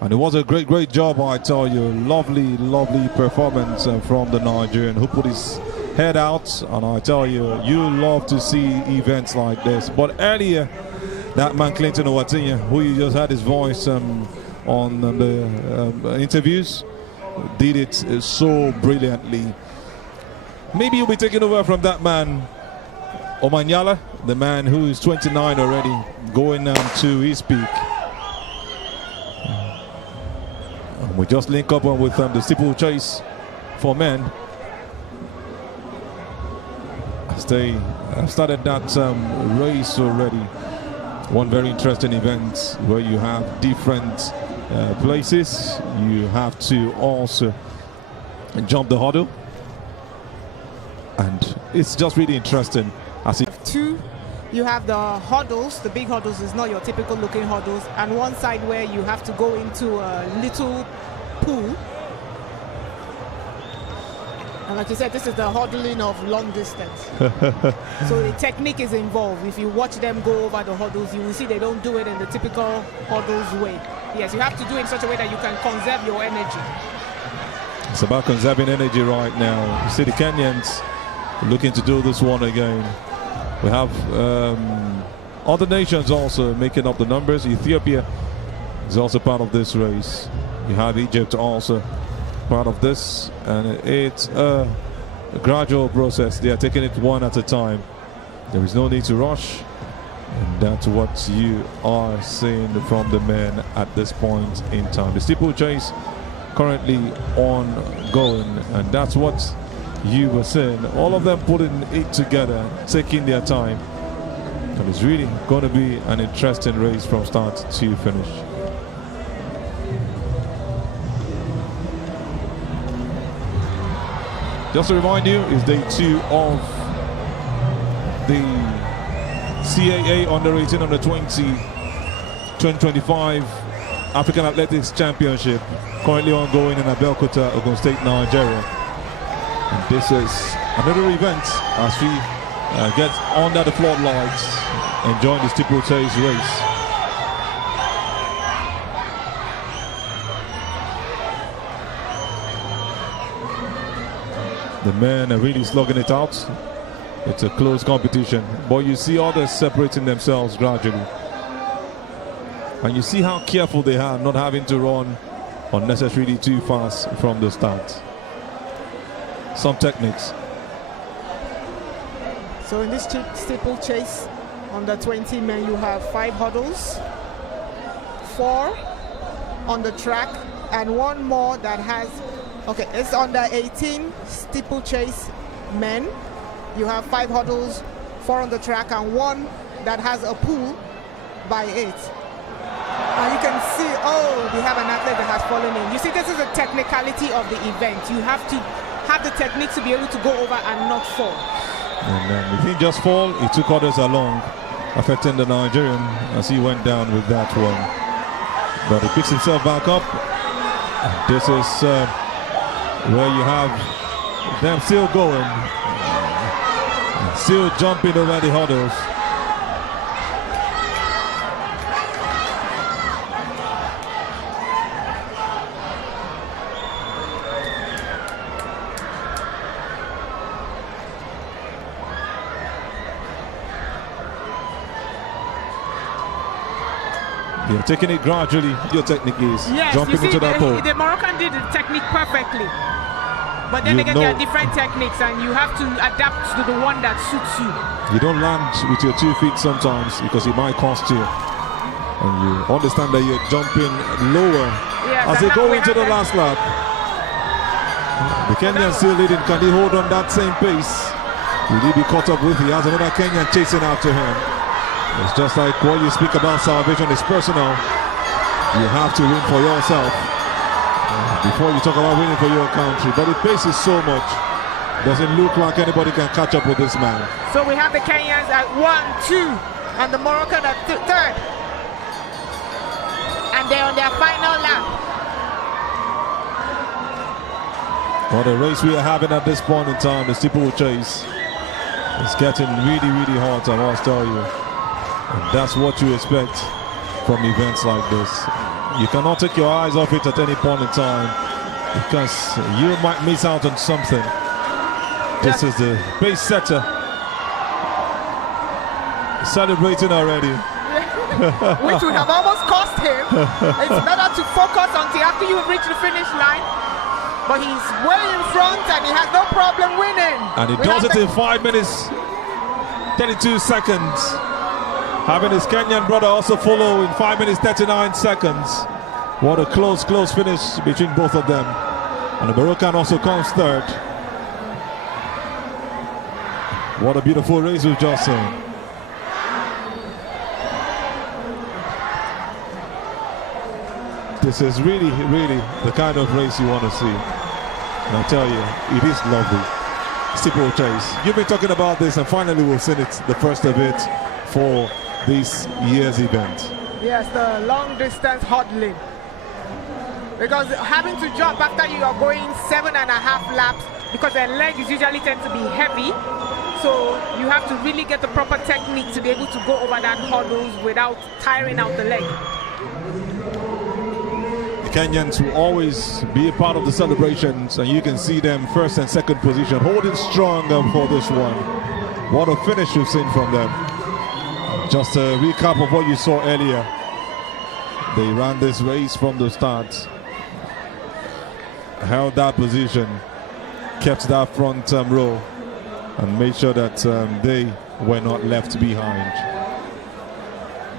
And it was a great job, I tell you. Lovely performance from the Nigerian who put his head out. And I tell you, you love to see events like this. But earlier, that man Clinton Owatinya, who you just had his voice on the interviews, did it so brilliantly. Maybe you'll be taking over from that man, Omanyala, the man who is 29 already, going to his peak. We just link up with the steeplechase for men. As they started that race already. One very interesting event where you have different places. You have to also jump the hurdle. And it's just really interesting. Two, you have the hurdles. The big hurdles is not your typical looking hurdles, and one side where you have to go into a little pool. And like you said, this is the hurdling of long distance. So the technique is involved. If you watch them go over the hurdles, you will see they don't do it in the typical hurdles way. Yes, you have to do it in such a way that you can conserve your energy. It's about conserving energy right now. You see the Kenyans looking to do this one again. We have other nations also making up the numbers. Ethiopia is also part of this race. You have Egypt also part of this, and it's a gradual process. They are taking it one at a time. There is no need to rush, and that's what you are seeing from the men at this point in time. The steeplechase currently ongoing, and that's what you were saying. All of them putting it together, taking their time, and it's really going to be an interesting race from start to finish. Just to remind you, it's day 2 of the CAA Under 18 Under 20 2025 African Athletics Championship, currently ongoing in Abeokuta, Ogun State, Nigeria. And this is another event as we get under the floodlights, enjoying the steeplechase race. The men are really slugging it out. It's a close competition, but you see others separating themselves gradually. And you see how careful they are, not having to run unnecessarily too fast from the start. Some techniques. So in this steeplechase under 20 men, you have 5 hurdles, 4 on the track, and 1 more that has, okay, it's under 18 steeplechase men. You have 5 hurdles, 4 on the track, and 1 that has a pool by 8. And you can see, oh, we have an athlete that has fallen in. You see, this is a technicality of the event. You have to have the technique to be able to go over and not fall. And he didn't just fall, he took others along, affecting the Nigerian as he went down with that one. But he picks himself back up. This is where you have them still going, still jumping over the hurdles. You're taking it gradually, your technique is jumping into that pole. The Moroccan did the technique perfectly. But then again, there are different techniques and you have to adapt to the one that suits you. You don't land with your 2 feet sometimes because it might cost you. And you understand that you're jumping lower as they go into the last lap. The Kenyan still leading. Can he hold on that same pace? Will he be caught up with? He has another Kenyan chasing after him. It's just like what you speak about salvation is personal. You have to win for yourself before you talk about winning for your country. But the pace is so much. Doesn't look like anybody can catch up with this man. So we have the Kenyans at 1, 2, and the Moroccan at 3rd. And they're on their final lap. What a race we are having at this point in time. The steeplechase is getting really, really hot, I must tell you. And that's what you expect from events like this. You cannot take your eyes off it at any point in time because you might miss out on something. This is the pace setter celebrating already. Which would have almost cost him. It's better to focus until after you reach the finish line. But he's way in front and he has no problem winning. And he does it in 5 minutes, 32 seconds. Having his Kenyan brother also follow in 5 minutes, 39 seconds. What a close finish between both of them. And the Moroccan also comes 3rd. What a beautiful race we've just seen. This is really, really the kind of race you want to see. And I tell you, it is lovely. Steeplechase. You've been talking about this, and finally we've seen it, the first of it, for this year's event. Yes, the long distance hurdling. Because having to jump after you are going 7.5 laps, because their leg is usually tend to be heavy, so you have to really get the proper technique to be able to go over that hurdles without tiring out the leg. Kenyans will always be a part of the celebrations, and you can see them 1st and 2nd position holding strong for this one. What a finish you've seen from them. Just a recap of what you saw earlier. They ran this race from the start, held that position, kept that front row, and made sure that they were not left behind.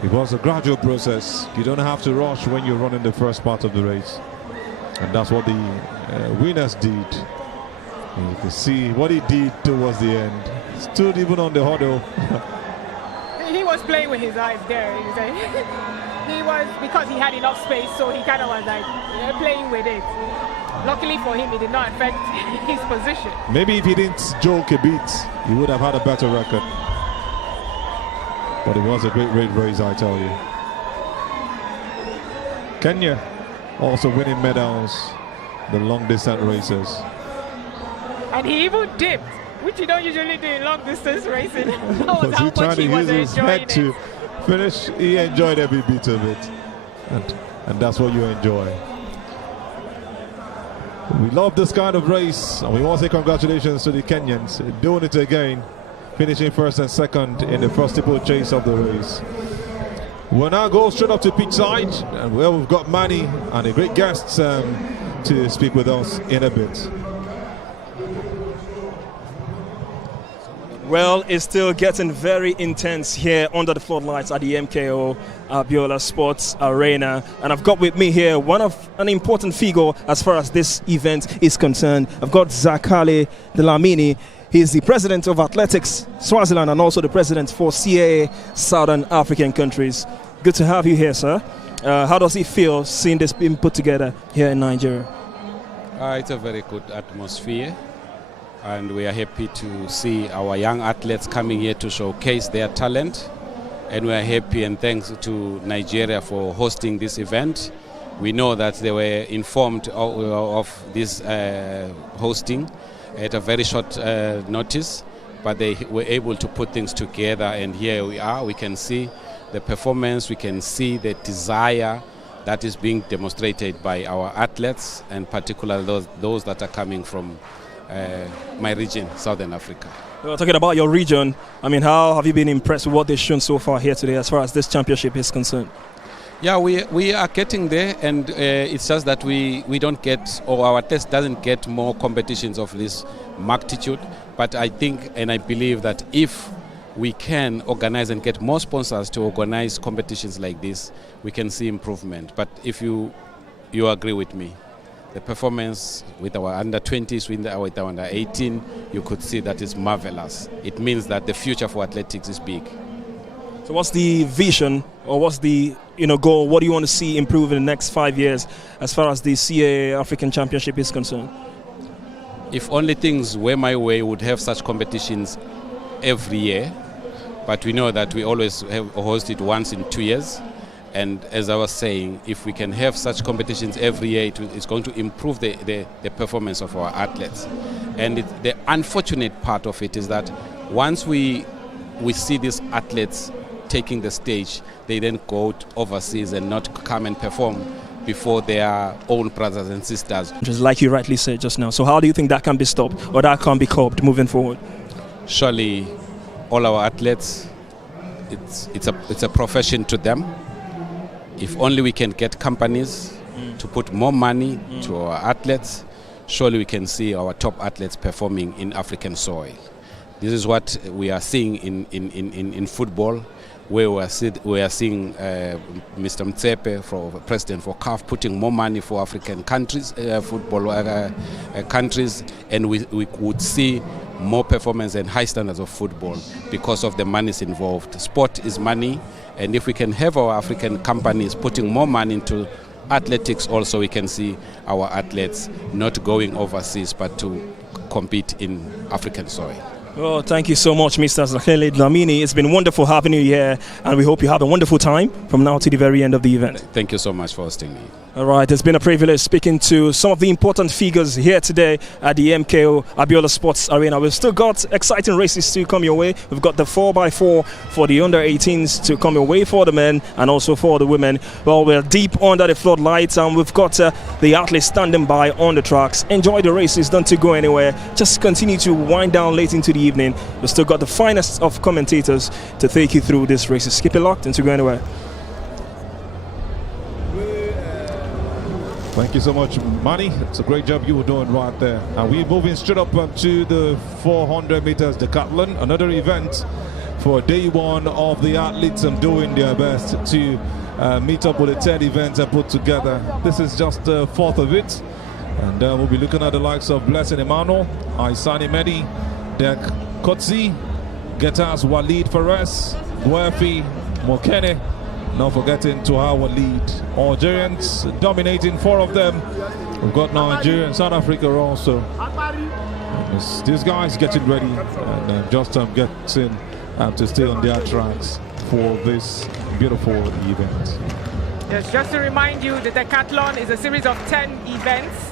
It was a gradual process. You don't have to rush when you're running the first part of the race. And that's what the winners did. And you can see what he did towards the end. Stood even on the hurdle. He was playing with his eyes there. He was, because he had enough space, so he kind of was like playing with it. Luckily for him, it did not affect his position. Maybe if he didn't joke a bit, he would have had a better record. But it was a great race, I tell you. Kenya also winning medals, the long distance races. And he even dipped, which you don't usually do in long distance racing. That was how much he was his enjoying head to finish. He enjoyed every bit of it. And that's what you enjoy. We love this kind of race, and we want to say congratulations to the Kenyans doing it again, finishing 1st and 2nd in the first steeplechase of the race. We'll now go straight up to pitch side, and where we've got Manny and a great guest to speak with us in a bit. Well, it's still getting very intense here under the floodlights at the MKO Abiola Sports Arena. And I've got with me here an important figure as far as this event is concerned. I've got Zakale Dlamini. He's the president of Athletics Swaziland and also the president for CAA Southern African countries. Good to have you here, sir. How does it feel seeing this being put together here in Nigeria? It's a very good atmosphere. And we are happy to see our young athletes coming here to showcase their talent. And we are happy and thanks to Nigeria for hosting this event. We know that they were informed of this hosting at a very short notice, but they were able to put things together, and here we are. We can see the performance, we can see the desire that is being demonstrated by our athletes, and particularly those that are coming from my region, Southern Africa. Well, talking about your region, I mean, how have you been impressed with what they've shown so far here today as far as this championship is concerned? Yeah, we are getting there, and it's just that we don't get, or our test doesn't get more competitions of this magnitude. But I think and I believe that if we can organize and get more sponsors to organize competitions like this, we can see improvement. But if you agree with me, the performance with our under-20s, with our under-18, you could see that is marvelous. It means that the future for athletics is big. So what's the vision, or what's the goal? What do you want to see improve in the next 5 years as far as the CAA African Championship is concerned? If only things were my way, we would have such competitions every year. But we know that we always host it once in 2 years. And as I was saying, if we can have such competitions every year, it's going to improve the performance of our athletes. And the unfortunate part of it is that once we see these athletes taking the stage, they then go overseas and not come and perform before their own brothers and sisters. Just like you rightly said just now. So how do you think that can be stopped, or that can be curbed moving forward? Surely all our athletes, it's a profession to them. If only we can get companies to put more money to our athletes, surely we can see our top athletes performing in African soil. This is what we are seeing in football, where we are seeing Mr. Mtsepe, President for CAF, putting more money for African countries, football countries, and we would see more performance and high standards of football because of the monies involved. Sport is money, and if we can have our African companies putting more money into athletics also, we can see our athletes not going overseas but to compete in African soil. Well, thank you so much, Mr. Zakale Dlamini. It's been wonderful having you here, and we hope you have a wonderful time from now to the very end of the event. Thank you so much for hosting me. All right, it's been a privilege speaking to some of the important figures here today at the MKO Abiola Sports Arena. We've still got exciting races to come your way. We've got the 4x4 for the under-18s to come your way for the men and also for the women. Well, we're deep under the floodlights, and we've got the athletes standing by on the tracks. Enjoy the races, don't you go anywhere. Just continue to wind down late into the evening. We've still got the finest of commentators to take you through this races. Keep it locked, don't you go anywhere. Thank you so much, Manny. It's a great job you were doing right there. And we're moving straight up to the 400 meters decathlon, another event for day one of the athletes and doing their best to meet up with the 10 events I put together. This is just the fourth of it. And we'll be looking at the likes of Blessing Emmanuel, Aisani Medi, Dek Kotzi, Getas Walid Fares, Guefi Mokene. Not forgetting to our lead Algerians, dominating 4 of them. We've got Nigeria and South Africa also. These guys getting ready and just getting to stay on their tracks for this beautiful event. Yes, just to remind you, the decathlon is a series of 10 events.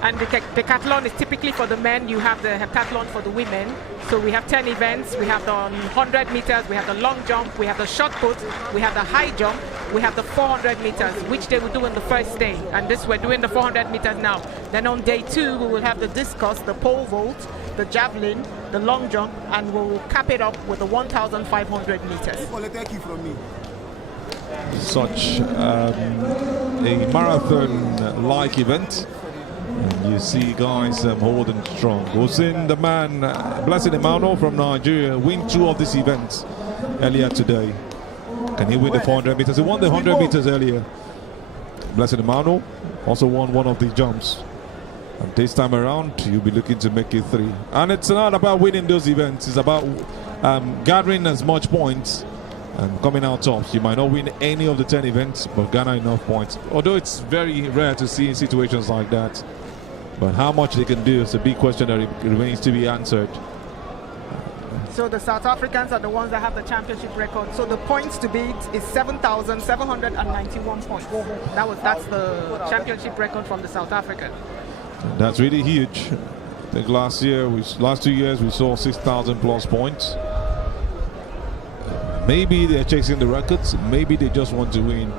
And the decathlon is typically for the men. You have the heptathlon for the women. So we have 10 events. We have the 100 meters, we have the long jump, we have the shot put, we have the high jump, we have the 400 meters, which they will do on the first day. And this, we're doing the 400 meters now. Then on day 2, we will have the discus, the pole vault, the javelin, the long jump, and we'll cap it up with the 1,500 meters. Such a marathon-like event. And you see guys holding strong. We've seen the man, Blessing Emmanuel from Nigeria, win 2 of these events earlier today. Can he win the 400 meters? He won the 100 meters earlier. Blessing Emmanuel also won one of the jumps. And this time around, you'll be looking to make it 3. And it's not about winning those events. It's about gathering as much points and coming out top. You might not win any of the 10 events, but garner enough points. Although it's very rare to see in situations like that. But how much they can do is a big question that remains to be answered. So the South Africans are the ones that have the championship record. So the points to beat is 7,791 points. That's the championship record from the South African. That's really huge. I think last 2 years we saw 6,000 plus points. Maybe they're chasing the records. Maybe they just want to win.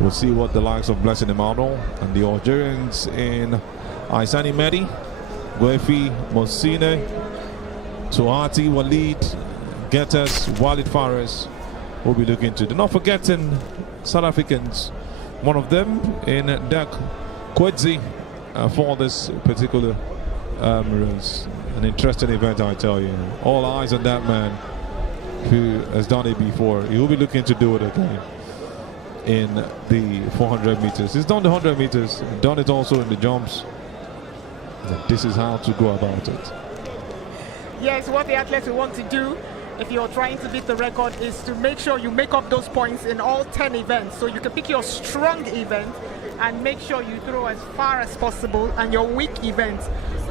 We'll see what the likes of Blessing Emmanuel and the Algerians in Aisani Medi, Guefi, Mosine, Tuati, Walid, Getters, Walid Fares will be looking to. They're not forgetting South Africans. One of them in Dak Kwedzi for this particular race. An interesting event, I tell you. All eyes on that man who has done it before. He will be looking to do it again in the 400 meters. He's done the 100 meters, done it also in the jumps. And this is how to go about it. Yes, what the athletes will want to do if you're trying to beat the record is to make sure you make up those points in all 10 events. So you can pick your strong event and make sure you throw as far as possible, and your weak event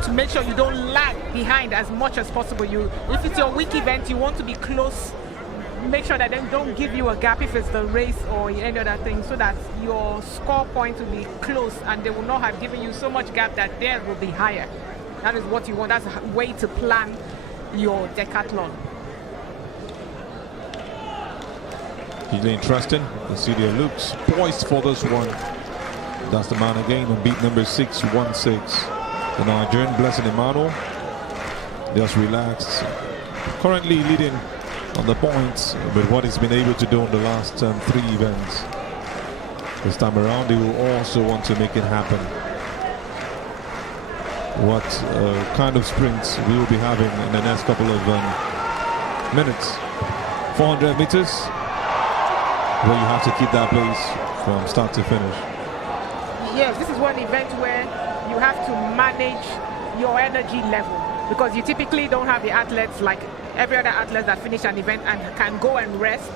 to make sure you don't lag behind as much as possible. If it's your weak event, you want to be close. Make sure that then don't give you a gap if it's the race or any other thing, so that your score point will be close and they will not have given you so much gap that theirs will be higher. That is what you want. That's a way to plan your decathlon. Hugely interesting. You see their looks poised for this one. That's the man again on beat number 616. The Nigerian Blessing Emmanuel. Just relaxed. Currently leading on the points with what he's been able to do in the last 3 events. This time around, he will also want to make it happen. What kind of sprints we will be having in the next couple of minutes. 400 meters, where you have to keep that pace from start to finish. Yes, this is one event where you have to manage your energy level, because you typically don't have the athletes like every other athlete that finish an event and can go and rest.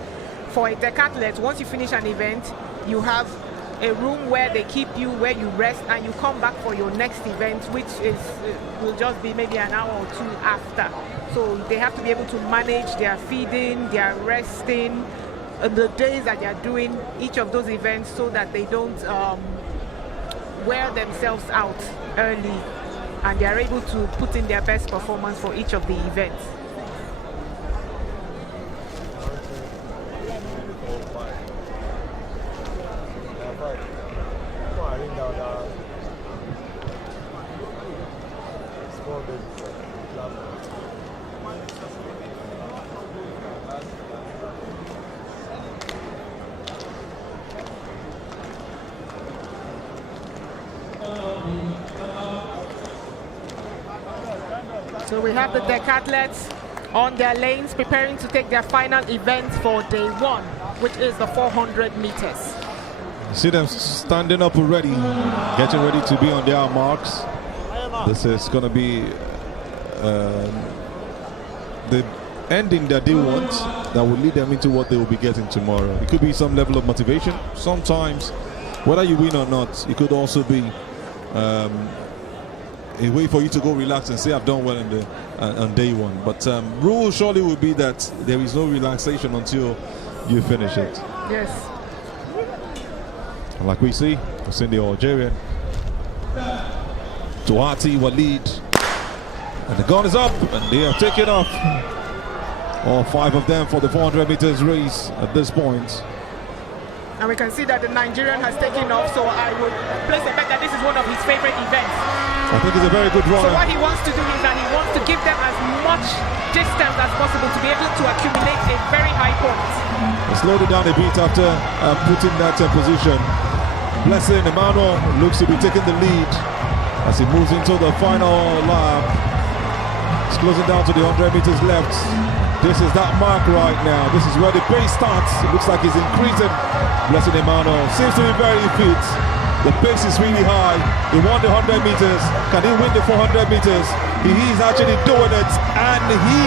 For a decathlete, once you finish an event, you have a room where they keep you, where you rest, and you come back for your next event, which will just be maybe an hour or 2 after. So they have to be able to manage their feeding, their resting, the days that they are doing each of those events, so that they don't wear themselves out early, and they are able to put in their best performance for each of the events. So we have the decathletes on their lanes preparing to take their final event for day 1, which is the 400 meters. You see them standing up already, getting ready to be on their marks. This is going to be the ending that they want, that will lead them into what they will be getting tomorrow. It could be some level of motivation. Sometimes, whether you win or not, it could also be a way for you to go relax and say I've done well on day 1. But rule surely will be that there is no relaxation until you finish it. Yes. And like we see, we've seen the Algerian Tuati, Walid, and the gun is up and they have taken off. All 5 of them for the 400 meters race at this point. And we can see that the Nigerian has taken off, so I would place a bet that this is one of his favorite events. I think it's a very good run. So what he wants to do is that he wants to give them as much distance as possible to be able to accumulate a very high point. He slowed it down a bit after putting that position. Blessing Emmanuel looks to be taking the lead. as he moves into the final lap. It's closing down to the 100 meters left. This is that mark right now. This is where the pace starts. It looks like he's increasing. Blessed Emmanuel seems to be very fit. The pace is really high. He won the 100 meters. Can he win the 400 meters? He is actually doing it, and he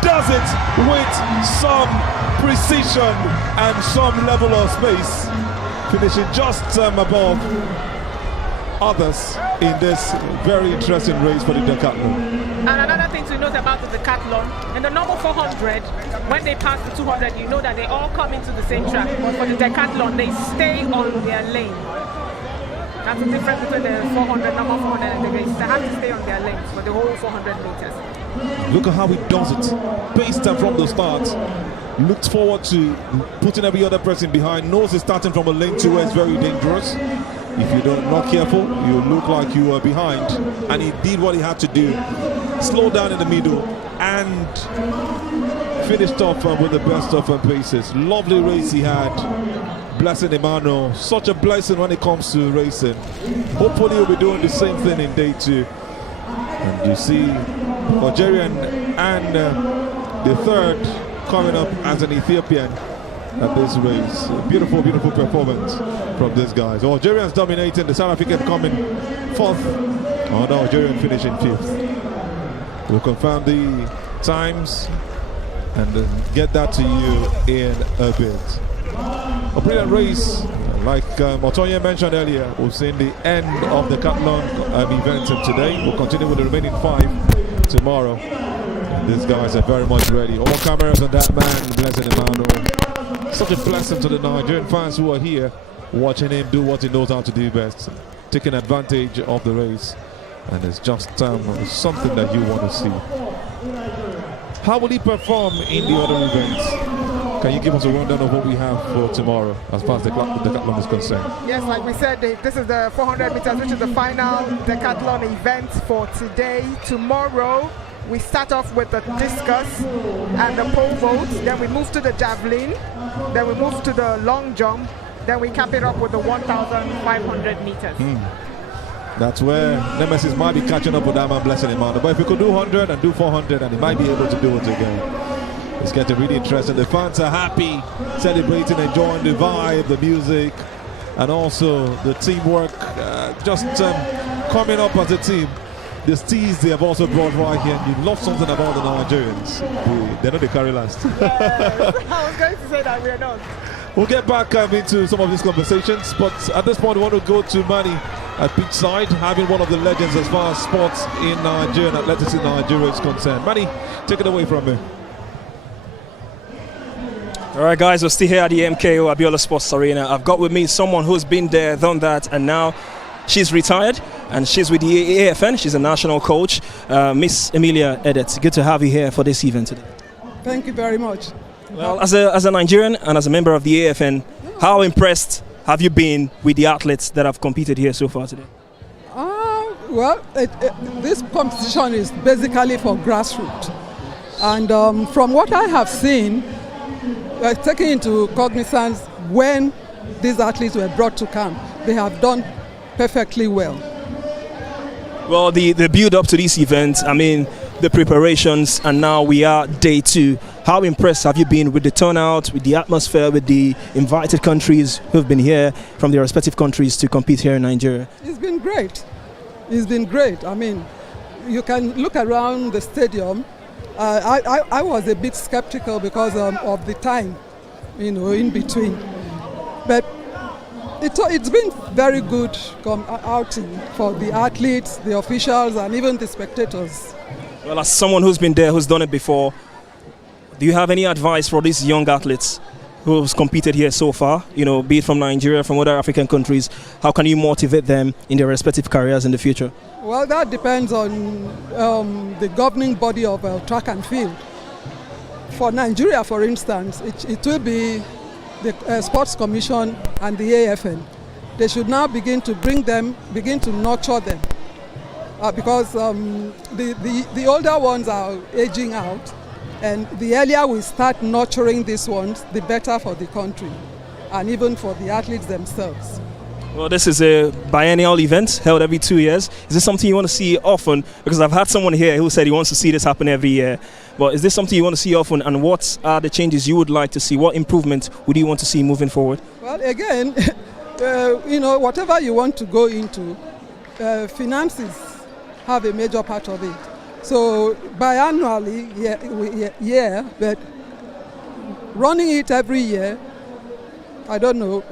does it with some precision and some level of space, finishing just above others in this very interesting race for the decathlon. And another thing to note about the decathlon, in the normal 400, when they pass the 200, you know that they all come into the same track. But for the decathlon, they stay on their lane. That's the difference between the 400, normal 400, and the race. They have to stay on their lanes for the whole 400 meters. Look at how he does it. Paced them from the start. Looks forward to putting every other person behind. Knows he's starting from a lane 2 where it's very dangerous. If you're not careful, you look like you are behind. And he did what he had to do. Slow down in the middle and finished off with the best of paces. Lovely race he had. Blessed Emmanuel, such a blessing when it comes to racing. Hopefully he'll be doing the same thing in day 2. And you see Algerian and the third coming up as an Ethiopian at this race. A beautiful, beautiful performance from these guys. Algerians dominating, the South African coming 4th, and the Algerian finishing 5th. We'll confirm the times and get that to you in a bit. A brilliant race, like Motoye mentioned earlier. We've seen the end of the decathlon event today. We'll continue with the remaining 5 tomorrow. And these guys are very much ready. All cameras on that man, Blessed Emmanuel. Such a blessing to the Nigerian fans who are here, watching him do what he knows how to do best, taking advantage of the race. And it's just something that you want to see. How will he perform in the other events? Can you give us a rundown of what we have for tomorrow as far as the decathlon is concerned? Yes, like we said, this is the 400 meters, which is the final decathlon event for today. Tomorrow, we start off with the discus and the pole vault. Then we move to the javelin. Then we move to the long jump. Then we cap it up with the 1,500 meters. That's where Nemesis might be catching up with that man, Blessed Emmanuel. But if we could do 100 and do 400, and he might be able to do it again. It's getting really interesting. The fans are happy, celebrating, enjoying the vibe, the music, and also the teamwork. Just coming up as a team. The steeds they have also brought right here. You love something about the Nigerians. They're not the carry last. Yes. I was going to say that we are not. We'll get back into some of these conversations, but at this point we want to go to Manny at pitch side, having one of the legends as far as sports in Nigeria and athletics in Nigeria is concerned. Manny, take it away from me. All right, guys, we're still here at the MKO Abiola Sports Arena. I've got with me someone who's been there, done that, and now she's retired, and she's with the AFN. She's a national coach, Miss Emilia Edet. Good to have you here for this event today. Thank you very much. Well, as a Nigerian and as a member of the AFN, how impressed have you been with the athletes that have competed here so far today? Well, this competition is basically for grassroots. And from what I have seen, taking into cognizance when these athletes were brought to camp, they have done perfectly well. Well, the build up to this event, I mean, the preparations, and now we are day 2. How impressed have you been with the turnout, with the atmosphere, with the invited countries who have been here from their respective countries to compete here in Nigeria? It's been great. It's been great. I mean, you can look around the stadium. I was a bit skeptical because of the time, in between. But it's been very good outing for the athletes, the officials, and even the spectators. Well, as someone who's been there, who's done it before, do you have any advice for these young athletes who've competed here so far, be it from Nigeria, from other African countries? How can you motivate them in their respective careers in the future? Well, that depends on the governing body of track and field. For Nigeria, for instance, it will be the Sports Commission and the AFN. They should now begin to nurture them. Because the older ones are aging out, and the earlier we start nurturing these ones, the better for the country and even for the athletes themselves. Well, this is a biennial event held every 2 years. Is this something you want to see often? Because I've had someone here who said he wants to see this happen every year. But is this something you want to see often? And what are the changes you would like to see? What improvement would you want to see moving forward? Well, again, whatever you want to go into, finances have a major part of it. So biannually, yeah, but running it every year, I don't know,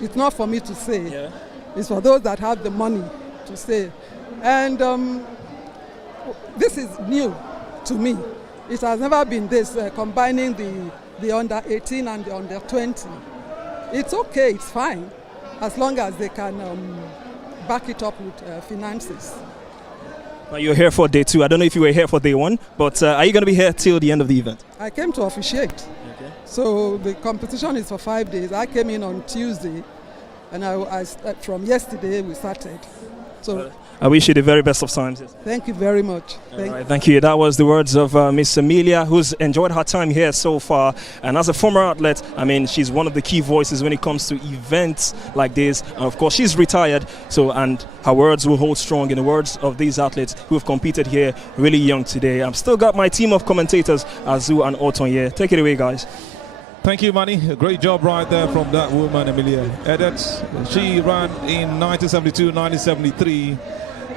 it's not for me to say. Yeah. It's for those that have the money to say. And this is new to me. It has never been this, combining the under 18 and the under 20. It's okay, it's fine, as long as they can back it up with finances. Now you're here for day 2. I don't know if you were here for day 1, but are you going to be here till the end of the event? I came to officiate. Okay. So the competition is for 5 days. I came in on Tuesday, and from yesterday we started. So I wish you the very best of times. Thank you very much. Thank you. That was the words of Miss Amelia, who's enjoyed her time here so far. And as a former athlete, I mean, she's one of the key voices when it comes to events like this. And of course, she's retired. And her words will hold strong in the words of these athletes who have competed here really young today. I've still got my team of commentators, Azu and Oton here. Take it away, guys. Thank you, Manny. A great job right there from that woman, Amelia Edet. She ran in 1972, 1973.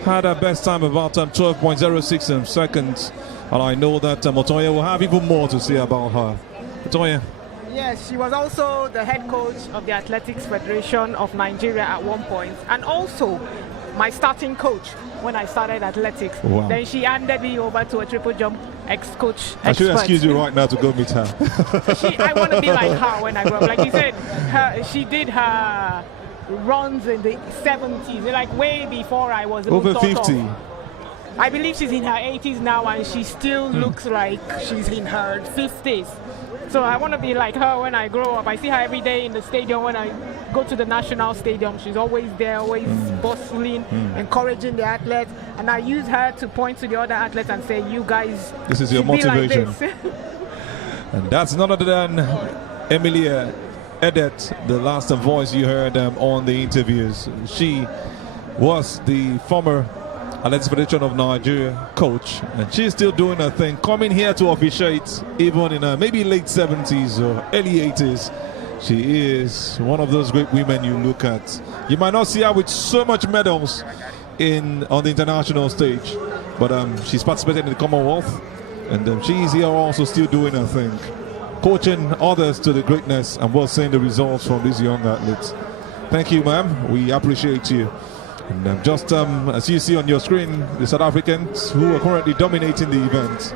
Had her best time about 12.06 seconds. And I know that Motoya will have even more to say about her. Motoya. Yes, she was also the head coach of the Athletics Federation of Nigeria at one point, and also my starting coach when I started athletics. Wow. Then she handed me over to a triple jump ex-coach. I should excuse you right now to go meet her. I want to be like her when I grow up. Like you said, she did her runs in the 70s, like way before I was over 50. I believe she's in her 80s now, and she still looks like she's in her 50s. So I want to be like her when I grow up. I see her every day in the stadium. When I go to the national stadium, she's always there, always bustling, encouraging the athletes. And I use her to point to the other athletes and say, you guys, this is your motivation. Like And that's none other than Amelia Edet, the last voice you heard on the interviews. She was the former Athletics Federation of Nigeria coach, and she's still doing her thing, coming here to officiate even in her maybe late 70s or early 80s. She is one of those great women you look at. You might not see her with so much medals on the international stage, but she's participated in the Commonwealth, and she's here also still doing her thing, coaching others to the greatness, and we're seeing the results from these young athletes. Thank you, ma'am. We appreciate you. And just as you see on your screen, the South Africans who are currently dominating the event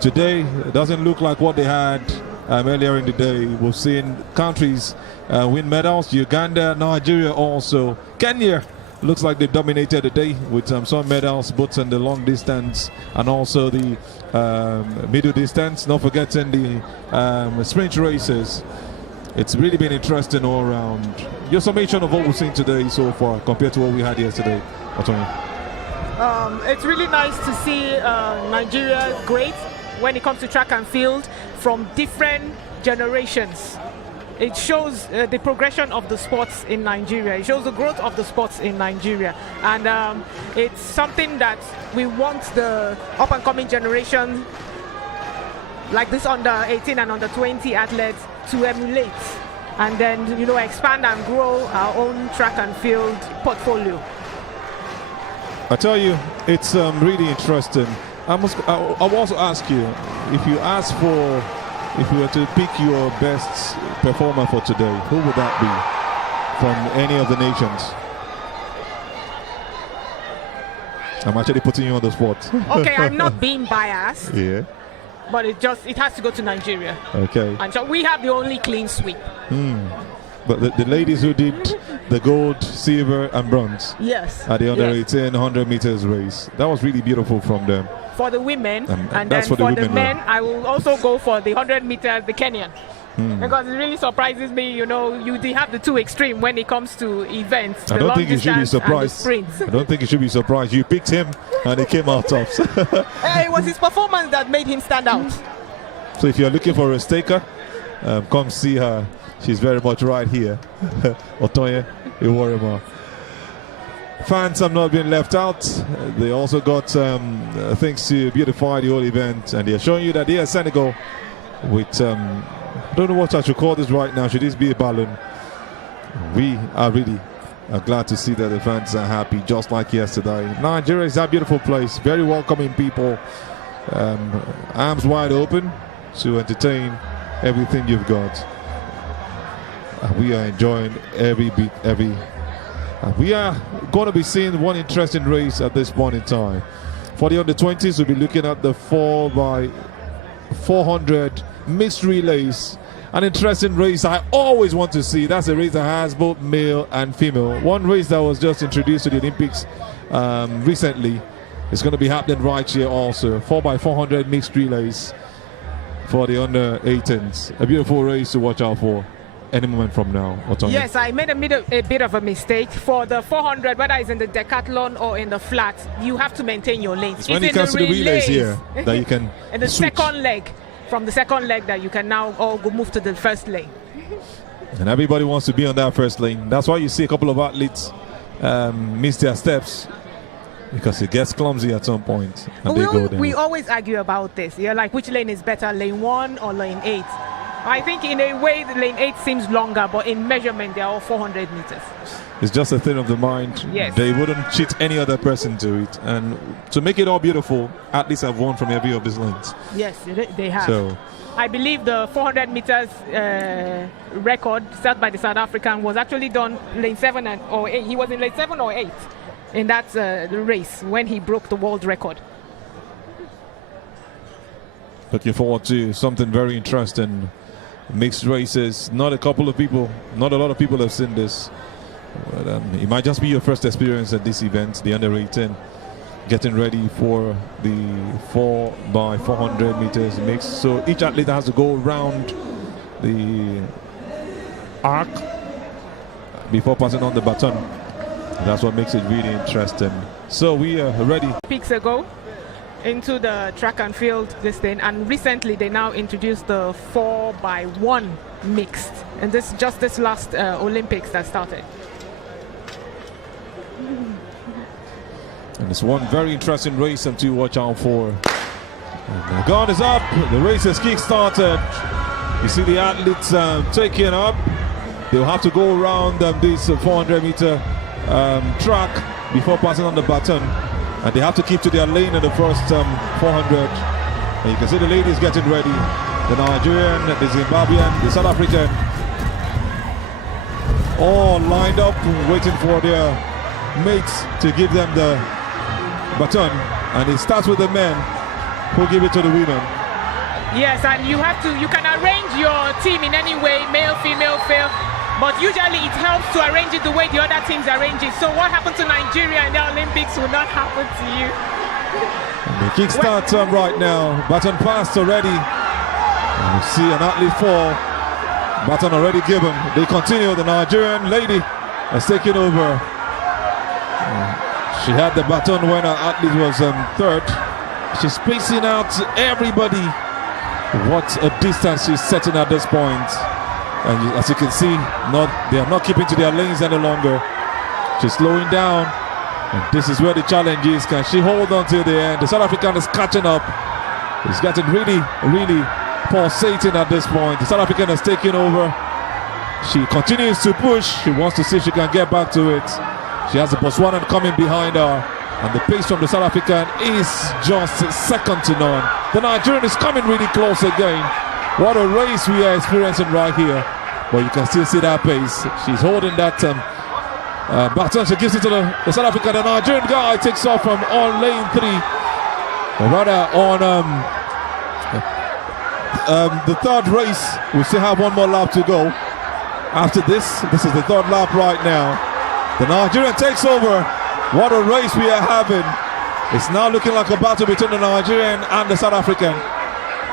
today, it doesn't look like what they had earlier in the day. We've seen countries win medals. Uganda, Nigeria also. Kenya looks like they dominated the day with some medals, both in the long distance and also the middle distance. Not forgetting the sprint races. It's really been interesting all around. Your summation of what we've seen today so far compared to what we had yesterday, Otonye. It's really nice to see Nigeria great when it comes to track and field from different generations. It shows the progression of the sports in Nigeria. It shows the growth of the sports in Nigeria. And it's something that we want the up-and-coming generation, like this under 18 and under 20 athletes, to emulate, and then expand and grow our own track and field portfolio. I tell you, it's really interesting. I will also ask you, if you were to pick your best performer for today, who would that be from any of the nations? I'm actually putting you on the spot. Okay, I'm not being biased. Yeah. But it has to go to Nigeria. Okay. And so we have the only clean sweep. But the ladies who did the gold, silver, and bronze. Yes. At the under 18 100 meters race, that was really beautiful from them. For the women, and that's then for the men, I will also go for the 100 meters, the Kenyan. Because it really surprises me, you have the two extreme when it comes to events. I don't think you should be surprised. I don't think you should be surprised. You picked him and he came out tops. It was his performance that made him stand out. So if you're looking for a staker, come see her. She's very much right here. Otoye Iworema. Fans have not been left out. They also got things to beautify the whole event, and they're showing you that they are Senegal with I don't know what I should call this right now. Should this be a balloon? We are really glad to see that the fans are happy, just like yesterday. Nigeria is a beautiful place, very welcoming people, arms wide open to entertain everything you've got. We are enjoying every beat, we are going to be seeing one interesting race at this point in time. For the under-20s, we'll be looking at the 4x400 mixed relays. An interesting race I always want to see. That's a race that has both male and female. One race that was just introduced to the Olympics recently is going to be happening right here also. 4x400 mixed relays for the under-18s. A beautiful race to watch out for any moment from now. Yes, I made a bit of a mistake. For the 400, whether it's in the decathlon or in the flat, you have to maintain your lanes. It's when it comes to the relays here that you can in the switch. second leg, from the second leg that you can now all go move to the first lane. And everybody wants to be on that first lane. That's why you see a couple of athletes miss their steps, because it gets clumsy at some point. And we always argue about this. Yeah, like which lane is better, lane 1 or lane 8? I think in a way the lane 8 seems longer, but in measurement they are all 400 meters. It's just a thing of the mind. Yes. They wouldn't cheat any other person to it. And to make it all beautiful, athletes have won from every of these lanes. Yes, they have. So I believe the 400 meters record set by the South African was actually done lane 7 or 8. He was in lane 7 or 8 in that race when he broke the world record. looking forward to something very interesting. Mixed races. Not a lot of people have seen this. But, it might just be your first experience at this event, the under-18, getting ready for the 4x400 meters mix. So each athlete has to go around the arc before passing on the baton. That's what makes it really interesting. So we are ready. Weeks ago into the track and field this thing, and recently they now introduced the 4x1 mixed, and this last Olympics that started. And it's one very interesting race to watch out for. And the gun is up. The race has kick-started. You see the athletes taking up. They'll have to go around this 400-meter track before passing on the baton. And they have to keep to their lane in the first 400. And you can see the ladies getting ready. The Nigerian, the Zimbabwean, the South African, all lined up, waiting for their mates to give them the baton. And it starts with the men who give it to the women. Yes, and you can arrange your team in any way, male, female, but usually it helps to arrange it the way the other teams arrange it. So what happened to Nigeria in the Olympics will not happen to you. And the kickstart right now. Baton passed already. And you see an athlete fall. Baton already given. They continue. The Nigerian lady has taken over. She had the baton when her athlete was third. She's spacing out everybody. What a distance she's setting at this point. And as you can see, they are not keeping to their lanes any longer. She's slowing down. And this is where the challenge is. Can she hold on till the end? The South African is catching up. It's getting really, really pulsating at this point. The South African is taking over. She continues to push. She wants to see if she can get back to it. She has the Botswanan coming behind her. And the pace from the South African is just second to none. The Nigerian is coming really close again. What a race we are experiencing right here. But you can still see that pace. She's holding that baton. She gives it to the South African. The Nigerian guy takes off from on lane 3. Or rather on the third race. We still have one more lap to go. After this is the third lap right now. The Nigerian takes over. What a race we are having. It's now looking like a battle between the Nigerian and the South African.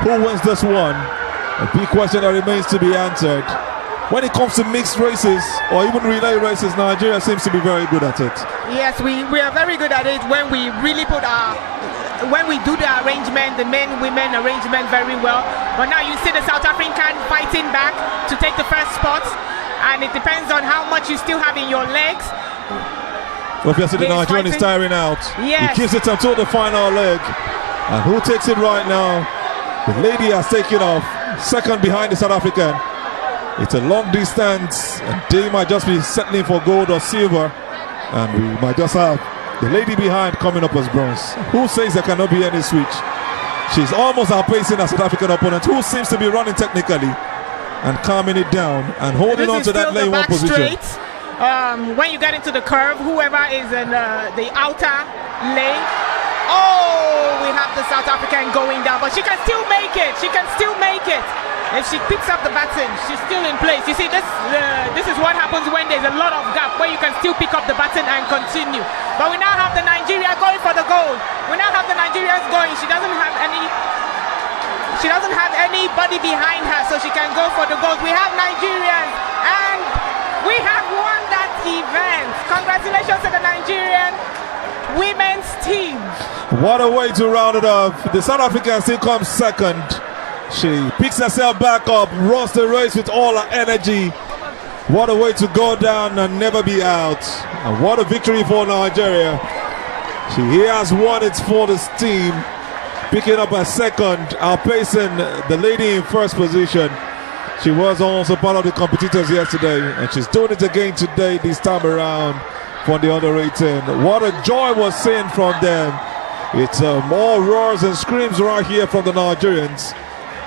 Who wins this one? A big question that remains to be answered. When it comes to mixed races or even relay races, Nigeria seems to be very good at it. Yes, we are very good at it when we really put our when we do the arrangement, the men-women arrangement very well. But now you see the South African fighting back to take the first spot, and it depends on how much you still have in your legs. Obviously, the Nigerian is tiring out. Yes. He gives it until the final leg. And who takes it right now? The lady has taken off, second behind the South African. It's a long distance, and they might just be settling for gold or silver. And we might just have the lady behind coming up as bronze. Who says there cannot be any switch? She's almost outpacing her South African opponent, who seems to be running technically and calming it down and holding on to that lane one position. When you get into the curve, whoever is in the outer lane, oh, we have the South African going down, but she can still make it. She can still make it. If she picks up the baton, she's still in place. You see, this is what happens when there's a lot of gap, where you can still pick up the baton and continue. But we now have the Nigeria going for the gold. We now have the Nigerians going. She doesn't have anybody behind her, so she can go for the gold. We have Nigerians, and we have won that event. Congratulations to the Nigerian women's team. What a way to round it up. The South African still comes second. She picks herself back up, runs the race with all her energy. What a way to go down and never be out. And what a victory for Nigeria. She has won it for this team, picking up a second, outpacing the lady in first position. She was also part of the competitors yesterday, and she's doing it again today, this time around for the under 18. What a joy was seen from them. It's more roars and screams right here from the Nigerians.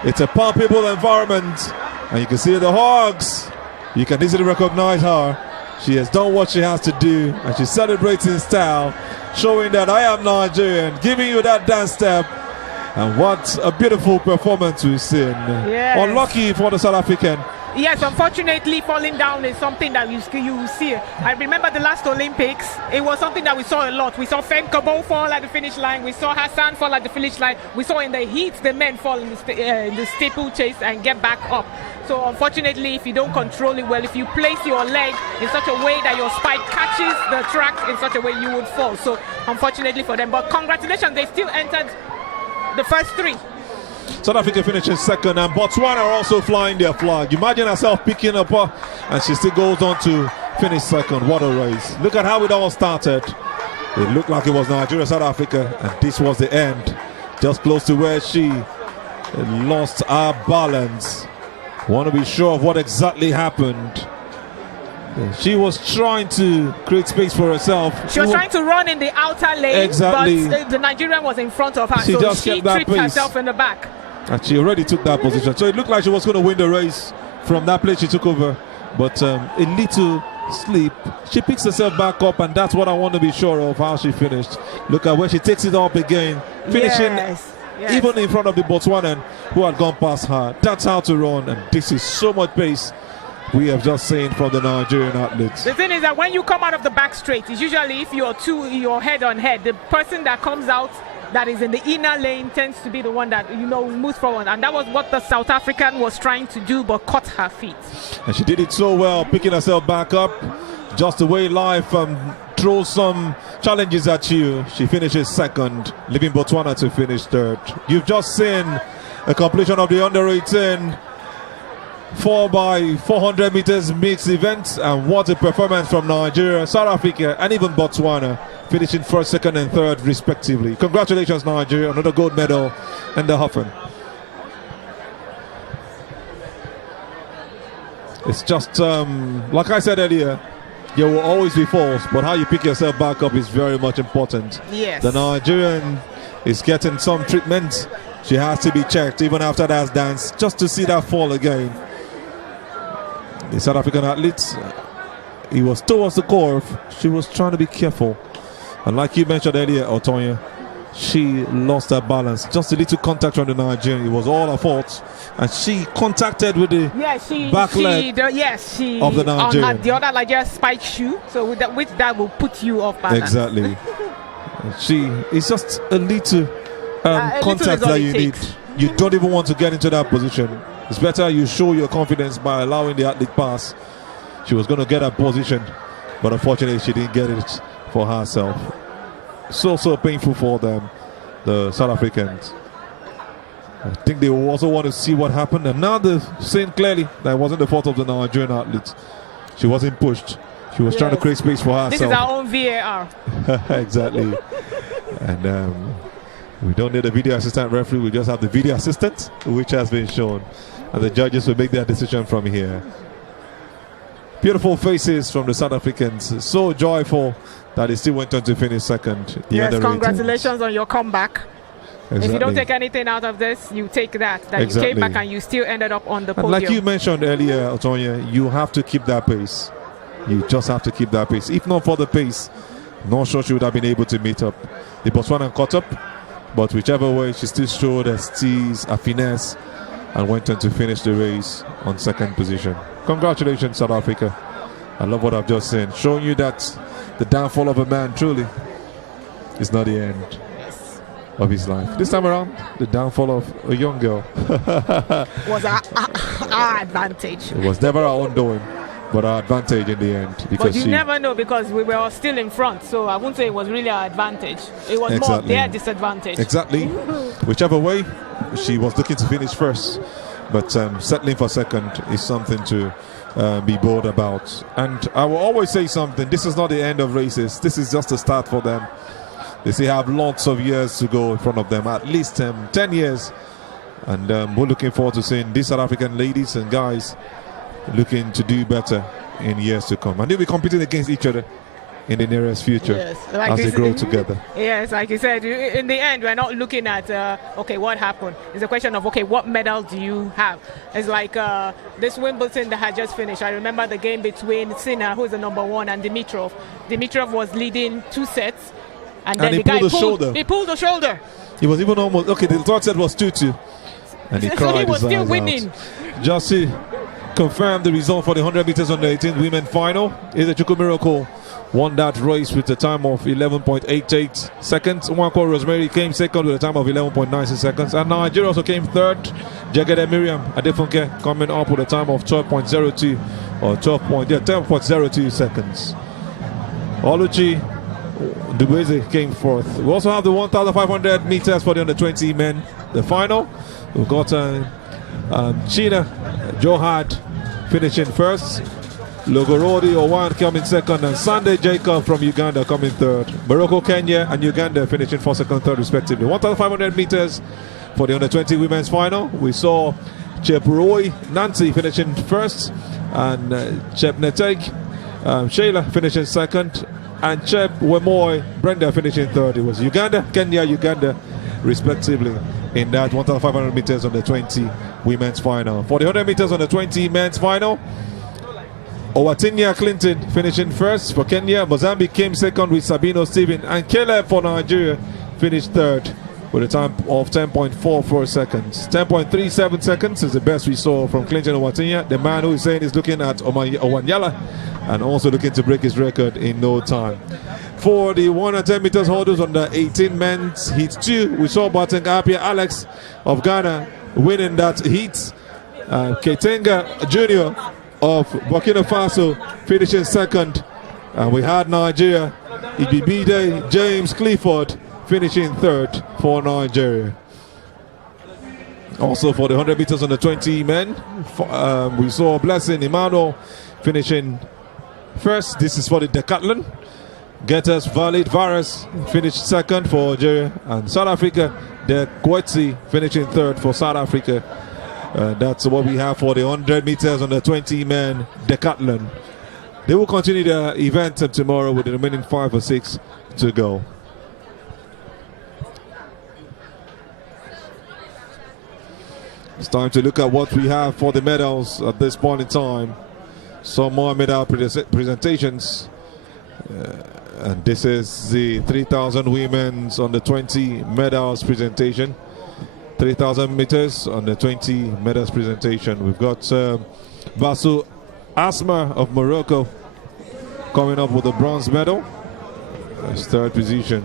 It's a palpable environment, and you can see the hugs. You can easily recognize her. She has done what she has to do, and she's celebrating style, showing that I am Nigerian, giving you that dance step. And what a beautiful performance we've seen. Yes. Unlucky for the South African. Yes, unfortunately, falling down is something that you see. I remember the last Olympics, it was something that we saw a lot. We saw Femke Bol fall at the finish line. We saw Hassan fall at the finish line. We saw in the heat the men fall in the steeplechase and get back up. So unfortunately, if you don't control it well, if you place your leg in such a way that your spike catches the track in such a way, you would fall. So unfortunately for them, but congratulations, they still entered the first three. South Africa finishes second, and Botswana are also flying their flag. Imagine herself picking up her, and she still goes on to finish second. What a race. Look at how it all started. It looked like it was Nigeria, South Africa, and this was the end. Just close to where she lost her balance. Want to be sure of what exactly happened. She was trying to create space for herself. She was trying to run in the outer lane, exactly, but the Nigerian was in front of her, she so she tripped herself in the back. And she already took that position. So it looked like she was going to win the race from that place she took over. But a little sleep. She picks herself back up, and that's what I want to be sure of, how she finished. Look at where she takes it up again, finishing even in front of the Botswanan who had gone past her. That's how to run, and this is so much pace we have just seen from the Nigerian athletes. The thing is that when you come out of the back straight, it's usually if you're head on head, the person that comes out that is in the inner lane tends to be the one that moves forward, and that was what the South African was trying to do, but caught her feet. And she did it so well, picking herself back up. Just the way life throws some challenges at you, she finishes second, leaving Botswana to finish third. You've just seen a completion of the under 18 4x400 meters mixed event, and what a performance from Nigeria, South Africa, and even Botswana, finishing first, second, and third respectively. Congratulations, Nigeria, another gold medal in the Huffen. It's just like I said earlier, there will always be falls, but how you pick yourself back up is very much important. Yes. The Nigerian is getting some treatment. She has to be checked even after that dance, just to see that fall again. The South African athlete, he was towards the curve. She was trying to be careful. And like you mentioned earlier, Otonya, she lost her balance. Just a little contact from the Nigerian. It was all her fault. And she contacted with the back leg of the Nigerian. On the other Nigerian spike shoe. So with that will put you off balance. Exactly. It's just a little contact that you need. You don't even want to get into that position. It's better you show your confidence by allowing the athlete pass. She was going to get her position, but unfortunately she didn't get it for herself. So painful for them. the South Africans. I think they also want to see what happened, and now they're saying clearly that it wasn't the fault of the Nigerian athlete. She wasn't pushed. She was trying to create space for herself. This is our own VAR. Exactly. And we don't need a video assistant referee. We just have the video assistant, which has been shown, and the judges will make their decision from here. Beautiful faces from the South Africans. So joyful that they still went on to finish second. Yes, congratulations on your comeback. Exactly. If you don't take anything out of this, you take that you came back and you still ended up on the and podium. like you mentioned earlier, Otonya, you have to keep that pace. You just have to keep that pace. If not for the pace, not sure she would have been able to meet up. The Botswana caught up, but whichever way, she still showed her steez, a finesse, and went on to finish the race on second position. Congratulations, South Africa. I love what I've just seen. Showing you that the downfall of a man truly is not the end of his life. This time around, the downfall of a young girl was our advantage. It was never our own doing, but our advantage in the end. But you never know, because we were still in front, so I wouldn't say it was really our advantage. It was more their disadvantage. Exactly. Whichever way, she was looking to finish first, but settling for second is something to be bold about. And I will always say something: this is not the end of races. This is just a start for them. They still have lots of years to go in front of them, at least 10 years. And we're looking forward to seeing these South African ladies and guys looking to do better in years to come. And they'll be competing against each other in the nearest future, as they grow together. Yes, like you said, in the end, we're not looking at, okay, what happened? It's a question of, okay, what medal do you have? It's like this Wimbledon that had just finished. I remember the game between Sinner, who's the number one, and Dimitrov. Dimitrov was leading 2 sets. And then the guy pulled the shoulder. He was even almost, okay, the third set was 2-2. And he cried so he was his still eyes winning. Out. Just to confirm the result for the 100 meters under 18 women final, Izechukwu Miracle won that race with a time of 11.88 seconds. Nwankwo Rosemary came second with a time of 11.96 seconds. And Nigeria also came third. Jegede Miriam Adefunke coming up with a time of 12.02 or 10.02 seconds. Oluchi Dubeze came fourth. We also have the 1,500 meters for the under 20 men. The final, we've got China Johad finishing first, Logorodi Owan coming second, and Sunday Jacob from Uganda coming third. Morocco, Kenya, and Uganda finishing first, second, third respectively. 1,500 meters for the under 20 women's final. We saw Chepuroi Nancy finishing first, and Chepneteg Sheila finishing second, and Chep Wemoy Brenda finishing third. It was Uganda, Kenya, Uganda respectively in that 1,500 meters on the 20 women's final. For the 100 meters on the 20 men's final, Owatinya Clinton finishing first for Kenya. Mozambique came second with Sabino Stephen, and Caleb for Nigeria finished third with a time of 10.44 seconds. 10.37 seconds is the best we saw from Clinton Owatinya. The man who is saying is looking at Owanyala and also looking to break his record in no time. For the 110 meters hurdles on the 18 men's heat 2, we saw Boateng Apia Alex of Ghana winning that heat. Ketenga Jr. of Burkina Faso finishing second. And we had Nigeria, Ibibide James Clifford finishing third for Nigeria. Also for the 100 meters on the 20 men, we saw Blessing Emmanuel finishing first. This is for the decathlon. Getters Valid Varas finished second for Nigeria, and South Africa, De Kwetsi finishing third for South Africa. That's what we have for the 100 meters on the 20 men decathlon. They will continue the event tomorrow with the remaining 5 or 6 to go. It's time to look at what we have for the medals at this point in time. Some more medal presentations. And this is the 3,000 women's on the 20 medals presentation. 3,000 meters on the 20 medals presentation. We've got Basu Asma of Morocco coming up with a bronze medal. That's third position.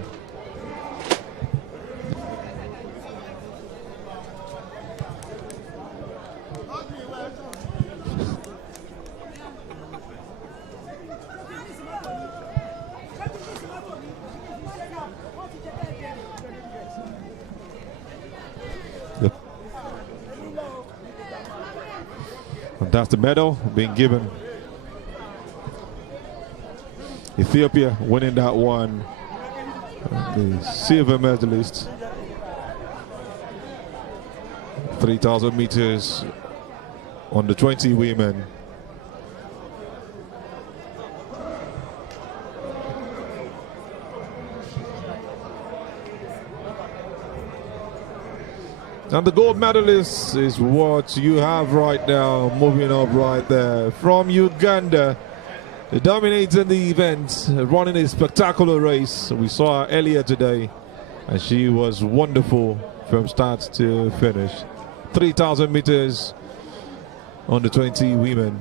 That's the medal being given. Ethiopia winning that one. The silver medalist. 3,000 meters on the 20 women. And the gold medalist is what you have right now, moving up right there. From Uganda, dominating the event, running a spectacular race. We saw her earlier today, and she was wonderful from start to finish. 3,000 meters on the 20 women.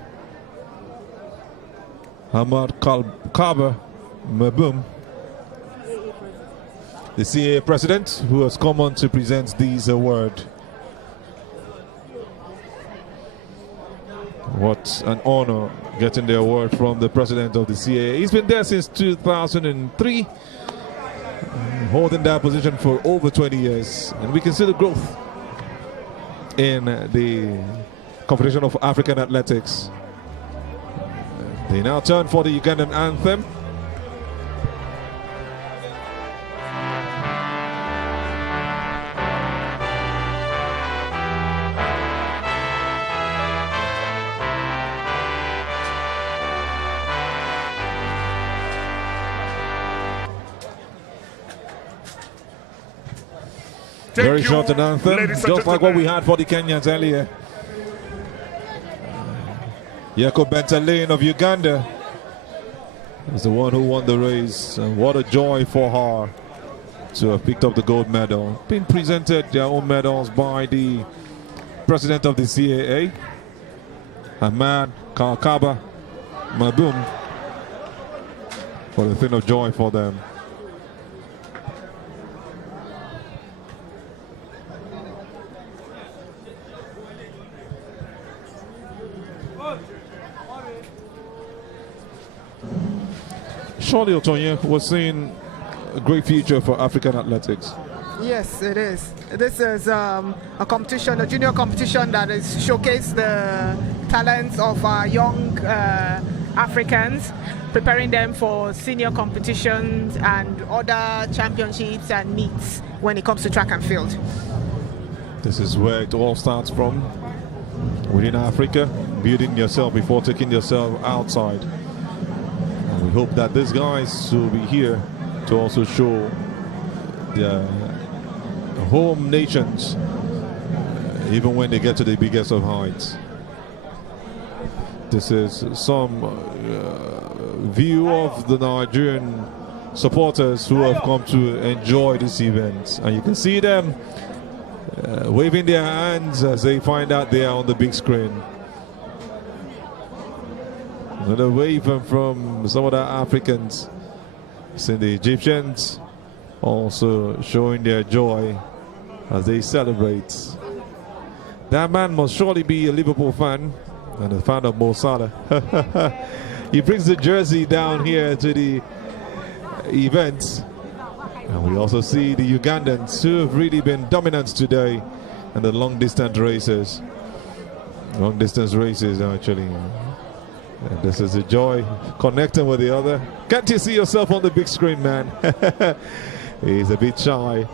Ahmad Kaba Mabum, the CAA president, who has come on to present this award. What an honor getting the award from the president of the CAA. He's been there since 2003, holding that position for over 20 years. And we can see the growth in the Confederation of African Athletics. They now turn for the Ugandan anthem. Very short an anthem, just like what we had for the Kenyans earlier. Jacob Bentalane of Uganda is the one who won the race, and what a joy for her to have picked up the gold medal. Being presented their own medals by the president of the CAA, Ahmad Kaba Mabum, for the thing of joy for them. Surely, Otoye, we're seeing a great future for African athletics. Yes, it is. This is a competition, a junior competition that is showcase the talents of our young Africans, preparing them for senior competitions and other championships and meets when it comes to track and field. This is where it all starts from, within Africa, building yourself before taking yourself outside. We hope that these guys will be here to also show their home nations, even when they get to the biggest of heights. This is some view of the Nigerian supporters who have come to enjoy this event. And you can see them waving their hands as they find out they are on the big screen. Another wave from some of the Africans. See the Egyptians also showing their joy as they celebrate. That man must surely be a Liverpool fan and a fan of Mo Salah. He brings the jersey down here to the event. And we also see the Ugandans who have really been dominant today in the long distance races. Long distance races, actually. And this is a joy connecting with the other. Can't you see yourself on the big screen, man? He's a bit shy,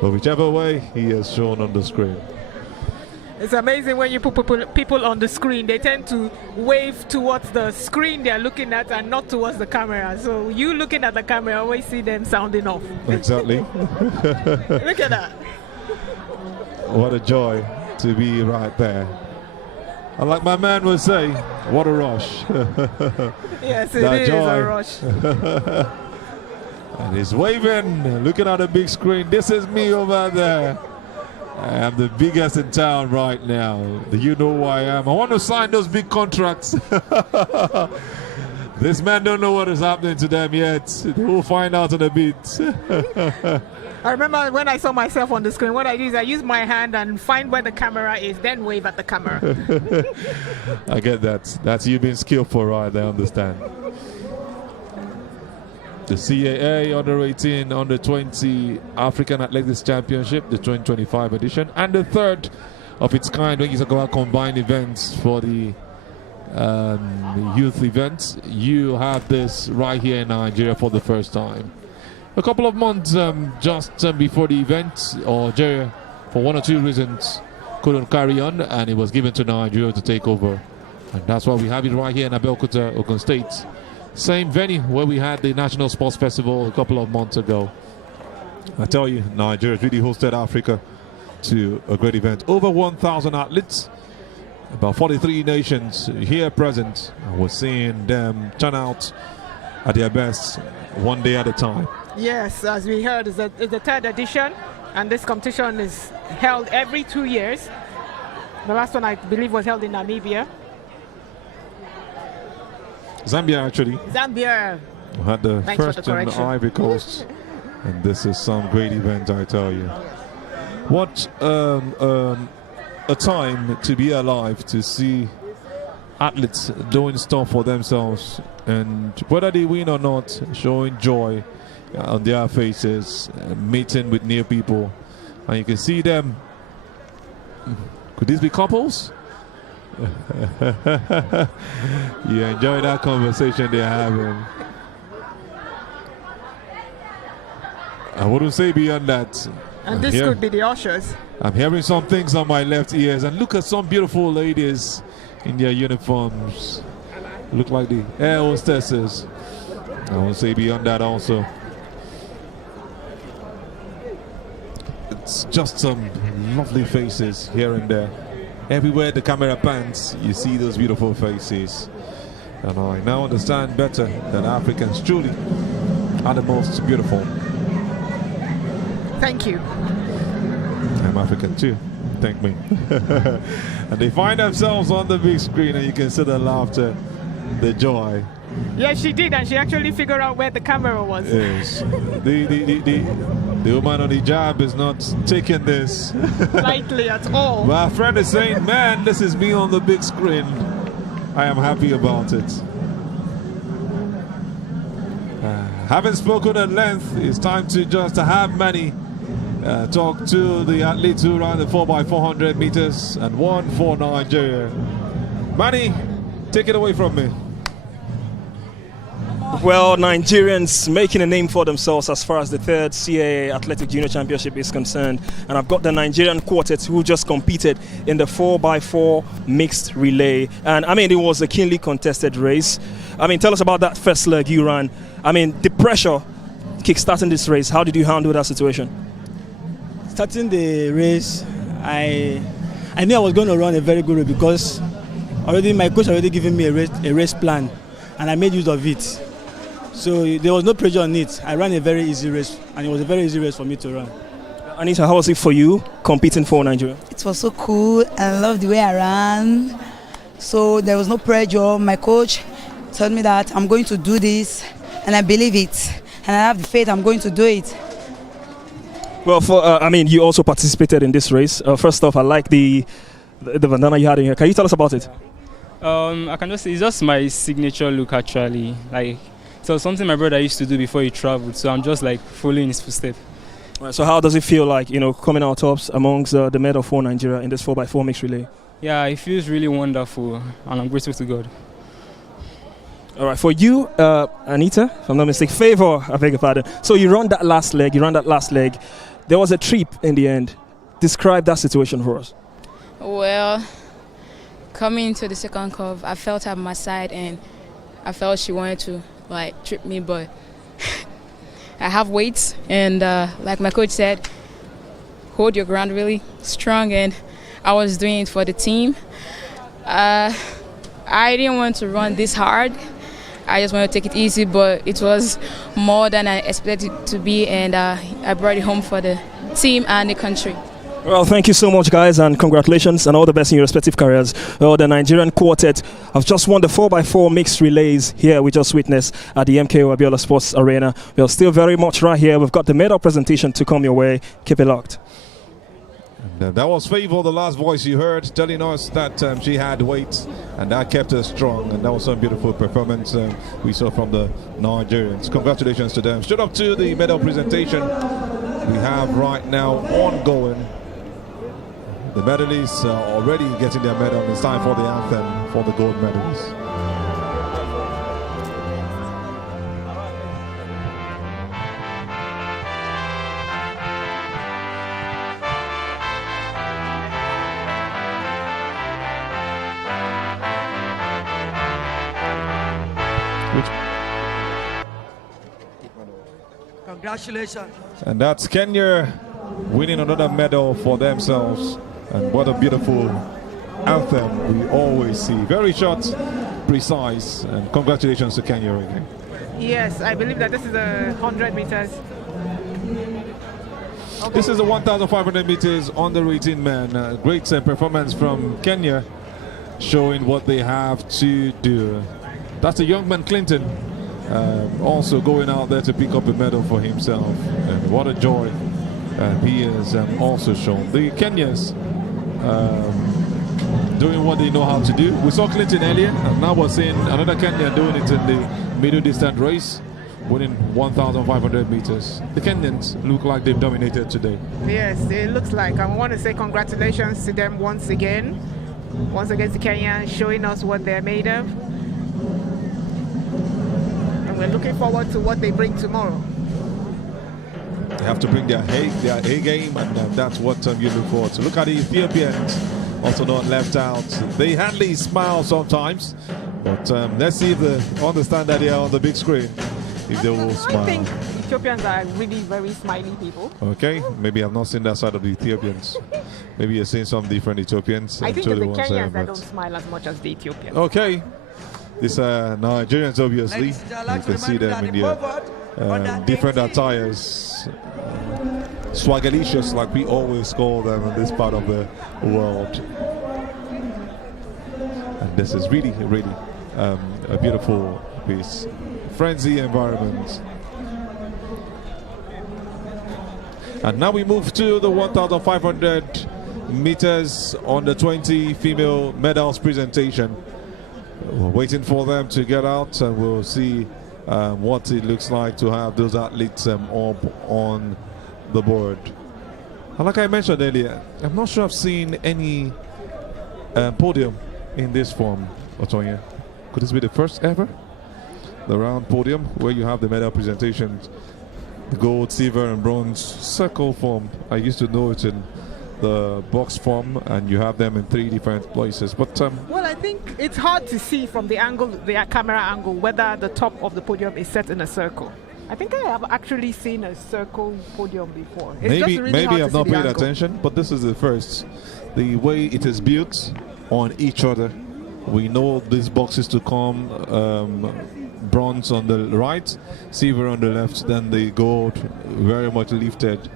but whichever way he has shown on the screen. It's amazing when you put people on the screen, they tend to wave towards the screen they're looking at and not towards the camera. So you looking at the camera, always see them sounding off. Exactly. Look at that. What a joy to be right there. And like my man would say, what a rush. Yes, it is a rush. And he's waving, looking at the big screen. This is me over there. I am the biggest in town right now. Do you know who I am? I want to sign those big contracts. This man don't know what is happening to them yet. We'll find out in a bit. I remember when I saw myself on the screen, what I do is I use my hand and find where the camera is, then wave at the camera. I get that. That's you being skillful, right? I understand. The CAA Under 18, Under 20 African Athletics Championship, the 2025 edition, and the third of its kind when you talk about combined events for the youth event. You have this right here in Nigeria for the first time. A couple of months just before the event, Algeria, for one or two reasons, couldn't carry on, and it was given to Nigeria to take over. And that's why we have it right here in Abeokuta, Ogun State. Same venue where we had the National Sports Festival a couple of months ago. I tell you, Nigeria really hosted Africa to a great event. Over 1,000 athletes, about 43 nations here present. And we're seeing them turn out at their best one day at a time. Yes, as we heard, it's the third edition, and this competition is held every 2 years. The last one, I believe, was held in Namibia. Zambia, actually. Zambia. We had the Thanks first for the in correction. Ivory Coast, and this is some great event, I tell you. What a time to be alive, to see athletes doing stuff for themselves, and whether they win or not, showing joy on their faces, meeting with new people, and you can see them. Could these be couples? You enjoy that conversation they're having. I wouldn't say beyond that. And this could be the ushers. I'm hearing some things on my left ears, and look at some beautiful ladies in their uniforms. Look like the air hostesses. I won't say beyond that also. It's just some lovely faces here and there. Everywhere the camera pans, you see those beautiful faces. And I now understand better that Africans truly are the most beautiful. Thank you. I'm African too. Thank me. And they find themselves on the big screen, and you can see the laughter, the joy. Yes, she did, and she actually figured out where the camera was. Yes. The woman on the job is not taking this lightly at all. My friend is saying, man, this is me on the big screen. I am happy about it. Having spoken at length, it's time to just have Manny talk to the athletes who ran the 4x400 meters and won for Nigeria. Manny, take it away from me. Well, Nigerians making a name for themselves as far as the third CAA Athletic Junior Championship is concerned. And I've got the Nigerian quartet who just competed in the 4x4 mixed relay. And I mean, it was a keenly contested race. I mean, tell us about that first leg you ran. I mean, the pressure kick-starting this race, how did you handle that situation? Starting the race, I knew I was going to run a very good race because my coach already given me a race plan, and I made use of it. So there was no pressure on it. I ran a very easy race, and it was a very easy race for me to run. Anita, how was it for you competing for Nigeria? It was so cool. I loved the way I ran. So there was no pressure. My coach told me that I'm going to do this, and I believe it. And I have the faith I'm going to do it. Well, I mean, you also participated in this race. First off, I like the bandana you had in here. Can you tell us about it? I can just say it's just my signature look, actually. Like, so something my brother used to do before he traveled. So I'm just like following his footsteps. Right, so how does it feel like, coming out tops amongst the medal for Nigeria in this 4x4 mixed relay? Yeah, it feels really wonderful, and I'm grateful to God. All right, for you, Anita, if I'm not mistaken, Favor, I beg your pardon. So you ran that last leg. There was a trip in the end. Describe that situation for us. Well, coming into the second curve, I felt her at my side, and I felt she wanted to trip me, but I have weights, and like my coach said, hold your ground really strong, and I was doing it for the team. I didn't want to run this hard. I just wanted to take it easy, but it was more than I expected it to be, and I brought it home for the team and the country. Well, thank you so much, guys, and congratulations and all the best in your respective careers. Well, the Nigerian quartet have just won the 4x4 mixed relays here we just witnessed at the MKO Abiola Sports Arena. We're still very much right here. We've got the medal presentation to come your way. Keep it locked. And that was Favor, the last voice you heard, telling us that she had weight, and that kept her strong. And that was some beautiful performance we saw from the Nigerians. Congratulations to them. Straight up to the medal presentation we have right now ongoing. The medalists are already getting their medal. It's time for the anthem for the gold medalists. Congratulations. And that's Kenya winning another medal for themselves. And what a beautiful anthem we always see. Very short, precise, and congratulations to Kenya again. Yes, I believe that this is 100 meters. This is the 1,500 meters under 18 men. Great performance from Kenya, showing what they have to do. That's a young man, Clinton, also going out there to pick up a medal for himself. And what a joy he has also shown. The Kenyans doing what they know how to do. We saw Clinton earlier, and now we're seeing another Kenyan doing it in the middle distance race, winning 1,500 meters. The Kenyans look like they've dominated today. Yes, it looks like. I want to say congratulations to them once again. Once again to Kenya, showing us what they're made of. And we're looking forward to what they bring tomorrow. They have to bring their A game, and that's what you look forward to. Look at the Ethiopians, also not left out. They hardly smile sometimes, but let's see if they understand that they are on the big screen, if they will smile. I think Ethiopians are really very smiley people. Okay, maybe I've not seen that side of the Ethiopians. Maybe you're seeing some different Ethiopians. I think it's the Kenyans that don't smile as much as the Ethiopians. Okay, these are Nigerians, obviously. You can see them in their different attires. Swagalicious, like we always call them in this part of the world. And this is really, really a beautiful piece. Frenzy environment. And now we move to the 1,500 meters on the 20 female medals presentation. We're waiting for them to get out, and we'll see what it looks like to have those athletes up on the board. And like I mentioned earlier, I'm not sure I've seen any podium in this form, Otonya. Could this be the first ever? The round podium where you have the medal presentations, the gold, silver, and bronze circle form. I used to know it in the box form, and you have them in 3 different places. But well, I think it's hard to see from the angle, the camera angle, whether the top of the podium is set in a circle. I think I have actually seen a circle podium before. It's maybe just really hard I've to not see the paid angle. attention, but this is the first. The way it is built on each other, we know these boxes to come. Bronze on the right, silver on the left, then the gold very much lifted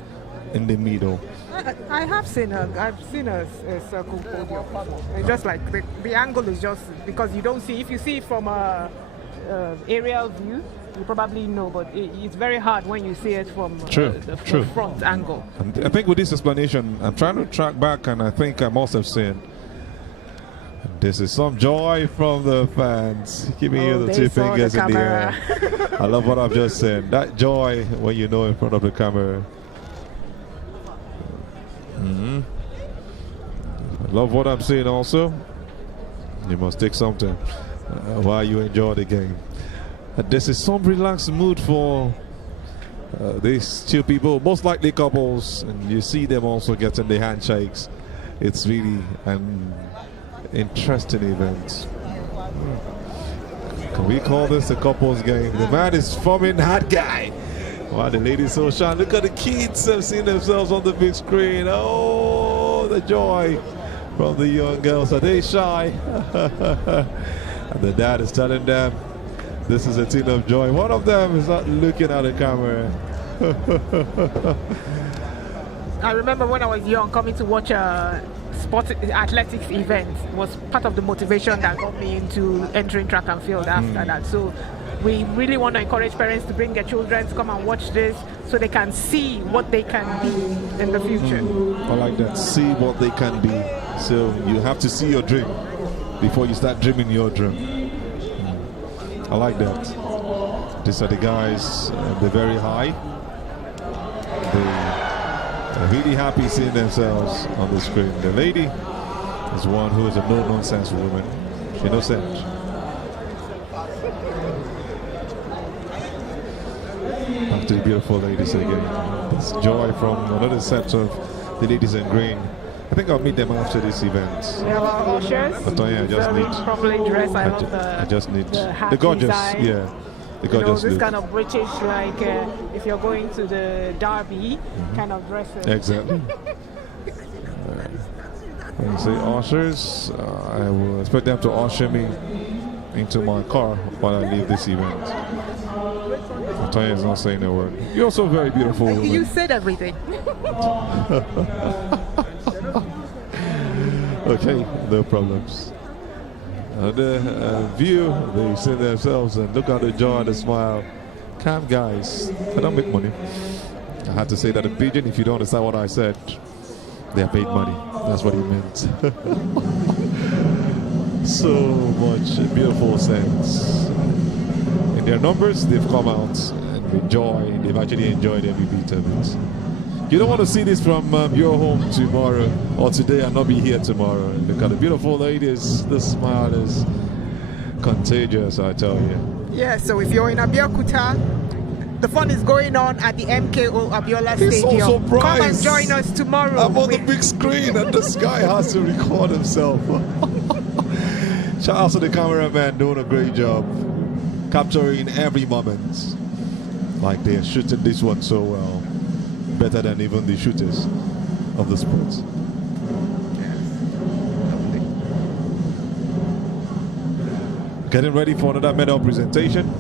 in the middle. I have seen I've seen a circle podium. It's just like the angle is just because you don't see. If you see it from a aerial view, you probably know, but it's very hard when you see it from the front angle. And I think with this explanation, I'm trying to track back, and I think I must have seen. This is some joy from the fans. Give me the 2 fingers in the air. I love what I've just said. That joy when you know in front of the camera. I love what I'm seeing also. You must take something while you enjoy the game. This is some relaxed mood for these 2 people, most likely couples, and you see them also getting the handshakes. It's really an interesting event. Can we call this a couples game? The man is forming hot guy. Wow, the ladies so shy. Look at the kids have seen themselves on the big screen. Oh, the joy from the young girls. Are they shy? And the dad is telling them this is a teen of joy. One of them is not looking at the camera. I remember when I was young, coming to watch a sport athletics event was part of the motivation that got me into entering track and field after that. So we really want to encourage parents to bring their children to come and watch this so they can see what they can be in the future. I like that. See what they can be. So you have to see your dream before you start dreaming your dream. I like that. These are the guys, they're very high. They're really happy seeing themselves on the screen. The lady is one who is a no-nonsense woman. She knows sense. Back to the beautiful ladies again. This joy from another set of the ladies in green. I think I'll meet them after this event. We have our ushers. But I just very need. properly dressed. I love the. I just need the the gorgeous, design. yeah, the You know, gorgeous this look. kind of British, like if you're going to the Derby kind of dresses. Exactly. When you say ushers, I will expect them to usher me into my car while I leave this event. Tanya is not saying a word. You're also very beautiful woman. You said everything. Okay, no problems. The view, they see themselves and look at the joy and the smile. Calm guys, I don't make money. I had to say that in pidgin. If you don't understand what I said, they are paid money. That's what he meant. So much beautiful sense. In their numbers, they've come out and with joy. They've actually enjoyed every bit of it. You don't want to see this from your home tomorrow or today and not be here tomorrow. Look at the beautiful ladies. The smile is contagious, I tell you. Yeah, so if you're in Abeokuta, the fun is going on at the MKO Abiola He's so Stadium. surprised. Come and join us tomorrow. I'm on the big screen and this guy has to record himself. Shout out to the cameraman doing a great job, capturing every moment. Like they're shooting this one so well. Better than even the shooters of the sport. Getting ready for another medal presentation.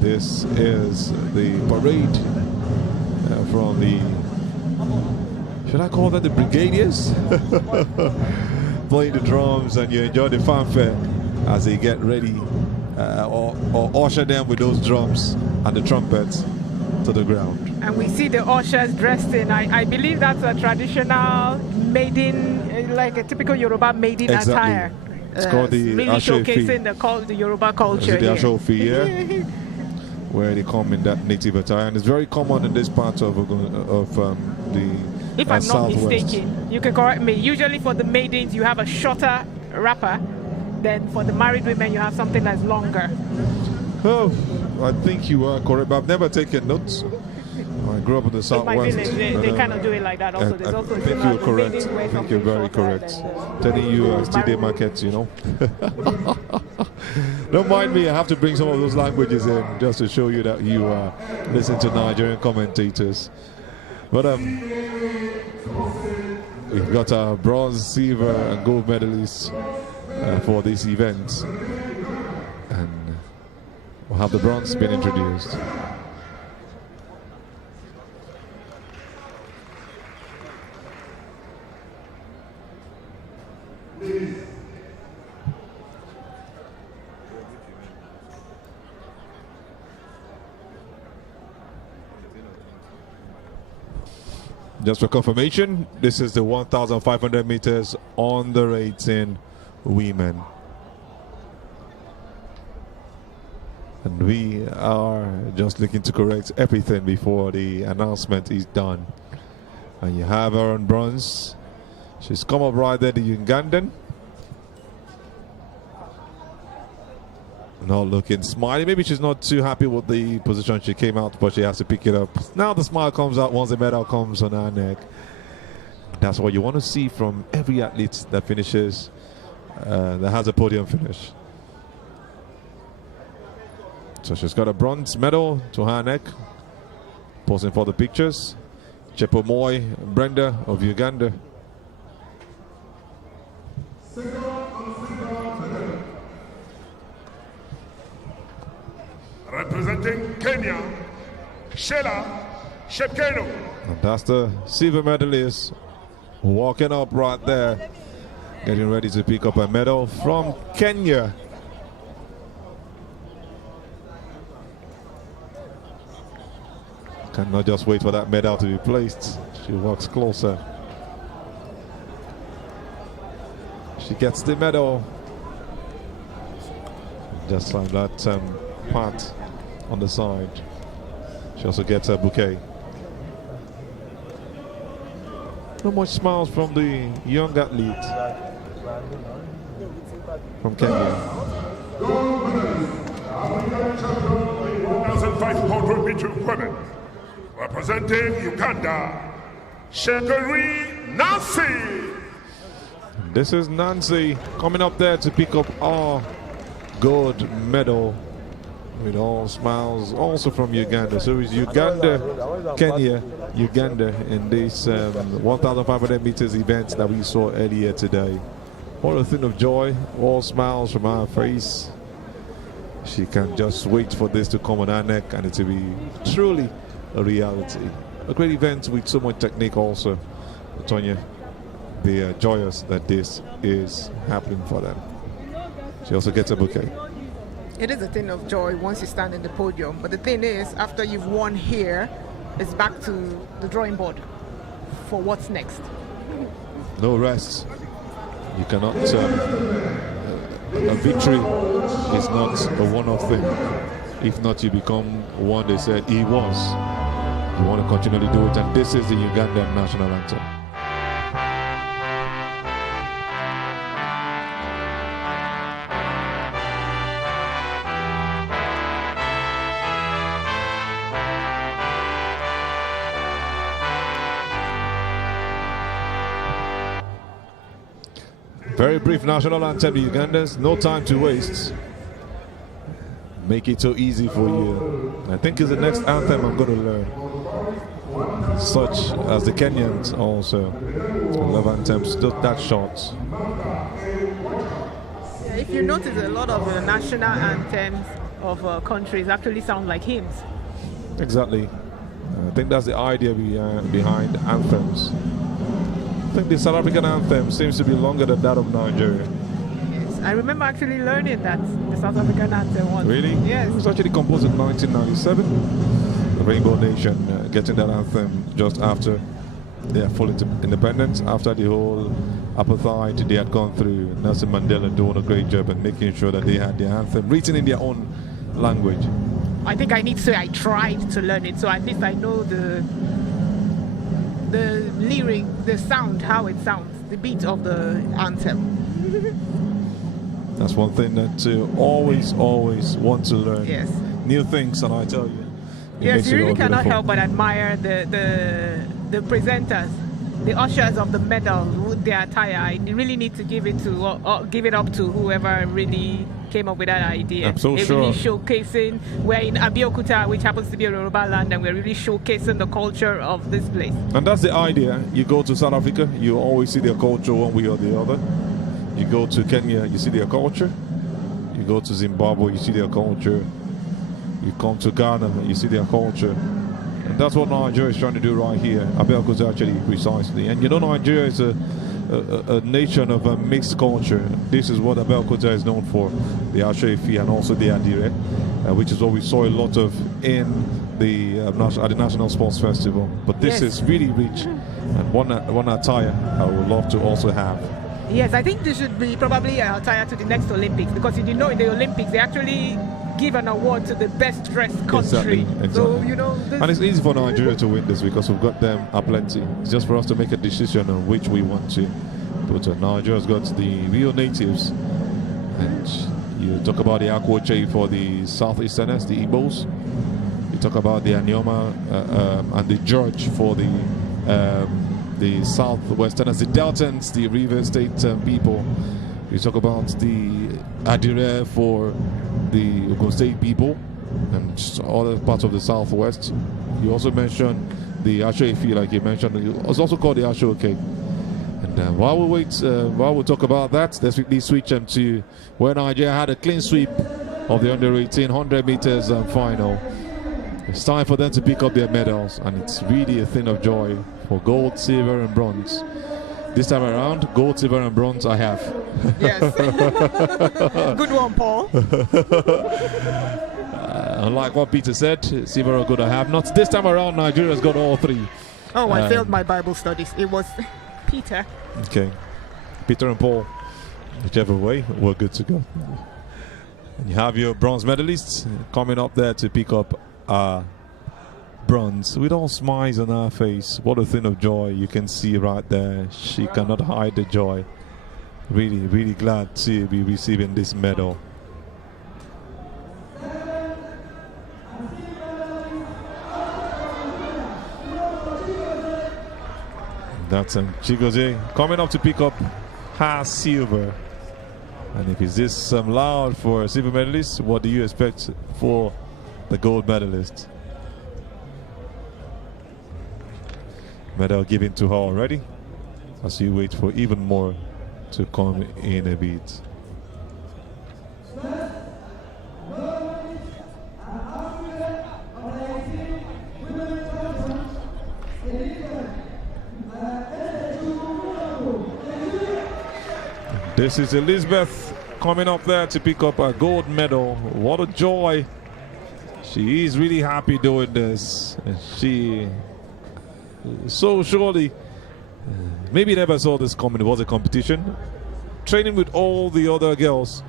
This is the parade from the, should I call that the brigadiers? Playing the drums, and you enjoy the fanfare as they get ready or usher them with those drums and the trumpets to the ground. And we see the ushers dressed in, I believe that's a traditional maiden, like a typical Yoruba maiden attire. It's called the really Ashofi. showcasing the Yoruba culture. The here. Ashofi, yeah. Where they come in that native attire. And it's very common in this part of the If I'm not southwest. mistaken, you can correct me. Usually for the maidens, you have a shorter wrapper. Then for the married women, you have something that's longer. Oh, I think you are correct, but I've never taken notes. I grew up in the In southwest. my village, they but, kind of do it like that also. There's also I think you're correct. I think you're very correct. Telling you TD markets, you know. Don't mind me, I have to bring some of those languages in just to show you that you listen to Nigerian commentators. But we've got our bronze, silver, and gold medalists for this event. And we'll have the bronze being introduced. Just for confirmation, this is the 1,500 meters on the 18 women. And we are just looking to correct everything before the announcement is done. And you have her on bronze. She's come up right there, the Ugandan. Not looking smiley. Maybe she's not too happy with the position she came out, but she has to pick it up. Now the smile comes out once the medal comes on her neck. That's what you want to see from every athlete that finishes, that has a podium finish. So she's got a bronze medal to her neck. Posing for the pictures. Chepomoy Brenda of Uganda. Representing Kenya, Sheila Shepkeno. And that's the silver medalist walking up right there, getting ready to pick up a medal from Kenya. Cannot just wait for that medal to be placed. She walks closer. She gets the medal. Just like that part on the side. She also gets a bouquet. So much smiles from the young athlete from Kenya. 1,500 meter women representing Uganda, Shekari Nancy. This is Nancy coming up there to pick up our gold medal with all smiles, also from Uganda. So it's Uganda, Kenya, Uganda in this 1,500 meters event that we saw earlier today. What a thing of joy, all smiles from our face. She can just wait for this to come on her neck and it will be truly a reality. A great event with so much technique also. Tonya, they are joyous that this is happening for them. She also gets a bouquet. It is a thing of joy once you stand in the podium. But the thing is, after you've won here, it's back to the drawing board for what's next. No rest. You cannot. A victory is not a one-off thing. If not, you become one they said he was. You want to continually do it, and this is the Ugandan national anthem. Very brief national anthem, the Ugandans. No time to waste. Make it so easy for you. I think it's the next anthem I'm going to learn. Such as the Kenyans also. I love anthems, just that short. Yeah, if you notice, a lot of the national anthems of countries actually sound like hymns. Exactly. I think that's the idea behind anthems. I think the South African anthem seems to be longer than that of Nigeria. Yes, I remember actually learning that the South African anthem once. Really? Yes. It was actually composed in 1997. The Rainbow Nation getting that anthem just after their full independence, after the whole apartheid they had gone through. Nelson Mandela doing a great job and making sure that they had their anthem written in their own language. I think I need to say I tried to learn it, so at least I know the lyric, the sound, how it sounds, the beat of the anthem. That's one thing that always want to learn. Yes. New things, and I tell you. Yes, you really cannot help but admire the presenters, the ushers of the medal with their attire. I really need to give it up to whoever really came up with that idea. I'm so They're sure. really showcasing. We're in Abeokuta, which happens to be a Yoruba land, and we're really showcasing the culture of this place. And that's the idea. You go to South Africa, you always see their culture one way or the other. You go to Kenya, you see their culture. You go to Zimbabwe, you see their culture. You come to Ghana, you see their culture. And that's what Nigeria is trying to do right here. Abeokuta actually, precisely. And you know, Nigeria is a nation of a mixed culture. This is what Abeokuta is known for. The Ashoefi and also the Adire, which is what we saw a lot of in the at the National Sports Festival. But this is really rich. And one attire I would love to also have. Yes, I think this should be probably an attire to the next Olympics, because you know in the Olympics they actually give an award to the best dressed country. Exactly. So you know, and it's easy for Nigeria to win this because we've got them aplenty. It's just for us to make a decision on which we want to put. Nigeria's got the real natives, and you talk about the Akwoche for the Southeasterners, the Igbos. You talk about the Anyoma and the George for the Southwesterners, the Deltans, the River State people. You talk about the Adire for the Ogun State people and just other parts of the Southwest. You also mentioned the Ashoefi, like you mentioned. It's also called the Ashoeke. And while we wait, while we talk about that, let's quickly switch them to where Nigeria had a clean sweep of the under-18 100 meters final. It's time for them to pick up their medals, and it's really a thing of joy for gold, silver, and bronze. This time around, gold, silver, and bronze I have. Yes. Good one, Paul. Unlike what Peter said, silver or gold I have not. This time around, Nigeria's got all three. Oh, I failed my Bible studies. It was Peter. Okay. Peter and Paul, whichever way, we're good to go. And you have your bronze medalists coming up there to pick up bronze with all smiles on her face. What a thing of joy you can see right there. She cannot hide the joy. Really, really glad to be receiving this medal. That's Chigozie coming up to pick up her silver. And if it's this loud for a silver medalist, what do you expect for the gold medalist? Medal given to her already, as you wait for even more to come in a bit. This is Elizabeth coming up there to pick up a gold medal. What a joy. She is really happy doing this. She so surely maybe never saw this coming. It was a competition. Training with all the other girls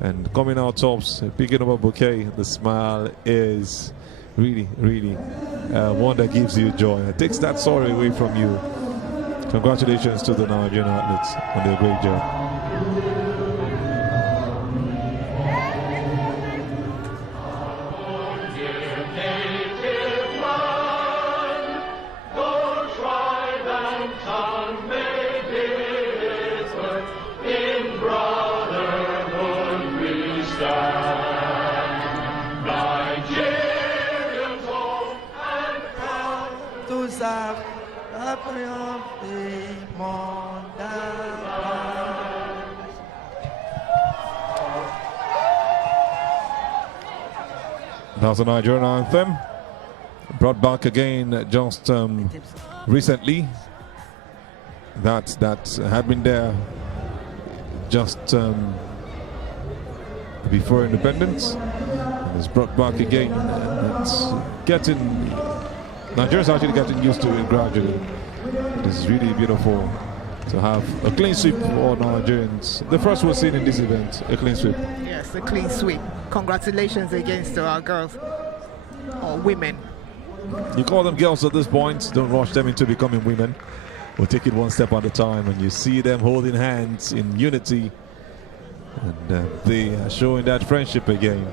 and coming out tops, picking up a bouquet. The smile is really, really one that gives you joy. It takes that sorrow away from you. Congratulations to the Nigerian athletes on their great job. That's the Nigerian anthem, brought back again just recently. That had been there just before independence. It's brought back again. It's getting, Nigeria's actually getting used to it gradually. It is really beautiful to have a clean sweep for Nigerians. The first we're seeing in this event, a clean sweep. Yes, a clean sweep. Congratulations against our girls or women. You call them girls at this point, don't rush them into becoming women. We'll take it one step at a time, and you see them holding hands in unity, and they are showing that friendship again.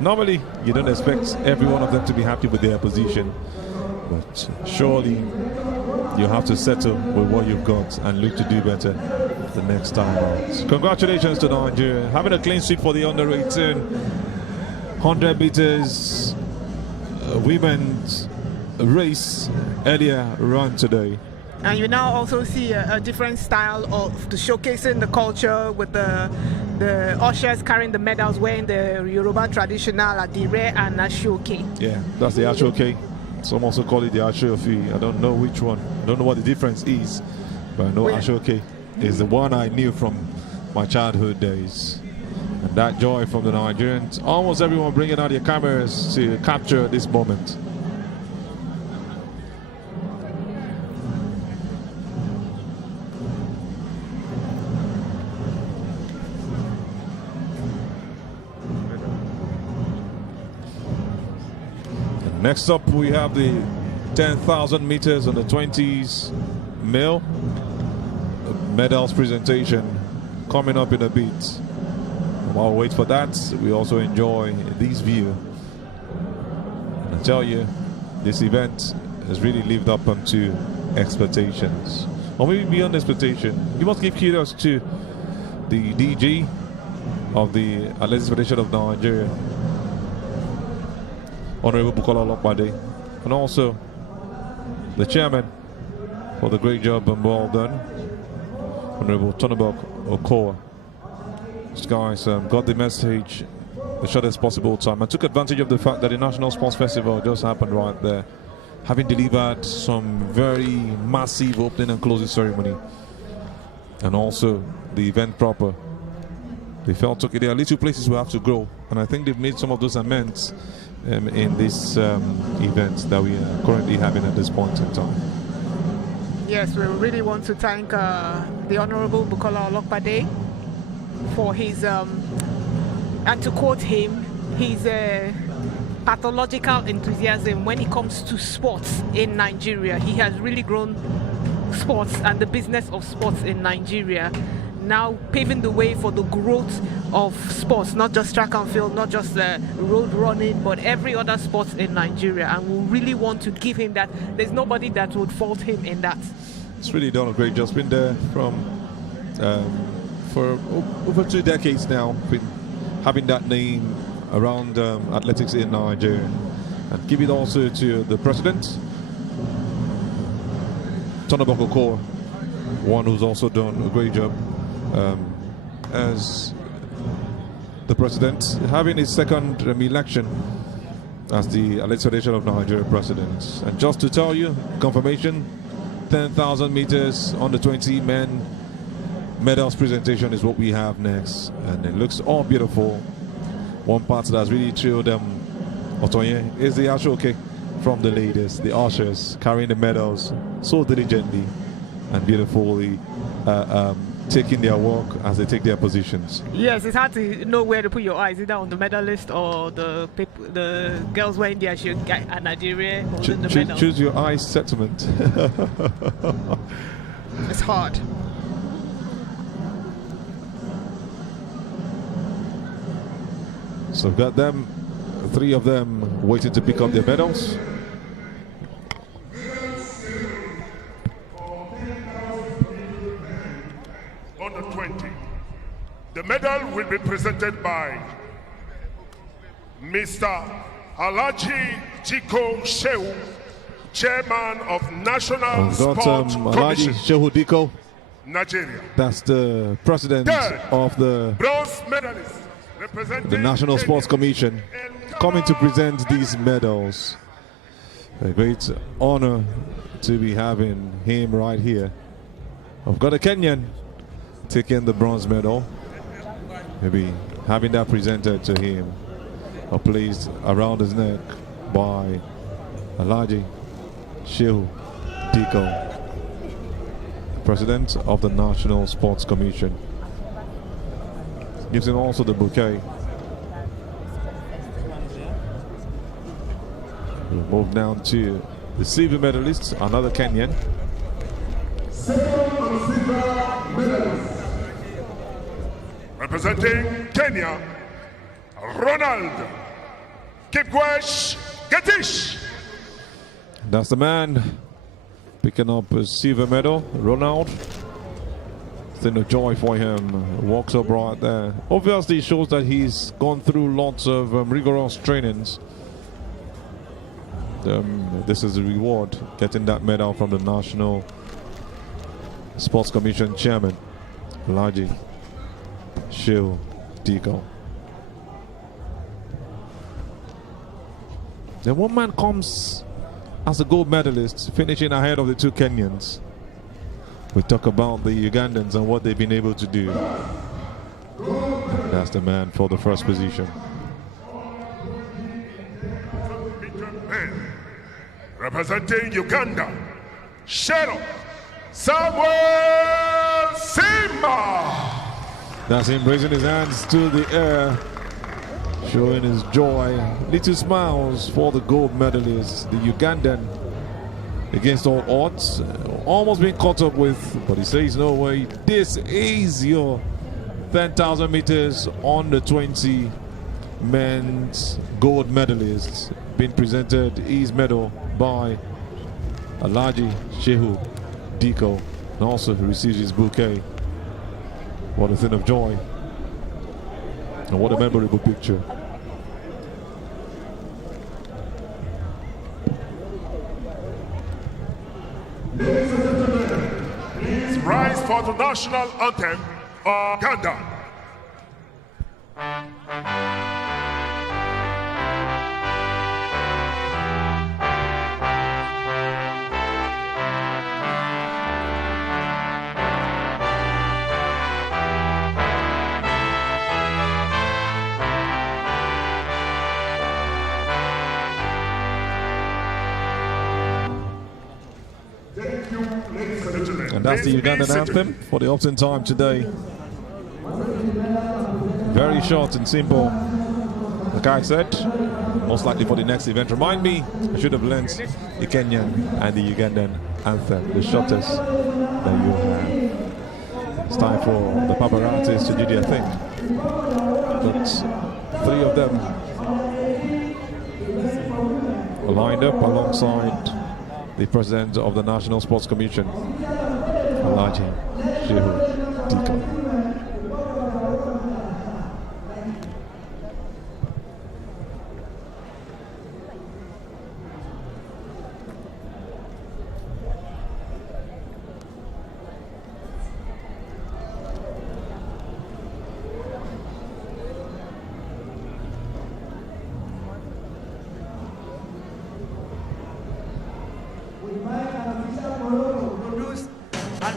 Normally, you don't expect every one of them to be happy with their position, but surely you have to settle with what you've got and look to do better the next time out. Congratulations to Nigeria, having a clean sweep for the under 18 100 meters women's race earlier run today. And you now also see a different style of the showcasing the culture with the ushers carrying the medals wearing the Yoruba traditional adire and ashoke. Yeah, that's the ashoke. Some also call it the ashoke. I don't know which one. I don't know what the difference is, but I know ashoke is the one I knew from my childhood days. And that joy from the Nigerians. Almost everyone bringing out their cameras to capture this moment. Next up, we have the 10,000 meters on the 20s male medals presentation coming up in a bit. While we wait for that, we also enjoy this view. And I tell you, this event has really lived up to expectations, or maybe beyond expectation. You must give kudos to the DG of the Athletics Federation of Nigeria, Honorable Bukola Olopade, and also the chairman for the great job and well done, Honorable Tonobok Okoa. These guys got the message the shortest possible time and took advantage of the fact that the National Sports Festival just happened right there, having delivered some very massive opening and closing ceremony, and also the event proper. They felt okay, there are little places we have to grow, and I think they've made some of those amends in this event that we are currently having at this point in time. Yes, we really want to thank the Honorable Bukola Olopade for his, and to quote him, he's pathological enthusiasm when it comes to sports in Nigeria. He has really grown sports and the business of sports in Nigeria, now paving the way for the growth of sports, not just track and field, not just road running, but every other sports in Nigeria. And we really want to give him that. There's nobody that would fault him in that. It's really done a great job. It's been there for over 2 decades now, been having that name around athletics in Nigeria. And give it also to the president, Tonoboko Core, one who's also done a great job as the president, having his second election as the Athletics Federation of Nigeria president. And just to tell you, confirmation, 10,000 meters under 20 men medals presentation is what we have next, and it looks all beautiful. One part that has really thrilled them, Otoye, is the Ashoke from the ladies, the ushers carrying the medals so diligently and beautifully taking their work as they take their positions. Yes, it's hard to know where to put your eyes, either on the medalist or the girls wearing their shirt at Nigeria holding the medal. Choose your eyes sentiment. It's hard. So we've got them, 3 of them waiting to pick up their medals. Under 20. The medal will be presented by Mr. Alhaji Diko Shehu, Chairman of National Sport Alhaji Commission, Shehu Diko, Nigeria. That's the president of the Bronze medalist representing the National Sports Commission, coming to present these medals. A great honor to be having him right here. I've got a Kenyan taking the bronze medal, maybe having that presented to him or placed around his neck by Alhaji Shehu Diko, president of the National Sports Commission. Gives him also the bouquet. We'll move down to the silver medalists, another Kenyan. Representing Kenya, Ronald Kipwesh Getish. That's the man picking up a silver medal, Ronald. Thing of joy for him, walks up right there. Obviously shows that he's gone through lots of rigorous trainings. This is the reward, getting that medal from the National Sports Commission Chairman, Alhaji Shehu Diko. Then one man comes as a gold medalist, finishing ahead of the 2 Kenyans. We talk about the Ugandans and what they've been able to do. That's the man for the first position. Representing Uganda, Shero Samuel Simba. That's him raising his hands to the air, showing his joy. Little smiles for the gold medalist, the Ugandan, against all odds. Almost been caught up with, but he says no way. This is your 10,000 meters under 20 men's gold medalists, being presented his medal by Alhaji Shehu Diko, and also receives his bouquet. What a thing of joy, and what a memorable picture. Please rise for the national anthem of Uganda. And that's the Ugandan anthem for the opening time today. Very short and simple. Like I said, most likely for the next event. Remind me, I should have learned the Kenyan and the Ugandan anthem, the shortest that you have. It's time for the paparazzis to do their thing. But 3 of them are lined up alongside the president of the National Sports Commission, Alhaji Shehu Dika.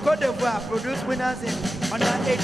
Côte d'Ivoire produce winners in under 18.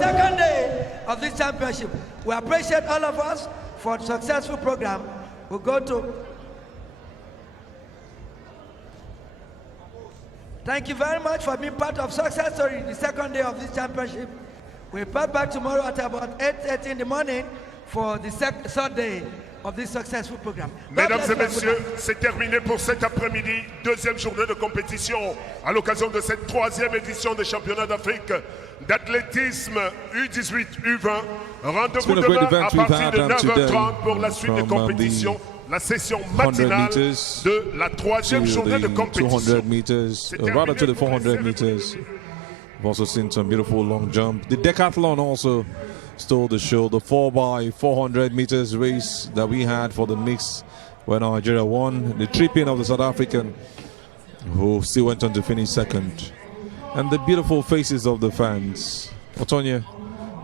Second day of this championship. We appreciate all of us for a successful program. We go to. Thank you very much for being part of success story in the second day of this championship. We'll be back tomorrow at about 8:30 in the morning for the third day of this successful program. Mesdames et messieurs, c'est terminé pour cet après-midi. Deuxième journée de compétition à l'occasion de cette 3e édition des championnats d'Afrique d'athlétisme U18, U20. Rendez-vous demain à partir de 9h30 pour la suite des compétitions. La session matinale de la 3e journée de compétition. 200 meters, rather to the 400 meters. We've also seen some beautiful long jump. The decathlon also stole the show. The 4x400 meters race that we had for the mix where Nigeria won. The tripping of the South African who still went on to finish second. And the beautiful faces of the fans. Otonya,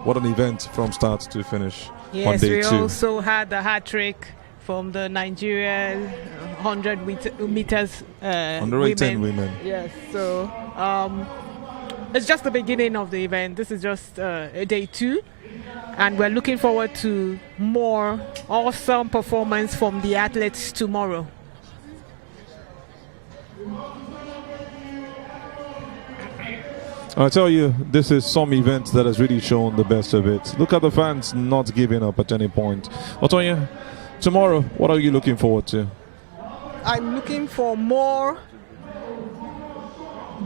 what an event from start to finish on day 2. Yes, we also had a hat trick from the Nigerian 100 meters women. Yes, so it's just the beginning of the event. This is just day 2, and we're looking forward to more awesome performance from the athletes tomorrow. I tell you, this is some event that has really shown the best of it. Look at the fans not giving up at any point. Otonya, tomorrow, what are you looking forward to? I'm looking for more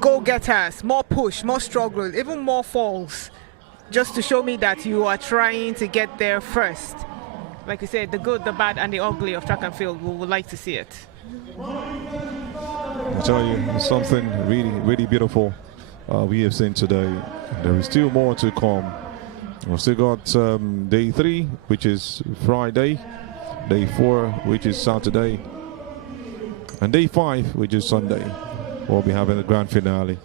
go-getters, more push, more struggle, even more falls, just to show me that you are trying to get there first. Like you said, the good, the bad, and the ugly of track and field, we would like to see it. I tell you, it's something really, really beautiful we have seen today. There is still more to come. We've still got day 3, which is Friday, day 4, which is Saturday, and day 5, which is Sunday. We'll be having the grand finale.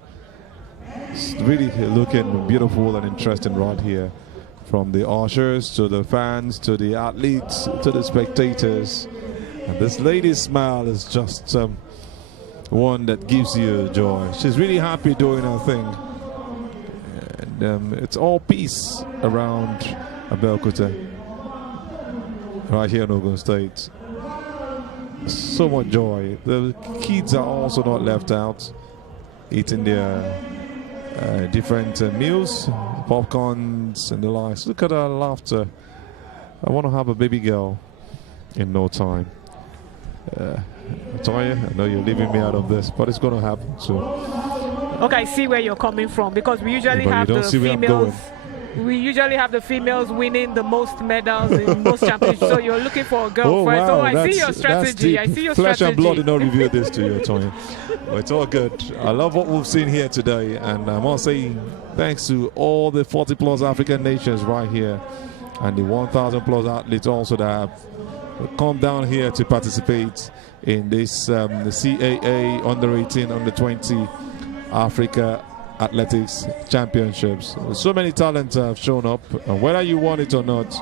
It's really looking beautiful and interesting right here. From the ushers to the fans to the athletes to the spectators. And this lady's smile is just one that gives you joy. She's really happy doing her thing. And it's all peace around Abeokuta, right here in Ogun State. so much joy. The kids are also not left out, eating their different meals, popcorns and the likes. Look at her laughter. I want to have a baby girl in no time. Toya, I know you're leaving me out of this, but it's going to happen soon. Okay, I see where you're coming from, because we usually have the females. We usually have the females winning the most medals in most championships. So you're looking for a girl first. Wow, Oh, I see your strategy. I see your Flesh strategy. and blood did not reveal this to you, Tony. But it's all good. I love what we've seen here today, and I want to say thanks to all the 40 plus African nations right here, and the 1,000 plus athletes also that have come down here to participate in this the CAA under 18, under 20 Africa Athletics Championships. So many talents have shown up, and whether you want it or not,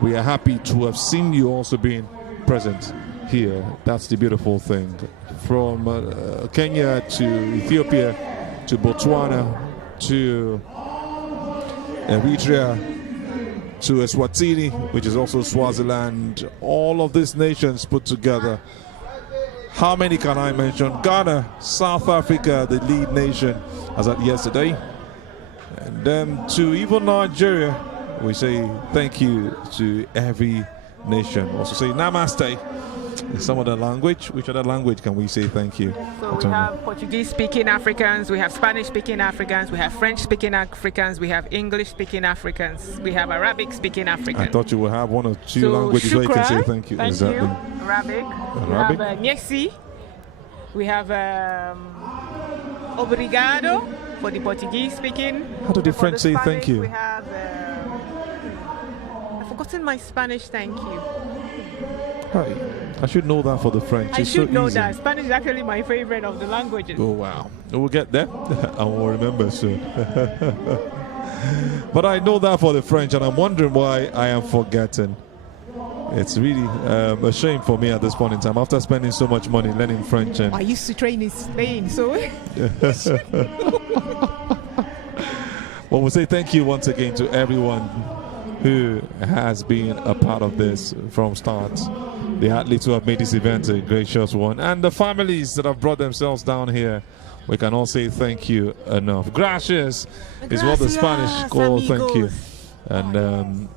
we are happy to have seen you also being present here. That's the beautiful thing. From Kenya to Ethiopia to Botswana to Eritrea to Eswatini, which is also Swaziland, all of these nations put together. How many can I mention? Ghana, South Africa, the lead nation as of yesterday. And then to even Nigeria, we say thank you to every nation. Also say namaste in some other language. Which other language can we say thank you? So we have Portuguese-speaking Africans, we have Spanish-speaking Africans, we have French-speaking Africans, we have English-speaking Africans, we have Arabic-speaking Africans. I thought you would have one or two languages where you can say thank you. Thank you. Arabic. We have Merci. We have Obrigado for the Portuguese-speaking. How do the French say thank you? We have I've forgotten my Spanish thank you. Hi. I should know that for the French. I it's should so know easy. that. Spanish is actually my favorite of the languages. Oh wow. We'll get there. I will remember soon. But I know that for the French, and I'm wondering why I am forgetting. It's really a shame for me at this point in time, after spending so much money learning French. And I used to train in Spain, so. Well, we'll say thank you once again to everyone who has been a part of this from start. The athletes who have made this event a gracious one, and the families that have brought themselves down here. We can all say thank you enough. Gracias is what the Spanish call thank you. And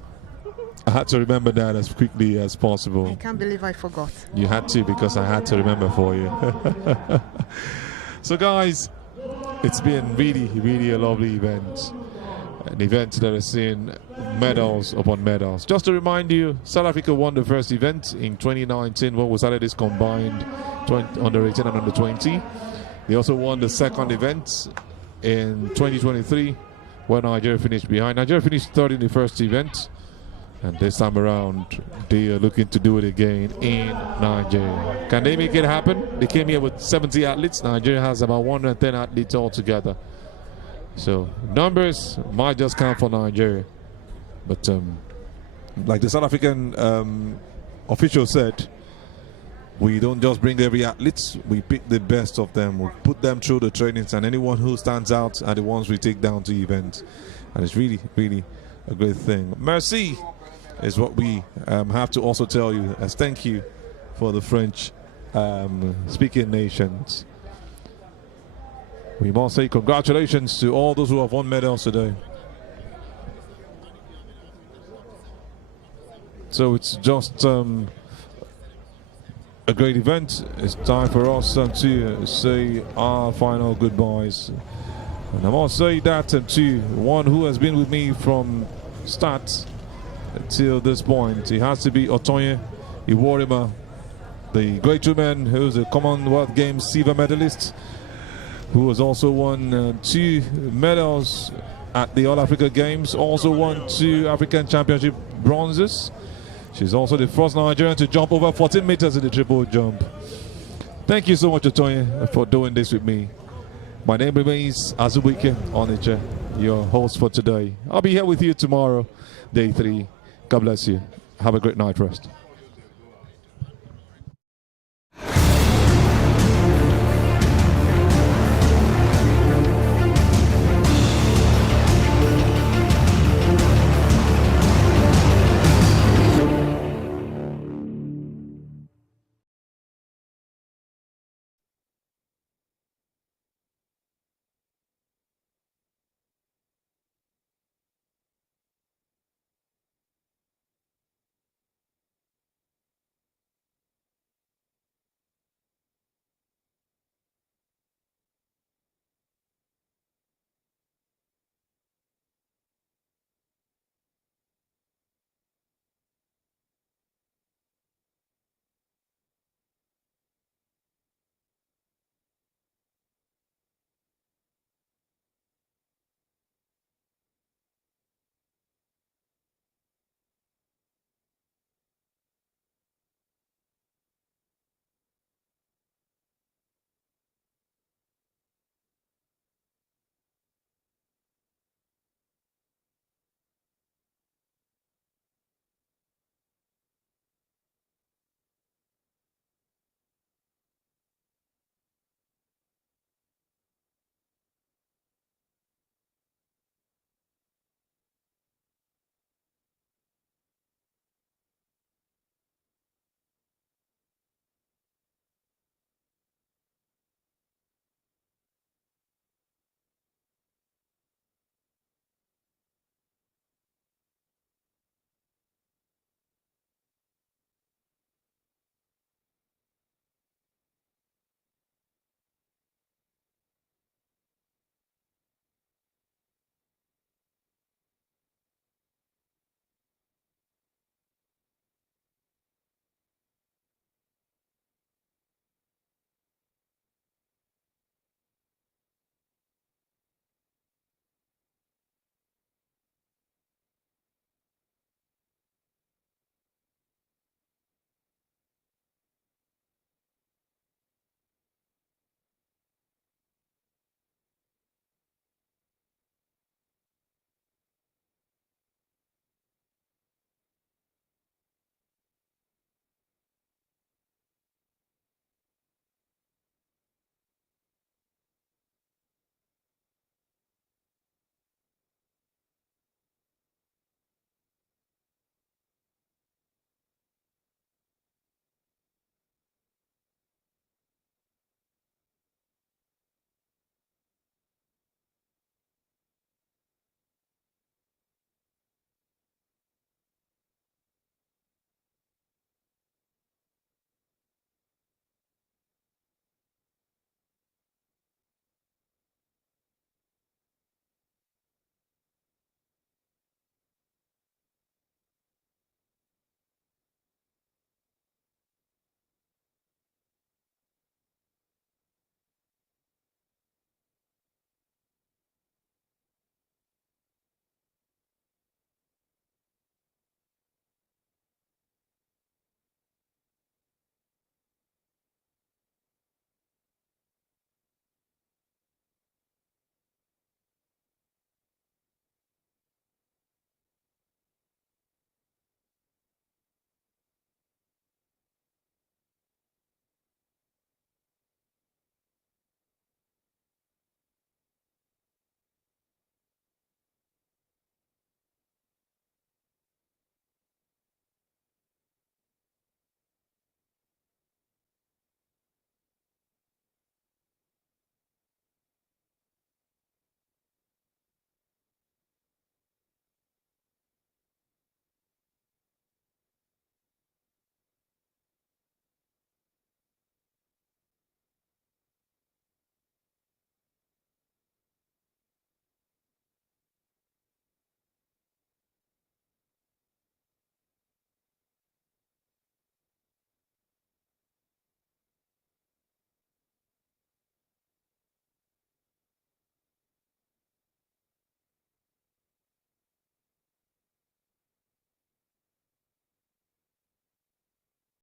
I had to remember that as quickly as possible. I can't believe I forgot. You had to, because I had to remember for you. So guys, it's been really, really a lovely event. An event that has seen medals upon medals. Just to remind you, South Africa won the first event in 2019 when we started this combined under 18 and under 20. They also won the second event in 2023 when Nigeria finished behind. Nigeria finished third in the first event, and this time around they are looking to do it again in Nigeria. Can they make it happen? They came here with 70 athletes. Nigeria has about 110 athletes altogether. So numbers might just count for Nigeria. But like the South African official said, we don't just bring every athlete, we pick the best of them. We put them through the trainings, and anyone who stands out are the ones we take down to events. And it's really, really a great thing. Merci is what we have to also tell you as thank you for the French speaking nations. We must say congratulations to all those who have won medals today. So it's just a great event. It's time for us to say our final goodbyes. And I must say that to one who has been with me from start till this point. It has to be Otonye Iworima, the great woman who's a Commonwealth Games silver medalist, who has also won 2 medals at the All Africa Games, also won 2 African Championship bronzes. She's also the first Nigerian to jump over 14 meters in the triple jump. Thank you so much, Otonye, for doing this with me. My name remains Azubuike Oniche, your host for today. I'll be here with you tomorrow, day 3. God bless you. Have a great night rest.